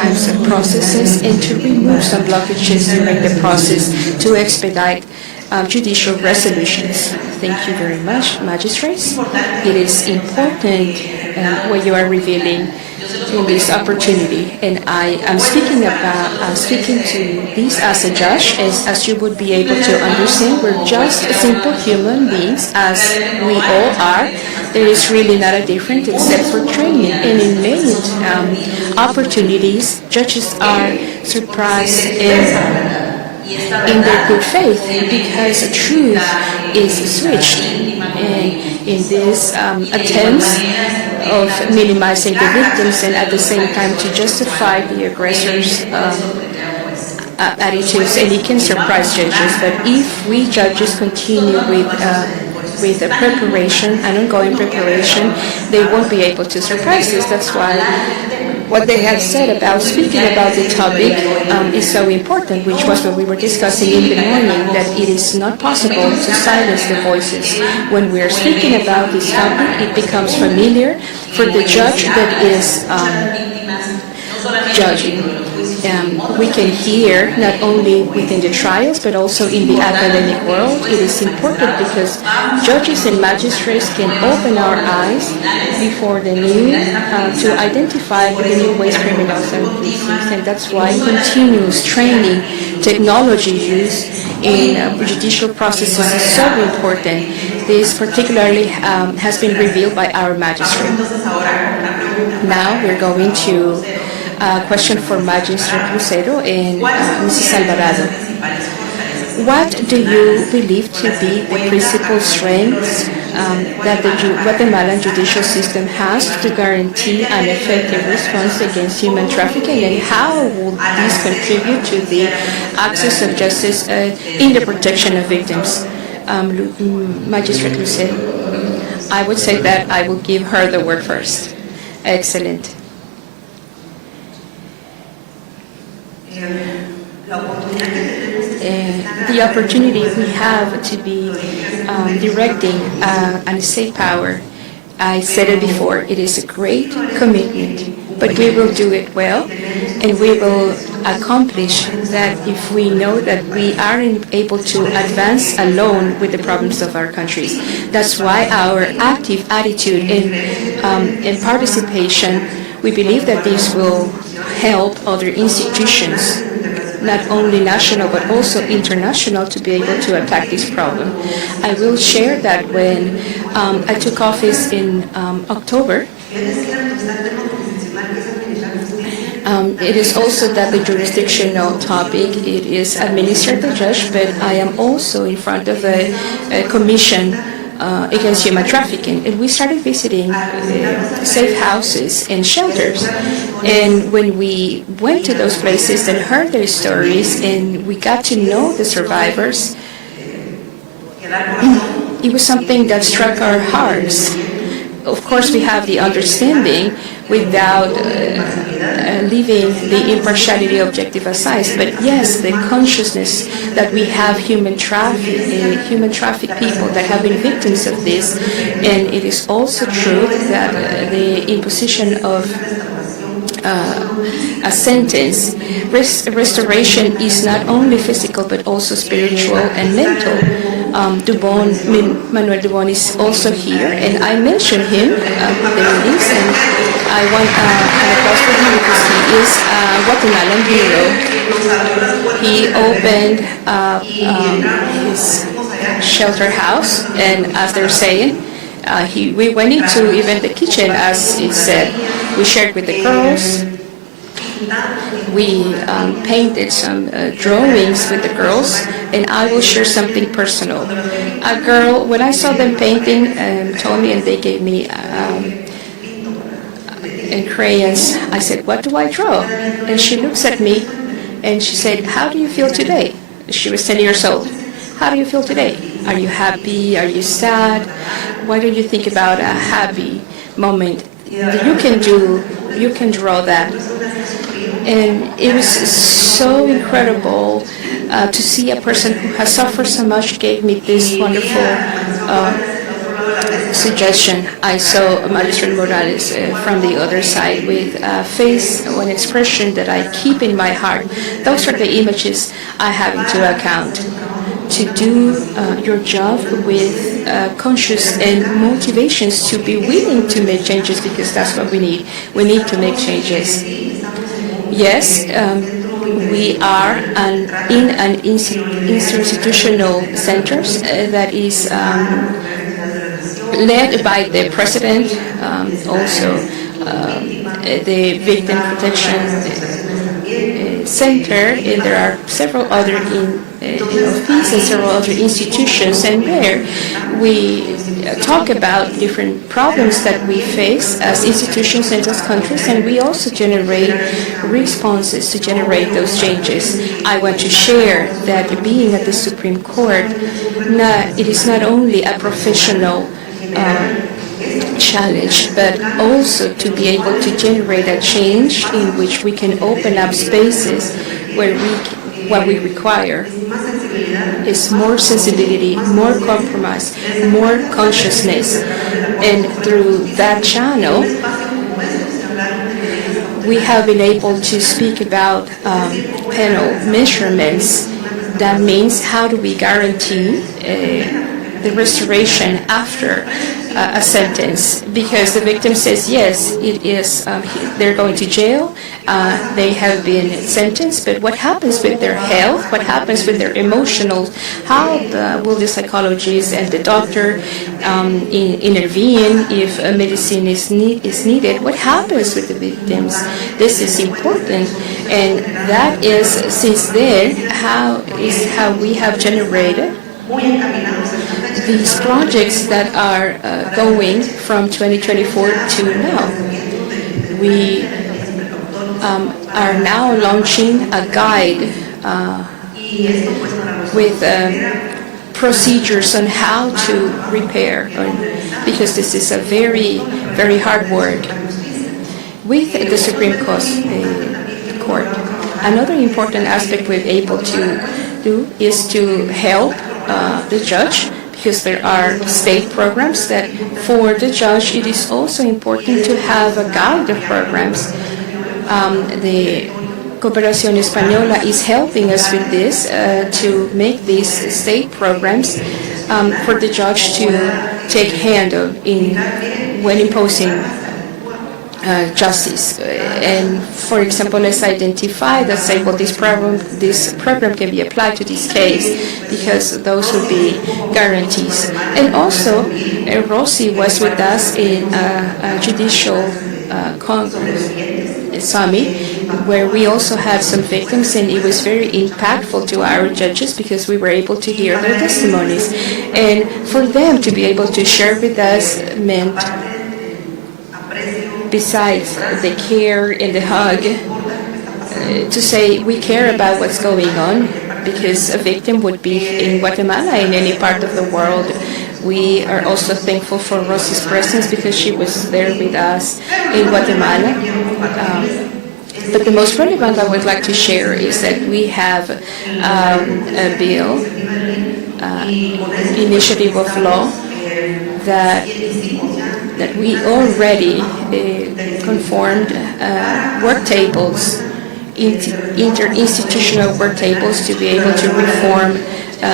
types of processes and to remove some blockages during the process to expedite judicial resolutions. Thank you very much, magistrates. It is important what you are revealing in this opportunity, and I am speaking to this as a judge, as you would be able to understand. We're just simple human beings, as we all are. There is really not a difference except for training, and in many opportunities, judges are surprised in their good faith, because the truth is switched. And in these attempts of minimizing the victims and at the same time to justify the aggressors' attitudes, and it can surprise judges. But if we judges continue with a preparation, an ongoing preparation, they won't be able to surprise us. That's why what they have said about speaking about the topic is so important, which was what we were discussing in the morning, that it is not possible to silence the voices. When we are speaking about this topic, it becomes familiar for the judge that is judging. We can hear not only within the trials but also in the academic world. It is important because judges and magistrates can open our eyes before the new to identify the new ways criminals are using, and that's why continuous training, technology use in judicial processes is so important. This particularly has been revealed by our magistrate. Now we're going to question for Magistrate Lucero and Mrs. Alvarado. What do you believe to be the principal strengths that the Guatemalan judicial system has to guarantee an effective response against human trafficking, and how will this contribute to the access of justice in the protection of victims? Magistrate Lucero. I would say that I will give her the word first. Excellent. The opportunity we have to be directing an state power, I said it before, it is a great commitment, but we will do it well, and we will accomplish that if we know that we aren't able to advance alone with the problems of our countries. That's why our active attitude and participation, we believe that this will help other institutions, not only national but also international, to be able to attack this problem. I will share that when I took office in October, it is also that the jurisdictional topic, it is administered by the judge, but I am also in front of a commission against human trafficking, and we started visiting safe houses and shelters. And when we went to those places and heard their stories and we got to know the survivors, it was something that struck our hearts. of course, we have the understanding without leaving the impartiality objective aside. But yes, the consciousness that we have human traffic people that have been victims of this. And it is also true that the imposition of a sentence, restoration is not only physical but also spiritual and mental. Manuel Dubon is also here, and I mentioned him with the release, and I want an applause for him because he is a Guatemalan hero. He opened his shelter house, and as they're saying, we went into even the kitchen, as it said. We shared with the girls. We painted some drawings with the girls, and I will share something personal. A girl, when I saw them painting, told me, and they gave me crayons. I said, "What do I draw?" And she looks at me, and she said, "How do you feel today?" She was 10 years old. "How do you feel today? Are you happy? Are you sad? Why don't you think about a happy moment? You can draw that." And it was so incredible to see a person who has suffered so much gave me this wonderful suggestion. I saw Magistrate Morales from the other side with a face, an expression that I keep in my heart. Those are the images I have into account. To do your job with conscious and motivations to be willing to make changes, because that's what we need. We need to make changes. Yes, we are in an institutional center that is led by the president, also the victim protection center, and there are several other offices and several other institutions, and there we talk about different problems that we face as institutions and as countries, and we also generate responses to generate those changes. I want to share that being at the Supreme Court, it is not only a professional challenge, but also to be able to generate a change in which we can open up spaces where what we require is more sensibility, more compromise, more consciousness. And through that channel, we have been able to speak about penal measurements. That means, how do we guarantee the restoration after a sentence? Because the victim says, yes, it is, they're going to jail, they have been sentenced, but what happens with their health? What happens with their emotional? How will the psychologist and the doctor intervene if medicine is needed? What happens with the victims? This is important, and that is, since then, how we have generated these projects that are going from 2024 to now. We are now launching a guide with procedures on how to repair, because this is a very, very hard work with the Supreme Court. Another important aspect we're able to do is to help the judge, because there are state programs that for the judge it is also important to have a guide of programs. The Cooperación Española is helping us with this to make these state programs for the judge to take hand of when imposing justice. And for example, let's identify that, say, well, this program can be applied to this case, because those would be guarantees. And also, Rossi was with us in a judicial summit where we also had some victims, and it was very impactful to our judges because we were able to hear their testimonies. And for them to be able to share with us meant, besides the care and the hug, to say we care about what's going on, because a victim would be in Guatemala, in any part of the world. We are also thankful for Rosie's presence because she was there with us in Guatemala. But the most relevant I would like to share is that we have a bill, initiative of law that we already conformed work tables, interinstitutional work tables, to be able to reform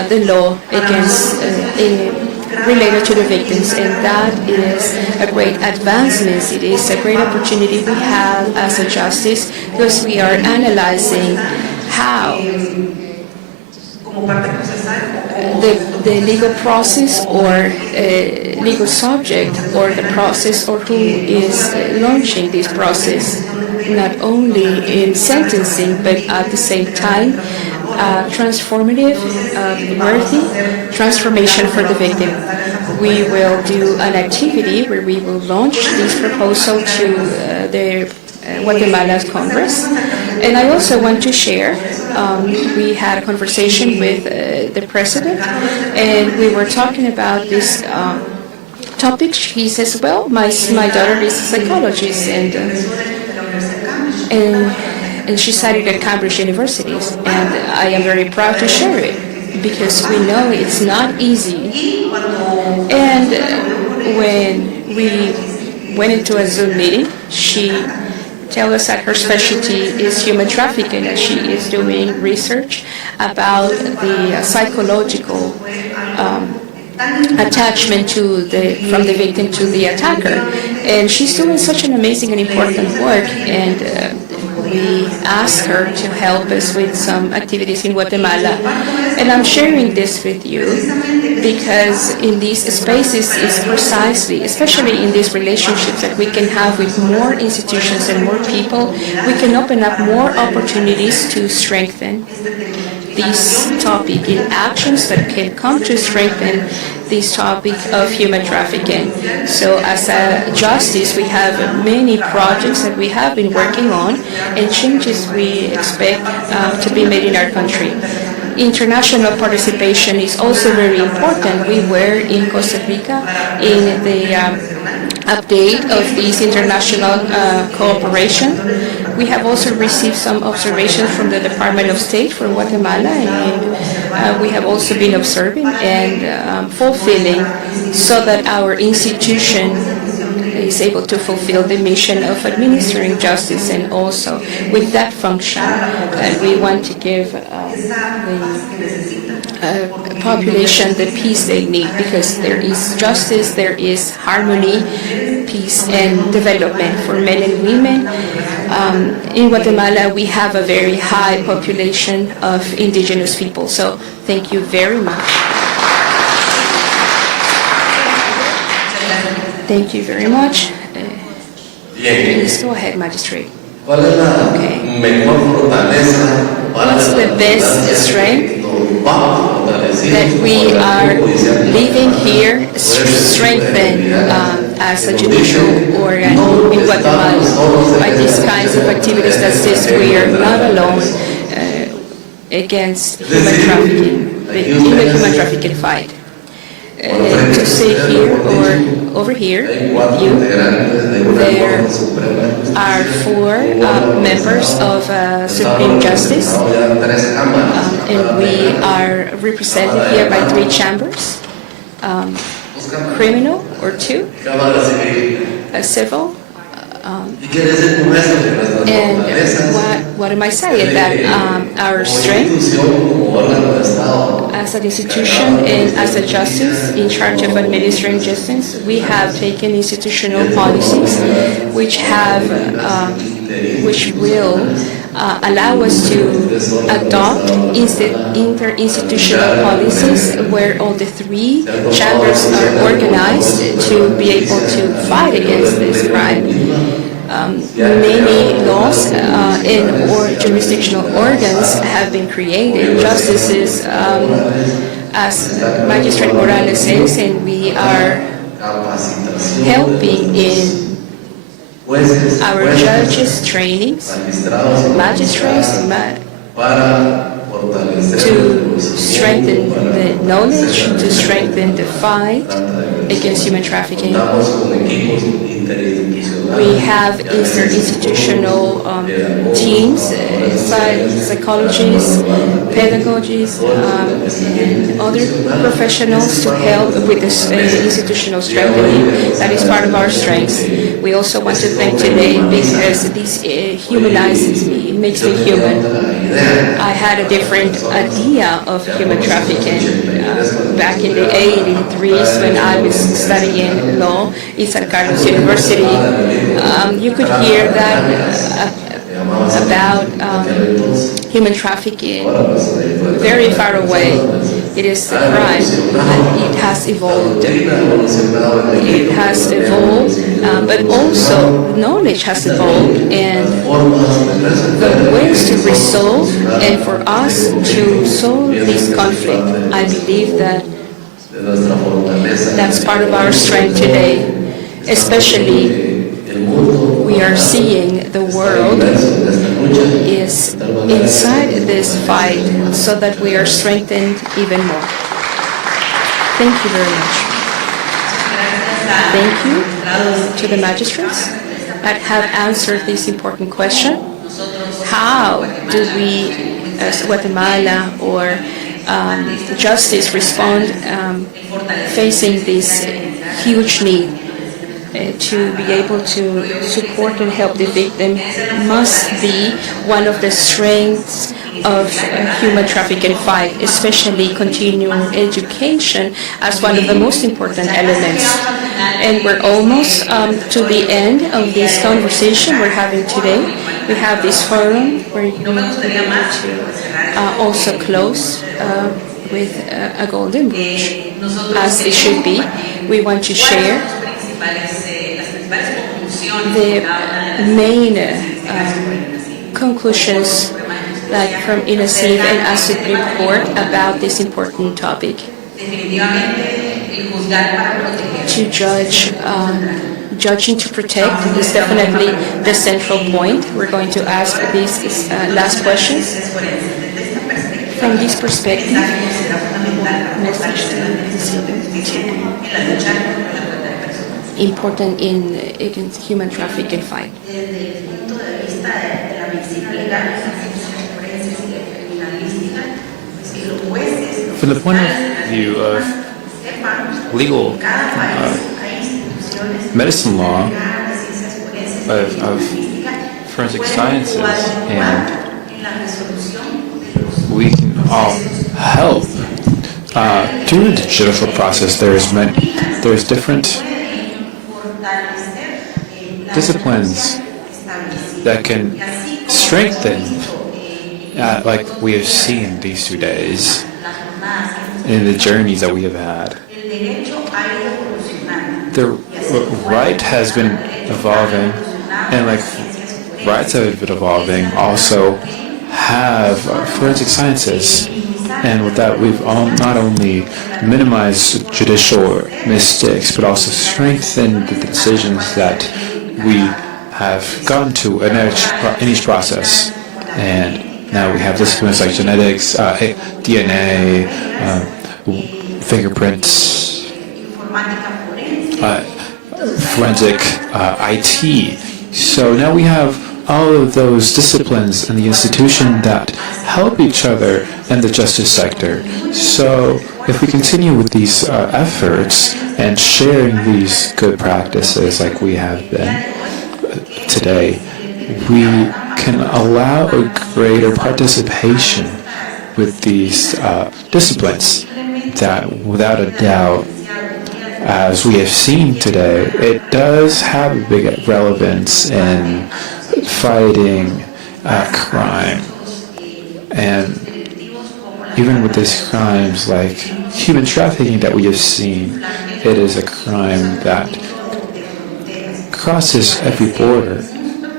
the law against related to the victims, and that is a great advancement. It is a great opportunity we have as a justice because we are analyzing how the legal process or legal subject or the process or who is launching this process, not only in sentencing but at the same time transformative, worthy transformation for the victim. We will do an activity where we will launch this proposal to the Guatemala's Congress. And I also want to share, we had a conversation with the president, and we were talking about this topic. He says, well, my daughter is a psychologist, and she studied at Cambridge University, and I am very proud to share it because we know it's not easy. And when we went into a Zoom meeting, she told us that her specialty is human trafficking, and she is doing research about the psychological attachment from the victim to the attacker. And she's doing such an amazing and important work, and we asked her to help us with some activities in Guatemala. And I'm sharing this with you because in these spaces is precisely, especially in these relationships that we can have with more institutions and more people, we can open up more opportunities to strengthen this topic in actions that can come to strengthen this topic of human trafficking. So as a justice, we have many projects that we have been working on and changes we expect to be made in our country. International participation is also very important. We were in Costa Rica in the update of this international cooperation. We have also received some observations from the Department of State for Guatemala, and we have also been observing and fulfilling so that our institution is able to fulfill the mission of administering justice, and also with that function we want to give the population the peace they need, because there is justice, there is harmony, peace and development for men and women. In Guatemala we have a very high population of indigenous people, so thank you very much. Thank you very much. Please go ahead, Magistrate. Okay. What's the best strength that we are living here, strengthened as a judicial organ in Guatemala by these kinds of activities that says we are not alone against human trafficking, in the human trafficking fight. To say here or over here with you, there are 4 members of Supreme Justice, and we are represented here by 3 chambers, criminal or 2, civil. And what am I saying? That our strength as an institution and as a justice in charge of administering justice, we have taken institutional policies which will allow us to adopt interinstitutional policies where all the 3 chambers are organized to be able to fight against this crime. Many laws and jurisdictional organs have been created. Justices, as Magistrate Morales says, and we are helping in our judges' trainings, magistrates, to strengthen the knowledge to strengthen the fight against human trafficking. We have interinstitutional teams, psychologists, pedagogists, and other professionals to help with this institutional strengthening. That is part of our strengths. We also want to thank today because this humanizes me, it makes me human. I had a different idea of human trafficking back in the 80s when I was studying law in San Carlos University. You could hear that about human trafficking very far away. It is a crime, and it has evolved. It has evolved, but also knowledge has evolved, and the ways to resolve and for us to solve this conflict, I believe that that's part of our strength today, especially we are seeing the world is inside this fight so that we are strengthened even more. Thank you very much. Thank you to the magistrates that have answered this important question. How do we, as Guatemala or justice, respond facing this huge need? To be able to support and help the victim must be one of the strengths of human trafficking fight, especially continuing education as one of the most important elements. And we're almost to the end of this conversation we're having today. We have this forum where you're going to be able to also close with a golden bridge, as it should be. We want to share the main conclusions like from INASIF and a Supreme Court about this important topic. To judge, judging to protect is definitely the central point. We're going to ask these last questions. From this perspective, message to important in against human trafficking fight. From the point of view of legal medicine law, of forensic sciences, and we can all help through the judicial process. There's different disciplines that can strengthen, like we have seen these 2 days, in the journeys that we have had. The right has been evolving, and like rights have been evolving, also have forensic sciences. And with that, we've not only minimized judicial mistakes, but also strengthened the decisions that we have gotten to in each process. And now we have disciplines like genetics, DNA, fingerprints, forensic, IT. So now we have all of those disciplines in the institution that help each other in the justice sector. So if we continue with these efforts and sharing these good practices like we have been today, we can allow a greater participation with these disciplines that, without a doubt, as we have seen today, it does have a big relevance in fighting crime. And even with these crimes like human trafficking that we have seen, it is a crime that crosses every border.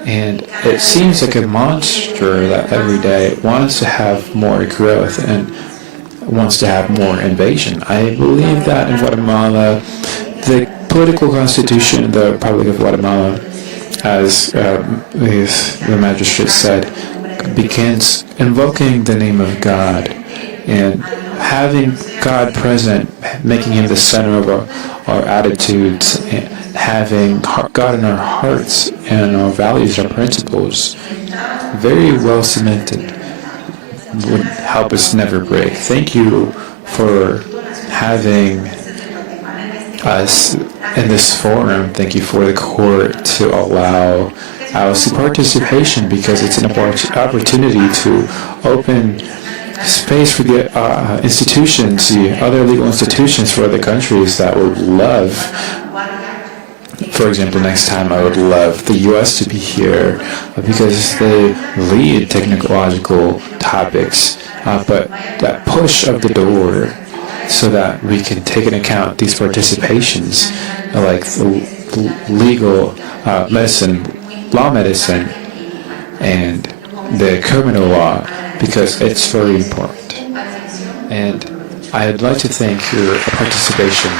And it seems like a monster that every day wants to have more growth and wants to have more invasion. I believe that in Guatemala, the political constitution of the Republic of Guatemala, as the magistrate said, begins invoking the name of God and having God present, making Him the center of our attitudes, and having God in our hearts and our values, our principles, very well cemented, would help us never break. Thank you for having us in this forum. Thank you for the court to allow our participation, because it's an opportunity to open space for the institutions, the other legal institutions for other countries that would love. For example, next time I would love the U.S. to be here because they lead technological topics, but that push of the door so that we can take into account these participations, like the legal medicine, law medicine, and the criminal law, because it's very important. And I'd like to thank your participation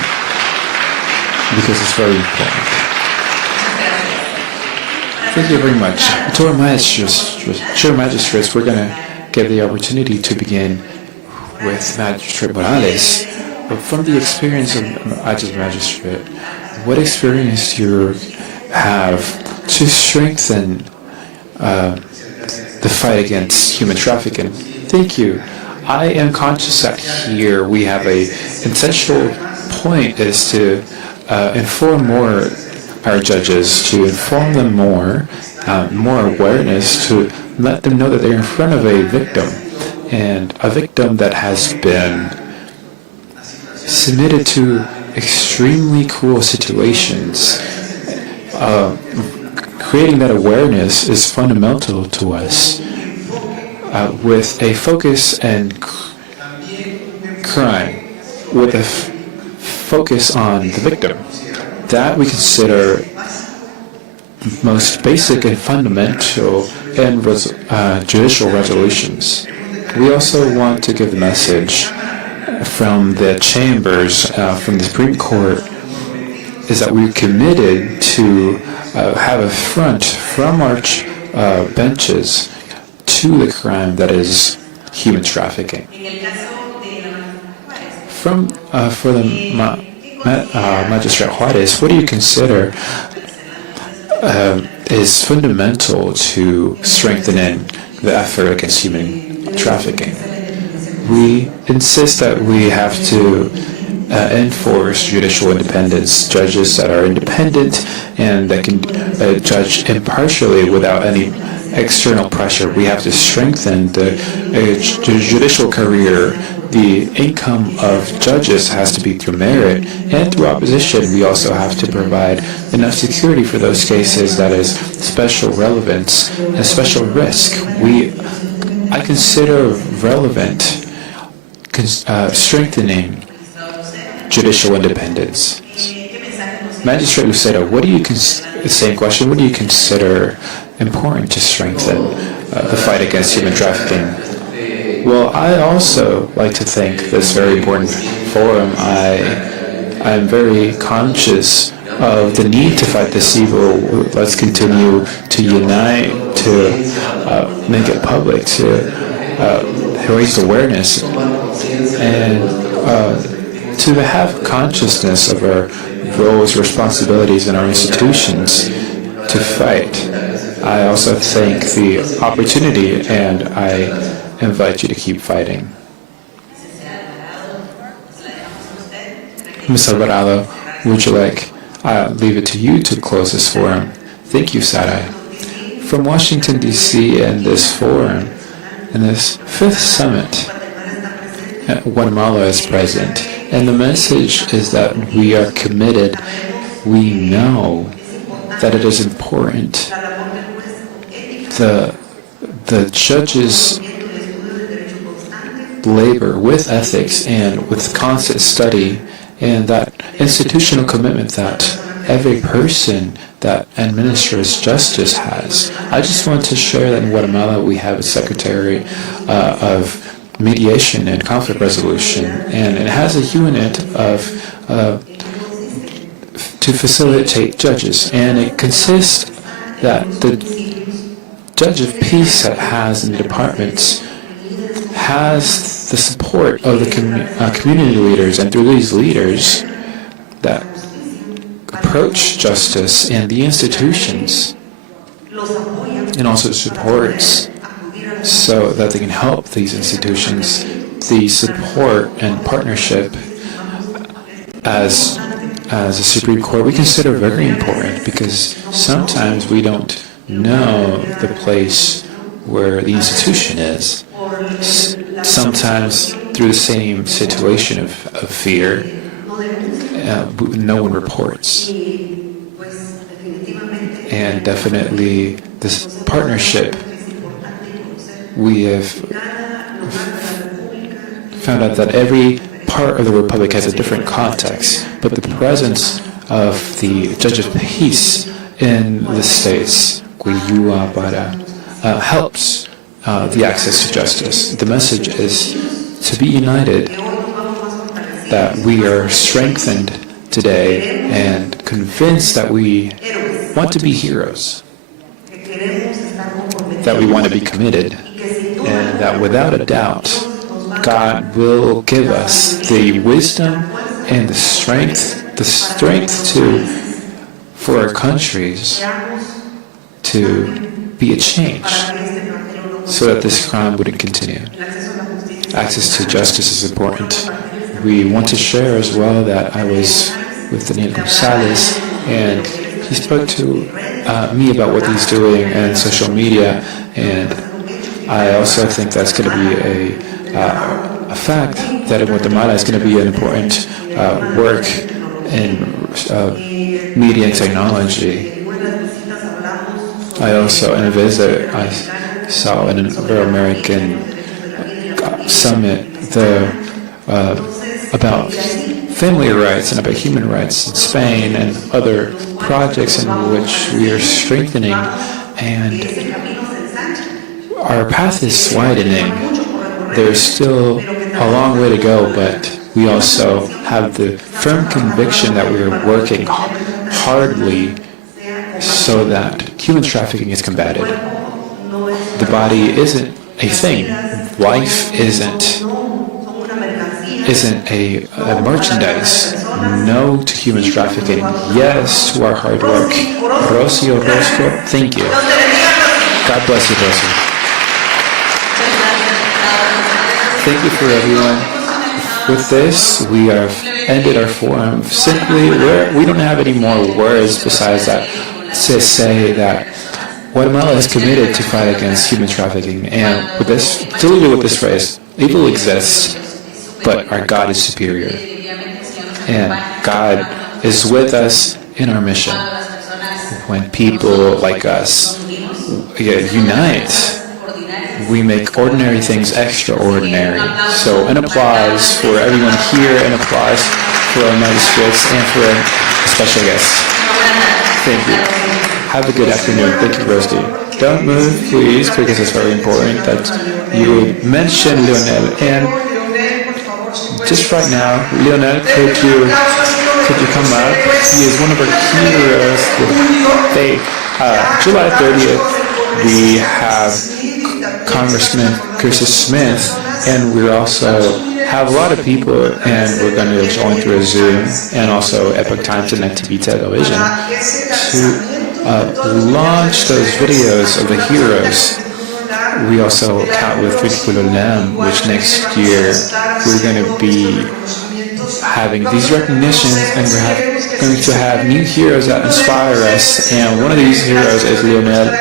because it's very important. Thank you very much. To our magistrates, we're going to give the opportunity to begin with Magistrate Morales. But from the experience of magistrate, what experience do you have to strengthen the fight against human trafficking? Thank you. I am conscious that here we have a essential point is to inform more our judges, to inform them more awareness, to let them know that they're in front of a victim, and a victim that has been submitted to extremely cruel situations. Creating that awareness is fundamental to us, with a focus and crime, with a focus on the victim. That we consider most basic and fundamental in judicial resolutions. We also want to give the message from the chambers, from the Supreme Court, is that we're committed to have a front from our benches to the crime that is human trafficking. For the Magistrate Juarez, what do you consider is fundamental to strengthening the effort against human trafficking? We insist that we have to enforce judicial independence, judges that are independent and that can judge impartially without any external pressure. We have to strengthen the judicial career. The income of judges has to be through merit, and through opposition we also have to provide enough security for those cases that is special relevance and special risk. I consider relevant strengthening judicial independence. Magistrate Lucero, same question, what do you consider important to strengthen the fight against human trafficking? Well, I also like to thank this very important forum. I'm very conscious of the need to fight this evil. Let's continue to unite, to make it public, to raise awareness, and to have consciousness of our roles, responsibilities in our institutions to fight. I also thank the opportunity, and I invite you to keep fighting. Ms. Alvarado, would you like, leave it to you to close this forum. Thank you, Sarai. From Washington, D.C. and this forum, in this 5th summit, Guatemala is present. And the message is that we are committed. We know that it is important. The judges labor with ethics and with constant study, and that institutional commitment that every person that administers justice has. I just want to share that in Guatemala we have a Secretary of Mediation and Conflict Resolution, and it has a unit to facilitate judges, and it consists that the judge of peace that has in the departments has the support of the community leaders, and through these leaders that approach justice and the institutions, and also supports so that they can help these institutions. The support and partnership as a Supreme Court we consider very important, because sometimes we don't know the place where the institution is. Sometimes through the same situation of fear, no one reports. And definitely this partnership, we have found out that every part of the Republic has a different context, but the presence of the Judge of Peace in the states, helps the access to justice. The message is to be united, that we are strengthened today and convinced that we want to be heroes, that we want to be committed, and that without a doubt, God will give us the wisdom and the strength for our countries to be a change, so that this crime wouldn't continue. Access to justice is important. We want to share as well that I was with Daniel Gonzalez, and he spoke to me about what he's doing in social media, and I also think that's going to be a fact that in Guatemala is going to be an important work in media and technology. I also, in a visit, I saw in an Ibero-American summit about family rights and about human rights in Spain, and other projects in which we are strengthening, and our path is widening. There's still a long way to go, but we also have the firm conviction that we are working hardly so that human trafficking is combated. The body isn't a thing. Life isn't a merchandise. No to human trafficking. Yes to our hard work. Rosy Orozco, thank you. God bless you, Rosy. Thank you for everyone. With this, we have ended our forum. Simply, we don't have any more words besides that to say that Guatemala is committed to fight against human trafficking. And with this, to leave it with this phrase, evil exists, but our God is superior. And God is with us in our mission. When people like us unite, we make ordinary things extraordinary. So an applause for everyone here, an applause for our magistrates, and for a special guest. Thank you. Have a good afternoon. Thank you, Rosie. Don't move, please, because it's very important that you mention Lionel. And just right now, Lionel, could you come up? He is one of our heroes. July 30th, we have Congressman Curtis Smith, and we also have a lot of people, and we're going to join through a Zoom, and also Epoch Times and NTV Television to launch those videos of the heroes. We also count with Ridicule Lamb, which next year we're going to be having these recognitions, and we're going to have new heroes that inspire us, and one of these heroes is Lionel.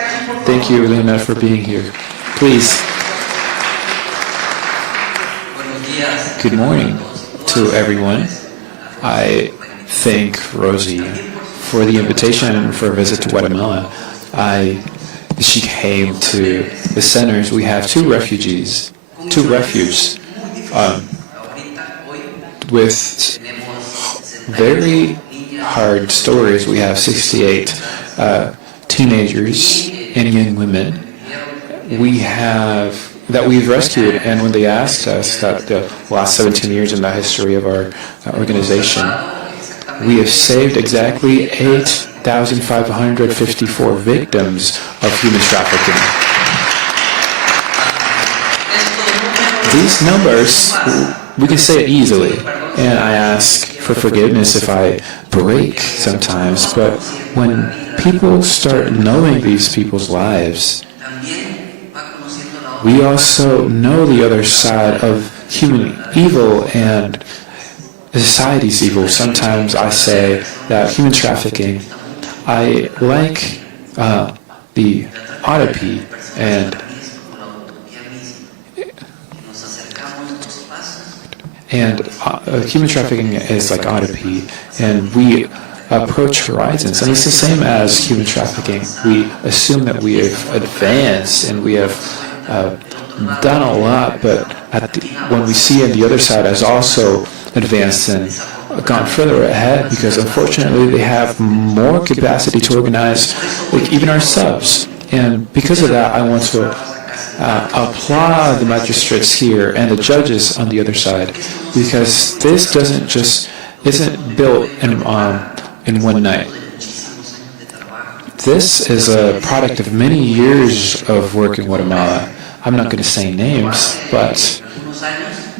Thank you, Lionel, for being here. Please. Good morning to everyone. I thank Rosie for the invitation and for a visit to Guatemala. She came to the centers. We have two refuges with very hard stories. We have 68 teenagers and young women that we've rescued, and when they asked us that the last 17 years in the history of our organization, we have saved exactly 8,554 victims of human trafficking. these numbers, we can say it easily, and I ask for forgiveness if I break sometimes, but when people start knowing these people's lives, we also know the other side of human evil and society's evil. Sometimes I say that human trafficking, I like the autopsy and human trafficking is like autopsy, and we approach horizons, and it's the same as human trafficking. We assume that we have advanced and we have done a lot, but when we see on the other side has also advanced and gone further ahead, because unfortunately they have more capacity to organize, like even ourselves. And because of that, I want to applaud the magistrates here and the judges on the other side, because this isn't built in one night. This is a product of many years of work in Guatemala. I'm not going to say names, but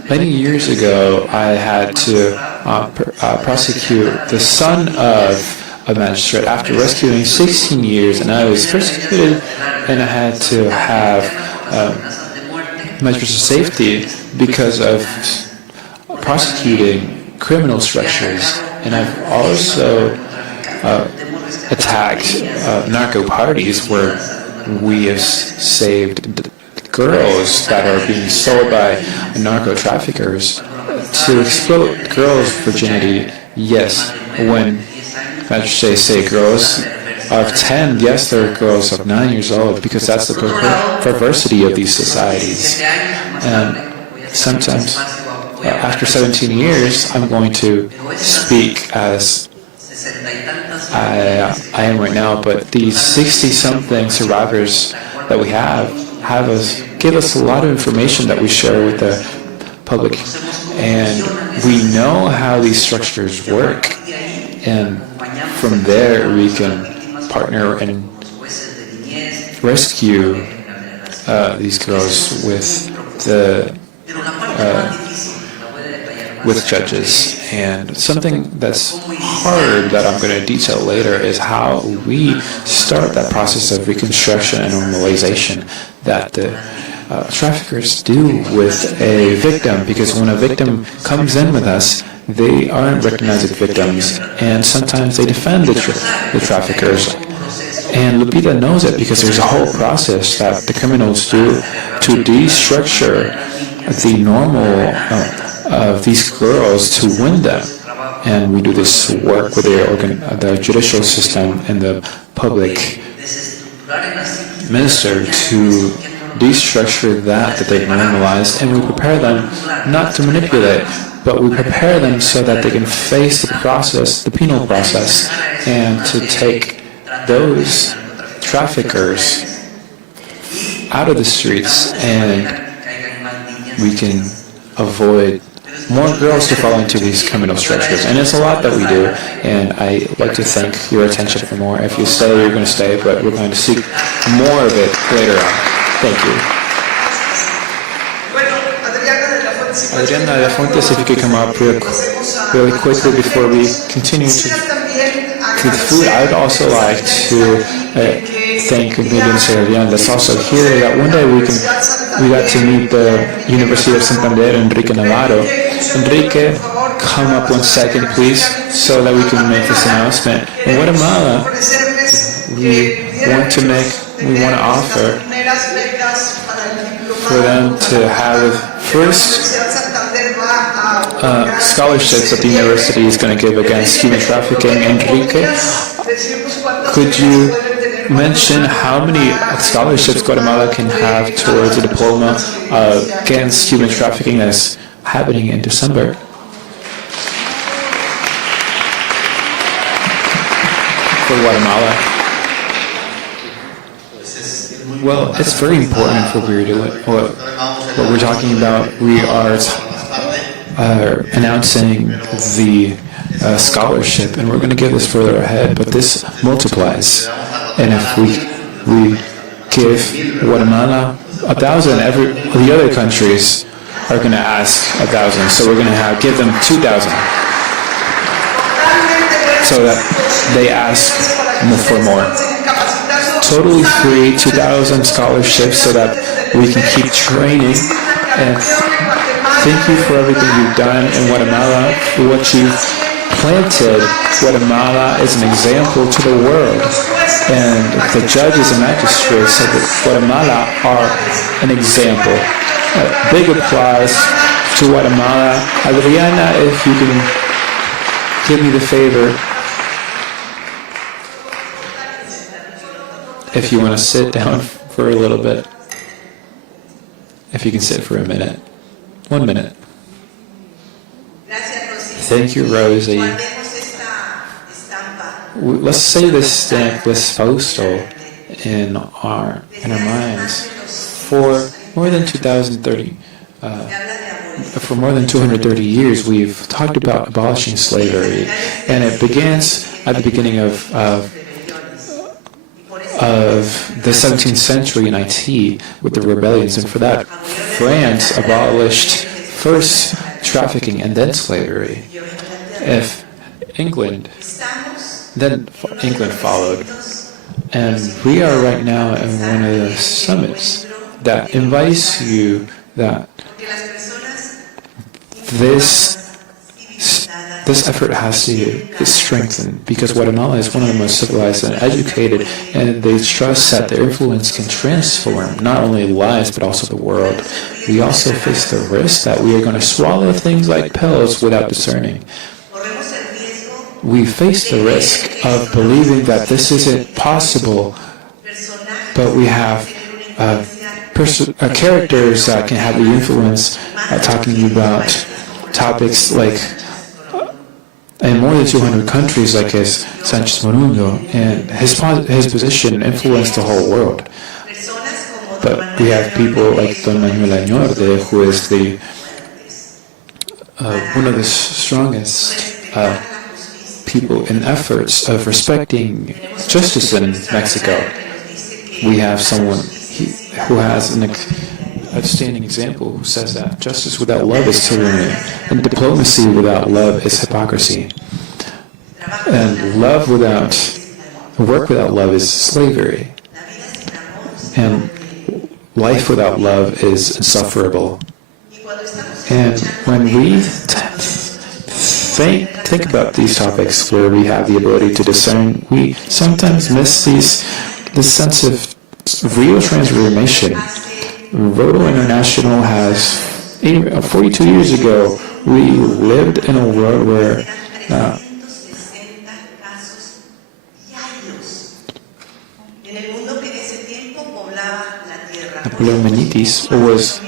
many years ago I had to prosecute the son of a magistrate after rescuing 16 years, and I was persecuted, and I had to have measures of safety because of prosecuting criminal structures. And I've also attacked narco parties where we have saved girls that are being sold by narco traffickers to exploit girls' virginity. Yes, when magistrates say girls of 10, yes, there are girls of 9 years old, because that's the perversity of these societies. And sometimes, after 17 years, I'm going to speak as I am right now, but these 60-something survivors that we give us a lot of information that we share with the public, and we know how these structures work, and from there we can partner and rescue these girls with judges. And something that's hard that I'm going to detail later is how we start that process of reconstruction and normalization that the traffickers do with a victim, because when a victim comes in with us, they aren't recognized as victims, and sometimes they defend the traffickers. And Lupita knows it because there's a whole process that the criminals do to destructure the normal of these girls to win them. And we do this work with the judicial system and the public minister to destructure that they've normalized, and we prepare them not to manipulate, but we prepare them so that they can face the process, the penal process, and to take those traffickers out of the streets, and we can avoid more girls to fall into these criminal structures. And it's a lot that we do, and I like to thank your attention for more. If you stay, you're going to stay, but we're going to seek more of it later on. Thank you. Adriana de la Fuentes, if you could come up really quickly before we continue to conclude. I would also like to thank Canadian Adriana that's also here, that one day we got to meet the University of Santander, Enrique Navarro. Enrique, come up 1 second, please, so that we can make this announcement. In Guatemala, we want to offer for them to have first scholarships that the university is going to give against human trafficking. Enrique, could you mention how many scholarships Guatemala can have towards a diploma against human trafficking that's happening in December? For Guatemala? Well, it's very important for what we're talking about. We are announcing the scholarship, and we're going to give this further ahead, but this multiplies. And if we give Guatemala 1,000, the other countries are going to ask 1,000. So we're going to give them 2,000. So that they ask for more. Totally free 2,000 scholarships so that we can keep training. And thank you for everything you've done in Guatemala, for what you've planted. Guatemala is an example to the world. And the judges and magistrates said that Guatemala are an example. Big applause to Guatemala. Adriana, if you can give me the favor. If you want to sit down for a little bit. If you can sit for a minute. 1 minute. Thank you, Rosie. Let's say this stamp, this postal in our minds for more than 230. For more than 230 years, we've talked about abolishing slavery, and it begins at the beginning of the 17th century in Haiti with the rebellions, and for that, France abolished first trafficking and then slavery. If England followed, and we are right now in one of the summits that invites you that this effort has to be strengthened, because Guatemala is one of the most civilized and educated, and they trust that their influence can transform not only lives but also the world. We also face the risk that we are going to swallow things like pills without discerning. We face the risk of believing that this isn't possible, but we have characters that can have the influence talking about topics like in more than 200 countries, like as Sanchez Morundo, and his position influenced the whole world. But we have people like Don Manuel Añorde, who is one of the strongest people in efforts of respecting justice in Mexico. We have someone who has an outstanding example who says that justice without love is tyranny, and diplomacy without love is hypocrisy, and work without love is slavery, and life without love is insufferable. And when we think about these topics where we have the ability to discern, we sometimes miss this sense of real transformation. Voto International has 42 years ago, we lived in a world where Napoleonitis was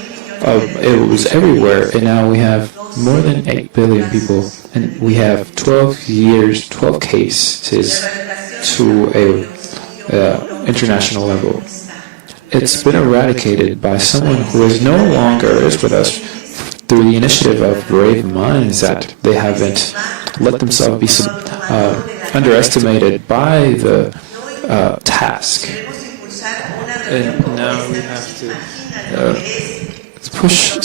everywhere, and now we have more than 8 billion people, and we have 12 cases to a international level. It's been eradicated by someone who is no longer with us through the initiative of brave minds that they haven't let themselves be underestimated by the task. And now we have to push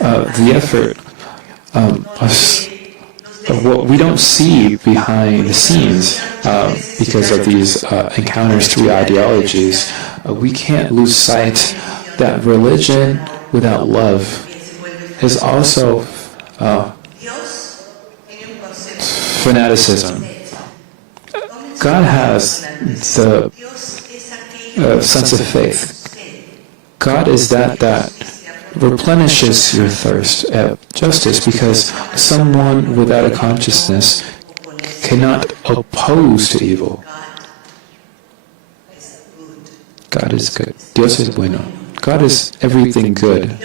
the effort of what we don't see behind the scenes because of these encounters through ideologies. We can't lose sight that religion without love is also fanaticism. God has the sense of faith. God is that replenishes your thirst at justice, because someone without a consciousness cannot oppose to evil. God is good. Dios es bueno. God is everything good.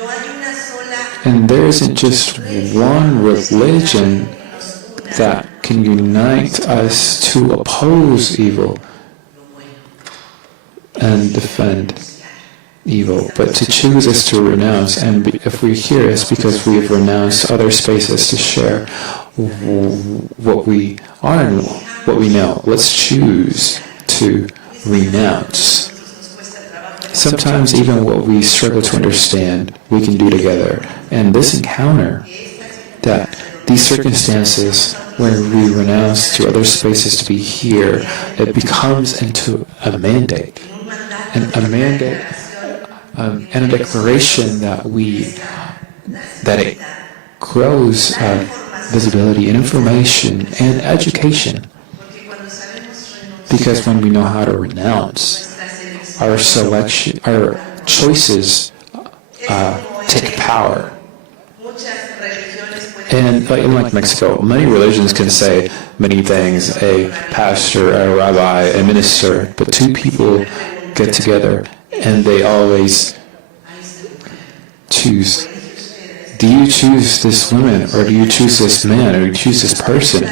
And there isn't just one religion that can unite us to oppose evil and defend evil, but to choose is to renounce. And if we're here, it's because we've renounced other spaces to share what we are and what we know. Let's choose to renounce. sometimes even what we struggle to understand, we can do together. And this encounter, that these circumstances where we renounce to other spaces to be here, it becomes into a mandate. And a mandate and a declaration that it grows visibility and information and education. Because when we know how to renounce, our choices take power. And like Mexico, many religions can say many things, a pastor, a rabbi, a minister, but two people get together and they always choose. Do you choose this woman, or do you choose this man, or do you choose this person?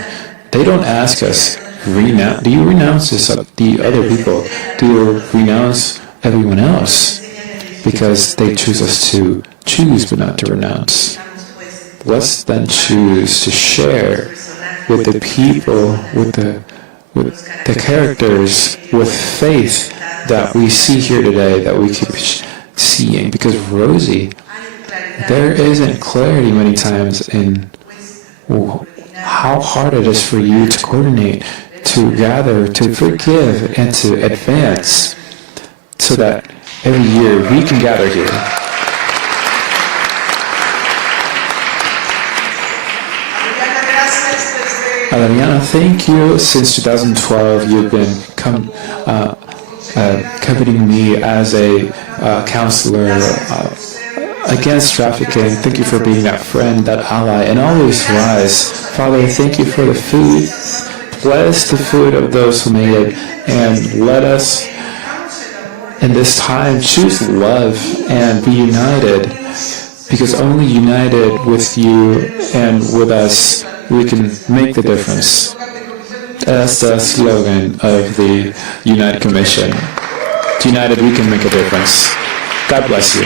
They don't ask us, do you renounce the other people? Do you renounce everyone else? Because they choose us to choose but not to renounce. Let's then choose to share with the people, with the characters, with faith that we see here today, that we keep seeing. Because Rosie, there isn't clarity many times in how hard it is for you to coordinate, to gather, to forgive, and to advance, so that every year we can gather here. Adriana, thank you. Since 2012, you've been accompanying me as a counselor against trafficking. Thank you for being that friend, that ally, and always rise. Father, thank you for the food. Bless the food of those who made it, and let us, in this time, choose love and be united, because only united with you and with us, we can make the difference. That's the slogan of the United Commission. United, we can make a difference. God bless you.